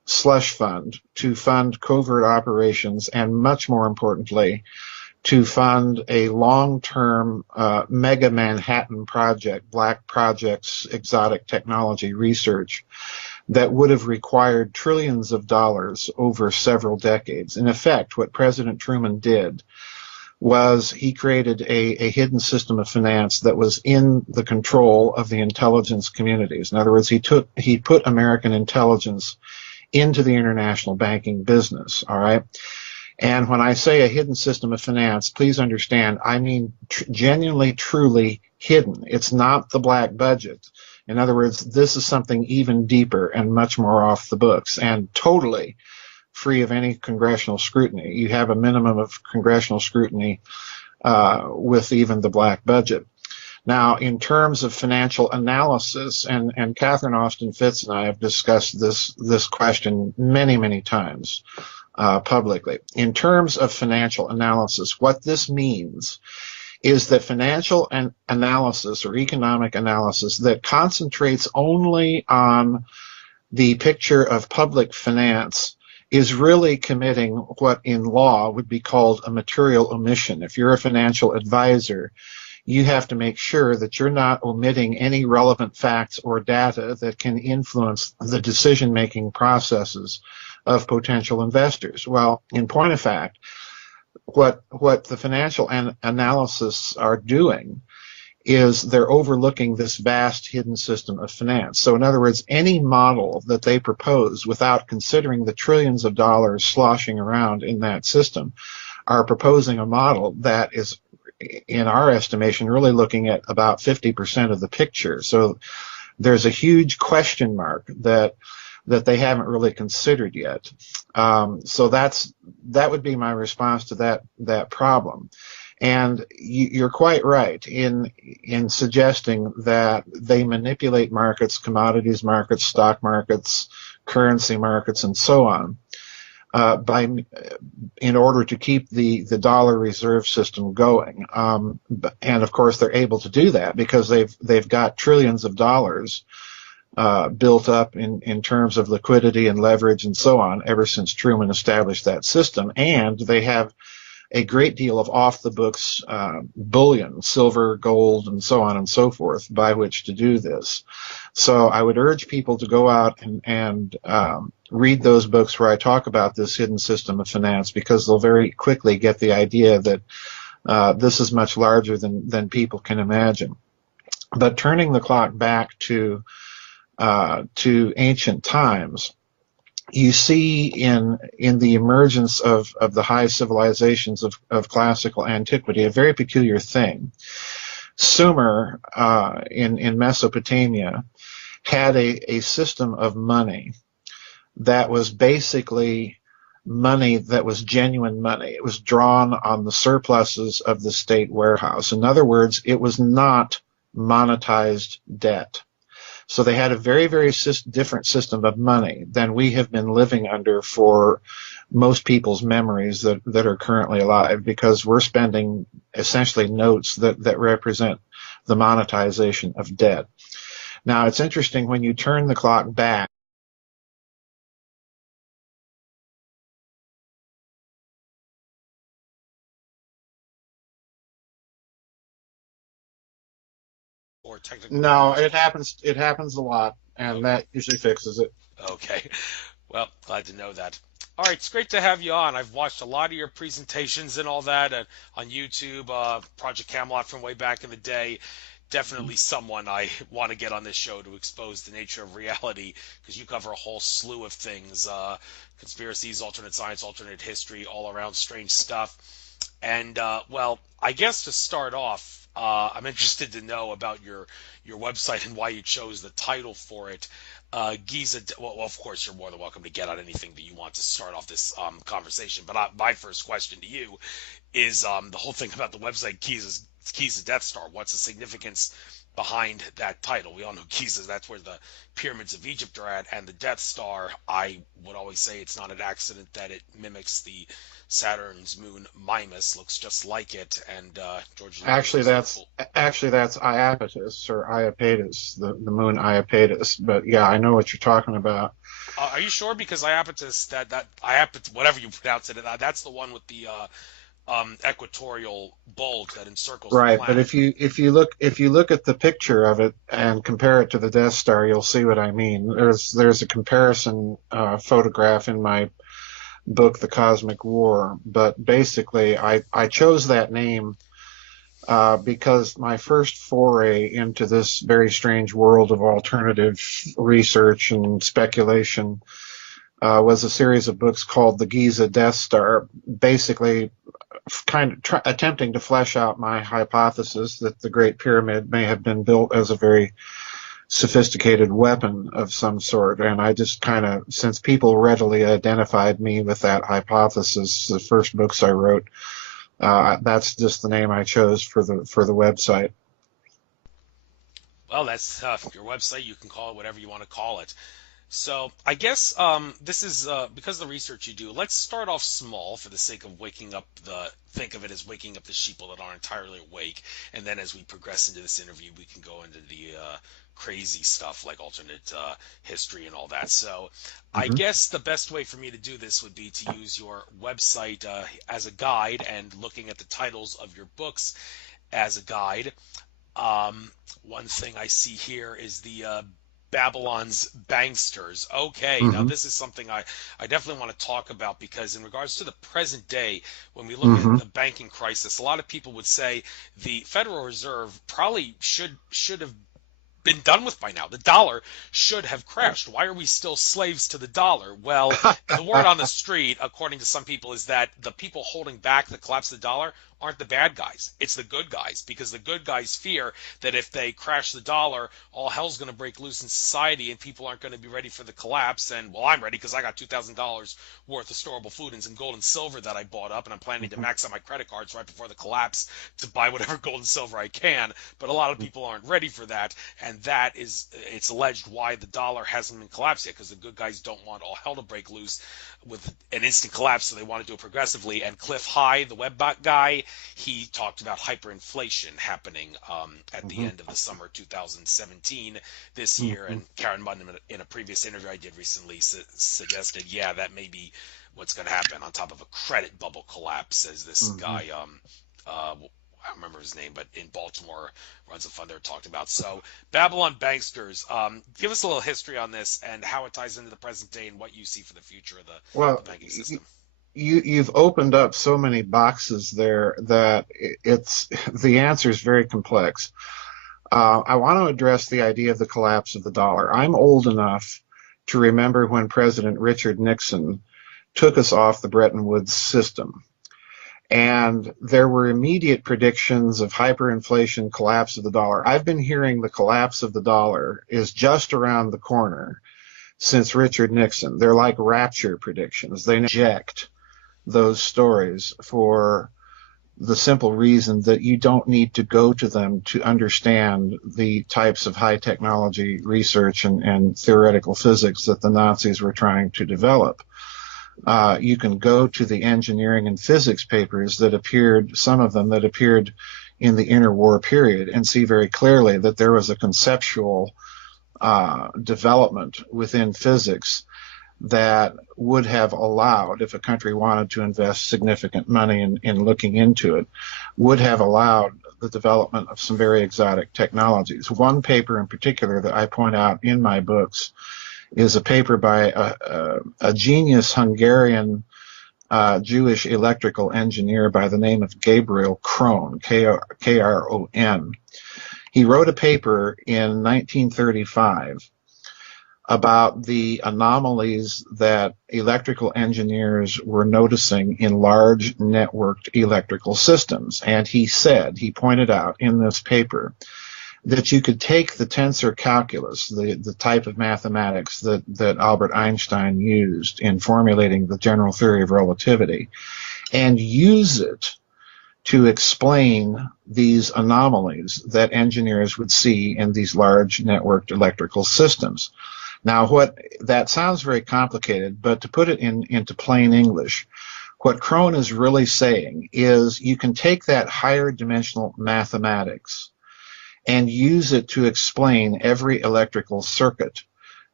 slush fund to fund covert operations, and much more importantly, to fund a long-term mega Manhattan project, black projects, exotic technology research that would have required trillions of dollars over several decades. In effect, what President Truman did was he created a hidden system of finance that was in the control of the intelligence communities. In other words, he put American intelligence into the international banking business. All right. And when I say a hidden system of finance, please understand, I mean genuinely, truly hidden. It's not the black budget. In other words, this is something even deeper and much more off the books and totally free of any congressional scrutiny. You have a minimum of congressional scrutiny with even the black budget. Now, in terms of financial analysis, and Catherine Austin Fitts and I have discussed this question many, many times publicly. In terms of financial analysis, what this means is that financial analysis or economic analysis that concentrates only on the picture of public finance is really committing what in law would be called a material omission. If you're a financial advisor, you have to make sure that you're not omitting any relevant facts or data that can influence the decision-making processes of potential investors. Well, in point of fact, what the financial analysis are doing is they're overlooking this vast hidden system of finance. So in other words, any model that they propose without considering the trillions of dollars sloshing around in that system are proposing a model that is, in our estimation, really looking at about 50% of the picture. So there's a huge question mark that they haven't really considered yet. So that would be my response to that problem. And you're quite right in suggesting that they manipulate markets, commodities markets, stock markets, currency markets, and so on, in order to keep the dollar reserve system going. And of course, they're able to do that because they've got trillions of dollars built up in terms of liquidity and leverage and so on ever since Truman established that system. And they have a great deal of off-the-books bullion, silver, gold, and so on and so forth, by which to do this. So I would urge people to go out and read those books where I talk about this hidden system of finance, because they'll very quickly get the idea that this is much larger than people can imagine. But turning the clock back to ancient times, you see in the emergence of the high civilizations of classical antiquity a very peculiar thing. Sumer in Mesopotamia had a system of money that was basically money that was genuine money. It was drawn on the surpluses of the state warehouse. In other words, it was not monetized debt. So they had a very, very different system of money than we have been living under for most people's memories that are currently alive, because we're spending essentially notes that represent the monetization of debt. Now, it's interesting when you turn the clock back. Or technical No, difficulties. it happens. It happens a lot, and Okay. that usually fixes it. Okay. Well, glad to know that. All right, it's great to have you on. I've watched a lot of your presentations and all that on YouTube, Project Camelot from way back in the day. Definitely someone I want to get on this show to expose the nature of reality, because you cover a whole slew of things, conspiracies, alternate science, alternate history, all around strange stuff. And well, I guess to start off, I'm interested to know about your website and why you chose the title for it. Giza. Well, of course, you're more than welcome to get on anything that you want to start off this conversation. But my first question to you is the whole thing about the website Giza Death Star. What's the significance behind that title? We all know Giza, that's where the pyramids of Egypt are at, and the Death Star, I would always say it's not an accident that it mimics the Saturn's moon Mimas, looks just like it, and George Lucas Actually, was a that's fool. actually that's Iapetus or Iapetus, the moon Iapetus. But yeah, I know what you're talking about. Are you sure? Because I happen to that I happen to, whatever you pronounce it. That's the one with the equatorial bulge that encircles the Right, but planet. if you look at the picture of it and compare it to the Death Star, you'll see what I mean. There's a comparison photograph in my book, The Cosmic War, but basically I chose that name because my first foray into this very strange world of alternative research and speculation was a series of books called The Giza Death Star, basically attempting to flesh out my hypothesis that the Great Pyramid may have been built as a very sophisticated weapon of some sort. And I just kind of, since people readily identified me with that hypothesis, the first books I wrote, that's just the name I chose for the website. Well, that's your website. You can call it whatever you want to call it. So I guess this is because of the research you do. Let's start off small for the sake of waking up think of it as waking up the sheeple that aren't entirely awake, and then as we progress into this interview, we can go into the crazy stuff like alternate history and all that. So I Mm-hmm. guess the best way for me to do this would be to use your website as a guide and looking at the titles of your books as a guide. One thing I see here is the Babylon's banksters. Okay, now Mm-hmm. this is something I definitely want to talk about because in regards to the present day, when we look at Mm-hmm. the banking crisis, a lot of people would say the Federal Reserve probably should have been done with by now. The dollar should have crashed. Why are we still slaves to the dollar? Well, the word on the street, according to some people, is that the people holding back the collapse of the dollar aren't the bad guys. It's the good guys, because the good guys fear that if they crash the dollar, all hell's going to break loose in society and people aren't going to be ready for the collapse. And, well, I'm ready because I got $2,000 worth of storable food and some gold and silver that I bought up, and I'm planning to max out my credit cards right before the collapse to buy whatever gold and silver I can. But a lot of people aren't ready for that, and that is, it's alleged, why the dollar hasn't been collapsed yet, because the good guys don't want all hell to break loose with an instant collapse, so they want to do it progressively. And Cliff High, the webbot guy, he talked about hyperinflation happening at the Mm-hmm. end of the summer 2017 this year. Mm-hmm. And Karen Mundham, in a previous interview I did recently, suggested, yeah, that may be what's going to happen on top of a credit bubble collapse, as this Mm-hmm. guy, I don't remember his name, but in Baltimore runs a fund there, talked about. So Babylon Banksters, give us a little history on this and how it ties into the present day and what you see for the future of the Well, banking system. you've opened up so many boxes there that it's the answer is very complex. I want to address the idea of the collapse of the dollar. I'm old enough to remember when President Richard Nixon took us off the Bretton Woods system. And there were immediate predictions of hyperinflation, collapse of the dollar. I've been hearing the collapse of the dollar is just around the corner since Richard Nixon. They're like rapture predictions. They inject those stories for the simple reason that you don't need to go to them to understand the types of high technology research and theoretical physics that the Nazis were trying to develop. You can go to the engineering and physics papers that appeared, some of them that appeared in the interwar period, and see very clearly that there was a conceptual development within physics that would have allowed, if a country wanted to invest significant money in looking into it, would have allowed the development of some very exotic technologies. One paper in particular that I point out in my books is a paper by a genius Hungarian Jewish electrical engineer by the name of Gabriel Kron, Kron. He wrote a paper in 1935 about the anomalies that electrical engineers were noticing in large networked electrical systems. And he pointed out in this paper that you could take the tensor calculus, the type of mathematics that Albert Einstein used in formulating the general theory of relativity, and use it to explain these anomalies that engineers would see in these large networked electrical systems. Now, what that sounds very complicated, but to put it into plain English, what Kron is really saying is you can take that higher dimensional mathematics and use it to explain every electrical circuit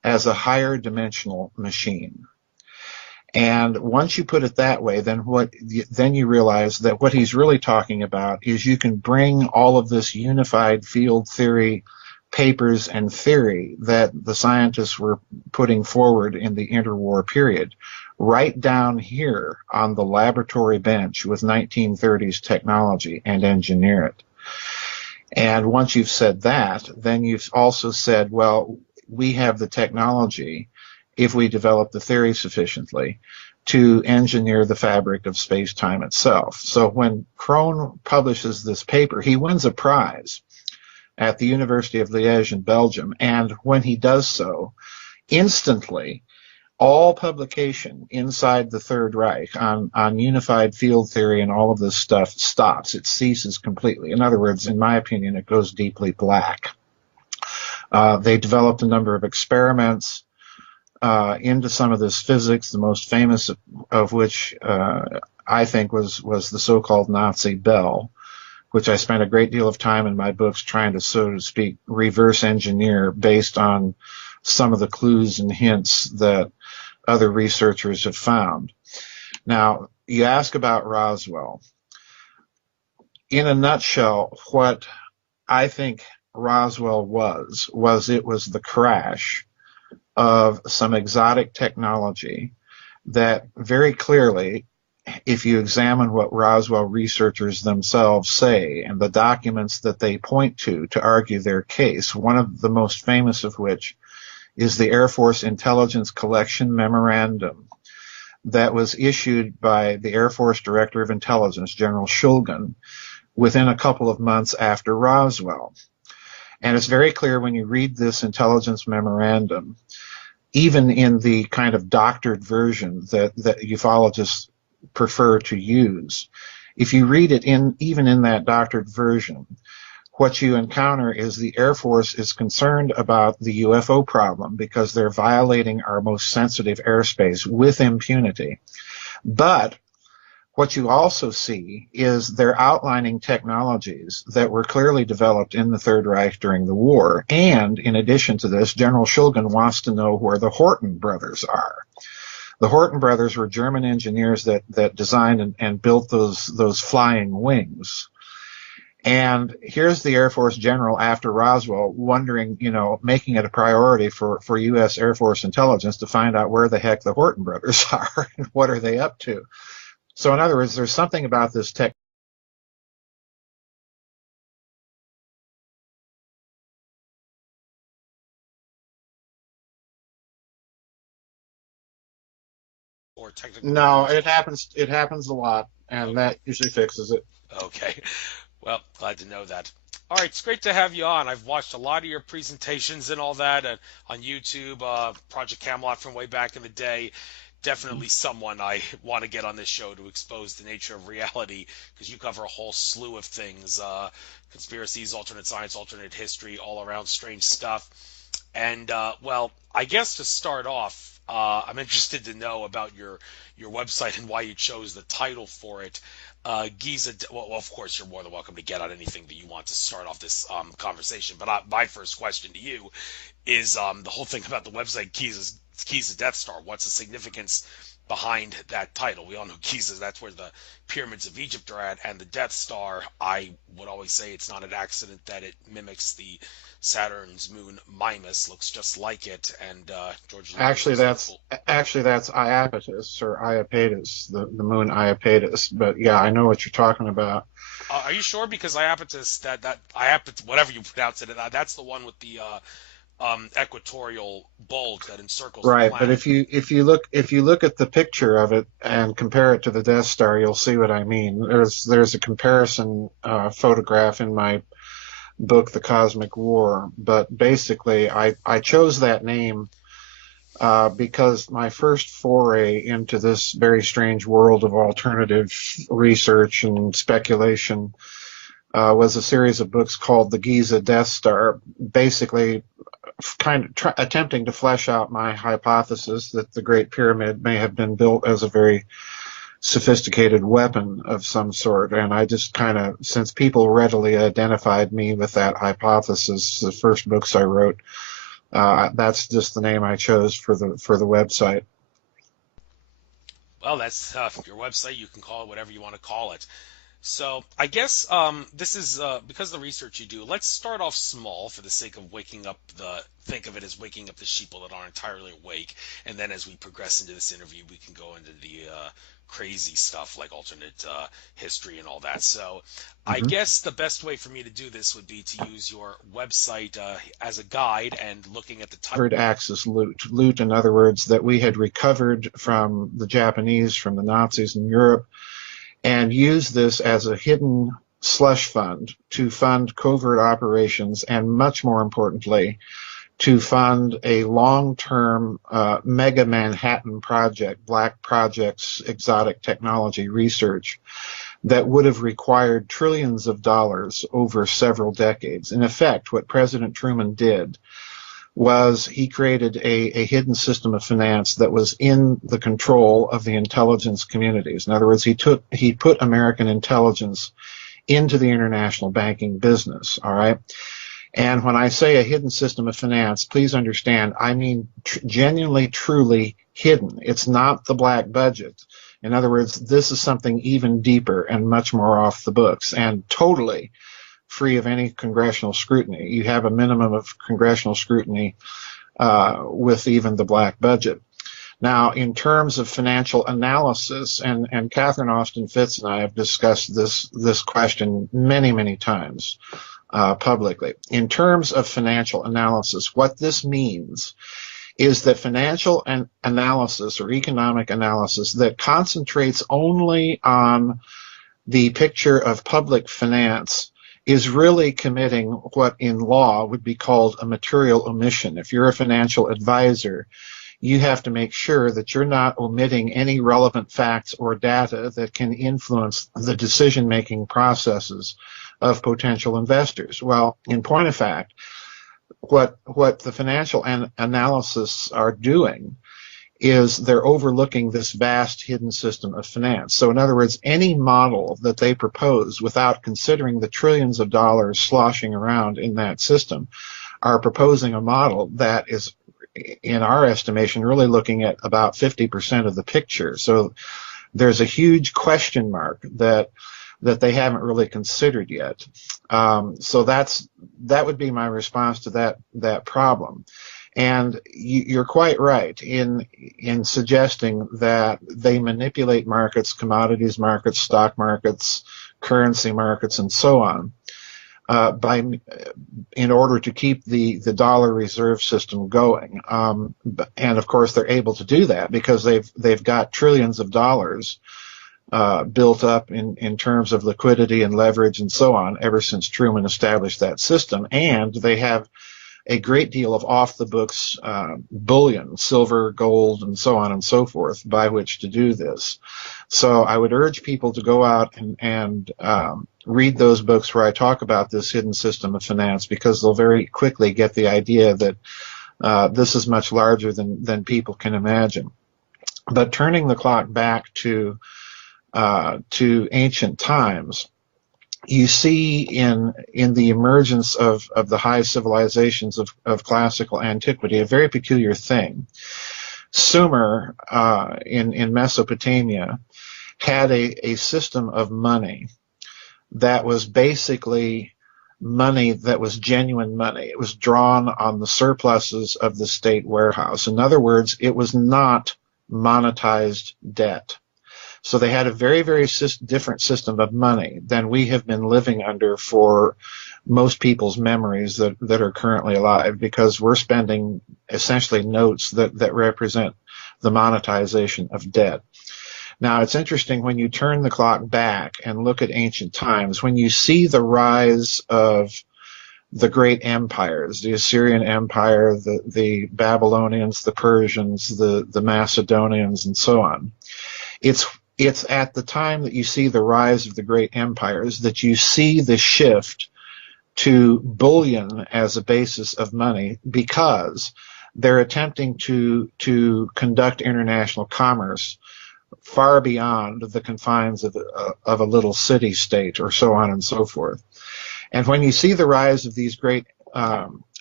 as a higher dimensional machine. And once you put it that way, then you realize that what he's really talking about is you can bring all of this unified field theory papers and theory that the scientists were putting forward in the interwar period right down here on the laboratory bench with 1930s technology and engineer it. And once you've said that, then you've also said, well, we have the technology, if we develop the theory sufficiently, to engineer the fabric of space-time itself. So when Krohn publishes this paper, he wins a prize at the University of Liège in Belgium. And when he does so, instantly, all publication inside the Third Reich on unified field theory and all of this stuff stops. It ceases completely. In other words, in my opinion, it goes deeply black. They developed a number of experiments into some of this physics, the most famous of which I think was the so-called Nazi bell, which I spent a great deal of time in my books trying to, so to speak, reverse engineer based on some of the clues and hints that other researchers have found. Now, you ask about Roswell. In a nutshell, what I think Roswell was it was the crash of some exotic technology that very clearly, if you examine what Roswell researchers themselves say and the documents that they point to argue their case, one of the most famous of which is the Air Force Intelligence Collection Memorandum that was issued by the Air Force Director of Intelligence, General Shulgin, within a couple of months after Roswell. And it's very clear when you read this intelligence memorandum, even in the kind of doctored version that ufologists prefer to use, if you read it even in that doctored version, what you encounter is the Air Force is concerned about the UFO problem because they're violating our most sensitive airspace with impunity. But what you also see is they're outlining technologies that were clearly developed in the Third Reich during the war. And in addition to this, General Shulgin wants to know where the Horten brothers are. The Horten brothers were German engineers that designed and built those flying wings. And here's the Air Force general after Roswell wondering, making it a priority for U.S. Air Force intelligence to find out where the heck the Horten brothers are and what are they up to. So in other words, there's something about this tech. Or technical No, difficulties? it happens a lot, and Okay. that usually fixes it. Okay. Well, glad to know that. All right, it's great to have you on. I've watched a lot of your presentations and all that on YouTube, Project Camelot from way back in the day. Definitely someone I want to get on this show to expose the nature of reality because you cover a whole slew of things, conspiracies, alternate science, alternate history, all around strange stuff. And well, I guess to start off, I'm interested to know about your website and why you chose the title for it. Giza. Well, of course, you're more than welcome to get on anything that you want to start off this conversation. But my first question to you is the whole thing about the website Giza Death Star. What's the significance behind that title? We all know Giza. That's where the pyramids of Egypt are at, and the Death Star. I would always say it's not an accident that it mimics the Saturn's moon Mimas, looks just like it, and George Lucas Actually, was that's hopeful. actually that's Iapetus or Iapetus, the moon Iapetus. But yeah, I know what you're talking about. Are you sure? Because Iapetus, that Iapetus, whatever you pronounce it, that's the one with the equatorial bulge that encircles the Right, but planet. if you look at the picture of it and compare it to the Death Star, you'll see what I mean. There's a comparison photograph in my book, The Cosmic War. But basically, I chose that name because my first foray into this very strange world of alternative research and speculation was a series of books called The Giza Death Star, basically kind of attempting to flesh out my hypothesis that the Great Pyramid may have been built as a very sophisticated weapon of some sort. And I just kind of, since people readily identified me with that hypothesis, the first books I wrote That's just the name I chose for the website. Well, that's your website. You can call it whatever you want to call it. So I guess this is because of the research you do. Let's start off small for the sake of waking up think of it as waking up the sheeple that aren't entirely awake, and then as we progress into this interview, we can go into the crazy stuff like alternate history and all that. So I Mhm. guess the best way for me to do this would be to use your website as a guide and looking at the type. Axis loot. Loot, in other words, that we had recovered from the Japanese, from the Nazis in Europe, and used this as a hidden slush fund to fund covert operations, and much more importantly, to fund a long-term mega Manhattan project, black projects, exotic technology research that would have required trillions of dollars over several decades. In effect, what President Truman did was he created a hidden system of finance that was in the control of the intelligence communities. In other words, he put American intelligence into the international banking business. All right. And when I say a hidden system of finance, please understand, I mean genuinely, truly hidden. It's not the black budget. In other words, this is something even deeper and much more off the books and totally free of any congressional scrutiny. You have a minimum of congressional scrutiny with even the black budget. Now, in terms of financial analysis, and Catherine Austin Fitts and I have discussed this question many, many times publicly. In terms of financial analysis, what this means is that financial analysis or economic analysis that concentrates only on the picture of public finance is really committing what in law would be called a material omission. If you're a financial advisor, you have to make sure that you're not omitting any relevant facts or data that can influence the decision-making processes of potential investors. Well, in point of fact, what the financial analysis are doing is they're overlooking this vast hidden system of finance. So in other words, any model that they propose without considering the trillions of dollars sloshing around in that system are proposing a model that is, in our estimation, really looking at about 50% of the picture. So there's a huge question mark that they haven't really considered yet. So that would be my response to that problem. And you're quite right in suggesting that they manipulate markets, commodities markets, stock markets, currency markets, and so on, in order to keep the dollar reserve system going. And of course, they're able to do that because they've got trillions of dollars built up in terms of liquidity and leverage and so on ever since Truman established that system. And they have a great deal of off-the-books bullion, silver, gold, and so on and so forth, by which to do this. So I would urge people to go out and read those books where I talk about this hidden system of finance, because they'll very quickly get the idea that this is much larger than people can imagine. But turning the clock back to ancient times, you see in the emergence of the high civilizations of classical antiquity a very peculiar thing. Sumer in Mesopotamia had a system of money that was basically money that was genuine money. It was drawn on the surpluses of the state warehouse. In other words, it was not monetized debt. So they had a very, very different system of money than we have been living under for most people's memories that are currently alive, because we're spending essentially notes that represent the monetization of debt. Now, it's interesting when you turn the clock back and look at ancient times, when you see the rise of the great empires, the Assyrian Empire, the Babylonians, the Persians, the Macedonians, and so on. It's at the time that you see the rise of the great empires that you see the shift to bullion as a basis of money, because they're attempting to conduct international commerce far beyond the confines of a little city state, or so on and so forth. And when you see the rise of these great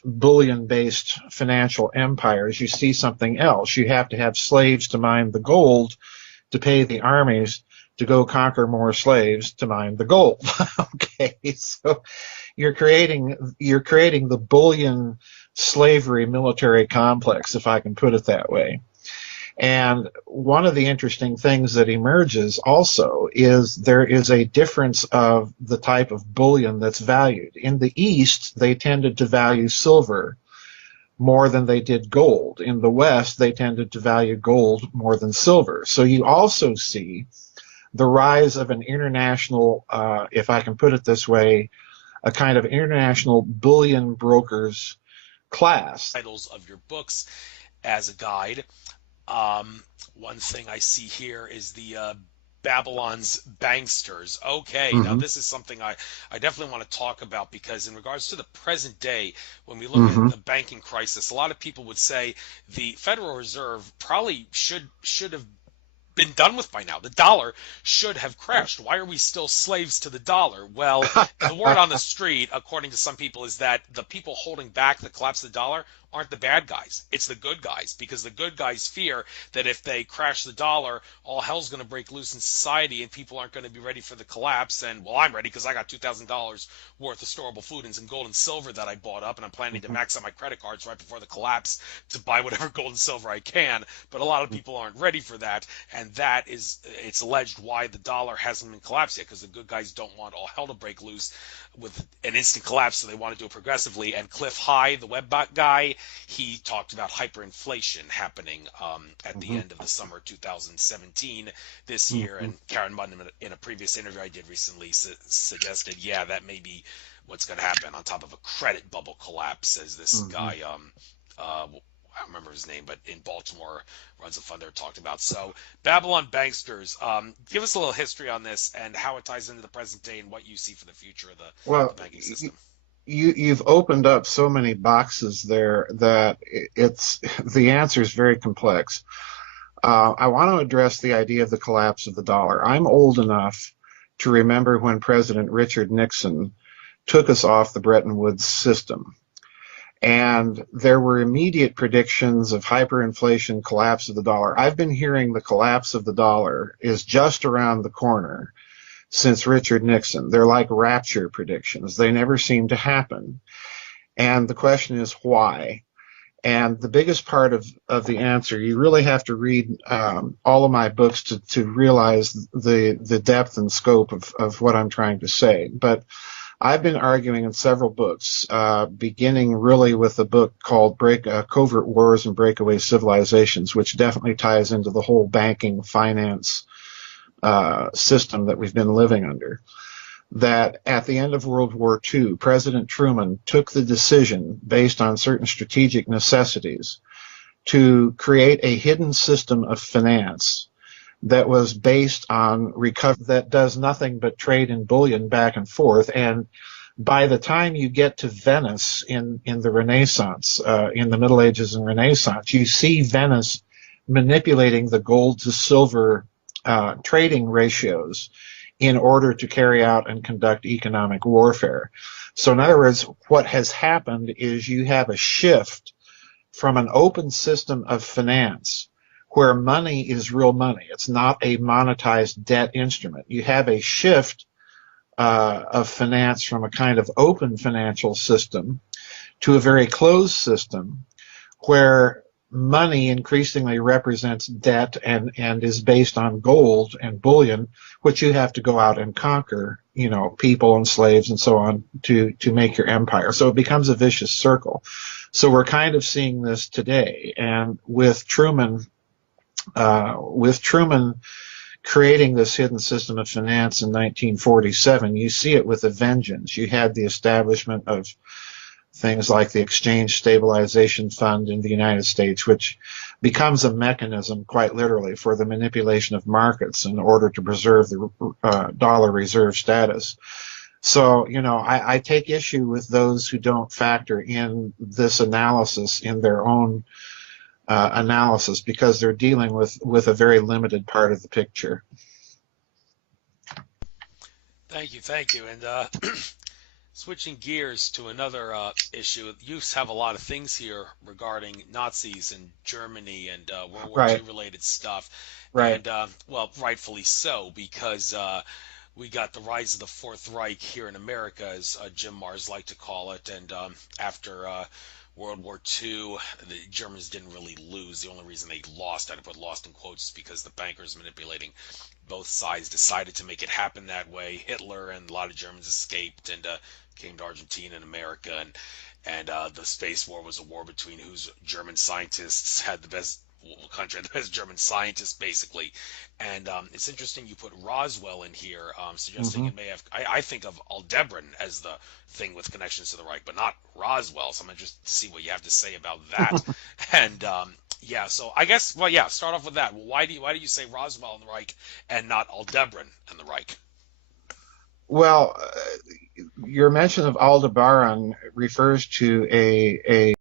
bullion-based financial empires, you see something else. You have to have slaves to mine the gold to pay the armies to go conquer more slaves to mine the gold. Okay, so you're creating the bullion slavery military complex, if I can put it that way. And one of the interesting things that emerges also is there is a difference of the type of bullion that's valued. In the East, they tended to value silver more than they did gold. In the West, they tended to value gold more than silver. So you also see the rise of an international, if I can put it this way, a kind of international bullion brokers class. Titles of your books as a guide. One thing I see here is the Babylon's banksters. Okay, now Mm-hmm, this is something I definitely want to talk about because in regards to the present day, when we look at mm-hmm. the banking crisis, a lot of people would say the Federal Reserve probably should have been done with by now. The dollar should have crashed. Why are we still slaves to the dollar? Well, the word on the street, according to some people, is that the people holding back the collapse of the dollar aren't the bad guys. It's the good guys, because the good guys fear that if they crash the dollar, all hell's going to break loose in society and people aren't going to be ready for the collapse. And, well, I'm ready because I got $2,000 worth of storable food and some gold and silver that I bought up, and I'm planning to max out my credit cards right before the collapse to buy whatever gold and silver I can. But a lot of people aren't ready for that, and that is, it's alleged, why the dollar hasn't been collapsed yet, because the good guys don't want all hell to break loose with an instant collapse, so they want to do it progressively. And Cliff High, the web guy, he talked about hyperinflation happening at the Mm-hmm, end of the summer 2017 this year. mm-hmm, And Karen Mudden, in a previous interview I did recently, suggested, yeah, that may be what's going to happen on top of a credit bubble collapse, as this mm-hmm. guy, I don't remember his name, but in Baltimore runs a fund there, talked about. So Babylon banksters, give us a little history on this and how it ties into the present day and what you see for the future of the Well, banking system. you've opened up so many boxes there that it's the answer is very complex. I want to address the idea of the collapse of the dollar. I'm old enough to remember when President Richard Nixon took us off the Bretton Woods system. And there were immediate predictions of hyperinflation, collapse of the dollar. I've been hearing the collapse of the dollar is just around the corner since Richard Nixon. They're like rapture predictions. They never seem to happen. And the question is why? And the biggest part of the answer, you really have to read all of my books to realize the depth and scope of what I'm trying to say. But I've been arguing in several books, beginning really with a book called Covert Wars and Breakaway Civilizations, which definitely ties into the whole banking finance system that we've been living under. That at the end of World War II, President Truman took the decision, based on certain strategic necessities, to create a hidden system of finance that was based on recovery that does nothing but trade in bullion back and forth. And by the time you get to Venice in the Renaissance, in the Middle Ages and Renaissance, you see Venice manipulating the gold to silver trading ratios in order to carry out and conduct economic warfare. So in other words, what has happened is you have a shift from an open system of finance where money is real money. It's not a monetized debt instrument. You have a shift of finance from a kind of open financial system to a very closed system where money increasingly represents debt and is based on gold and bullion, which you have to go out and conquer, people and slaves and so on to make your empire. So it becomes a vicious circle. So we're kind of seeing this today. And with Truman creating this hidden system of finance in 1947, you see it with a vengeance. You had the establishment of things like the Exchange Stabilization Fund in the United States, which becomes a mechanism, quite literally, for the manipulation of markets in order to preserve the dollar reserve status. So, I take issue with those who don't factor in this analysis in their own analysis, because they're dealing with a very limited part of the picture. Thank you. And Switching gears to another issue, you have a lot of things here regarding Nazis and Germany and World War II Right, related stuff, right. and well, rightfully so, because we got the rise of the Fourth Reich here in America, as Jim Mars liked to call it, and after World War II, the Germans didn't really lose. The only reason they lost, I had to put lost in quotes, is because the bankers manipulating both sides decided to make it happen that way. Hitler and a lot of Germans escaped and came to Argentina and America, and the space war was a war between whose German scientists had the best country had the best German scientists, basically. And it's interesting you put Roswell in here, suggesting Hmm. it may have. I think of Aldebaran as the thing with connections to the Reich, but not Roswell. So I'm interested to see what you have to say about that. And yeah, so I guess, well, yeah, start off with that. Well, why do you say Roswell and the Reich and not Aldebaran and the Reich? Well, your mention of Aldebaran refers to a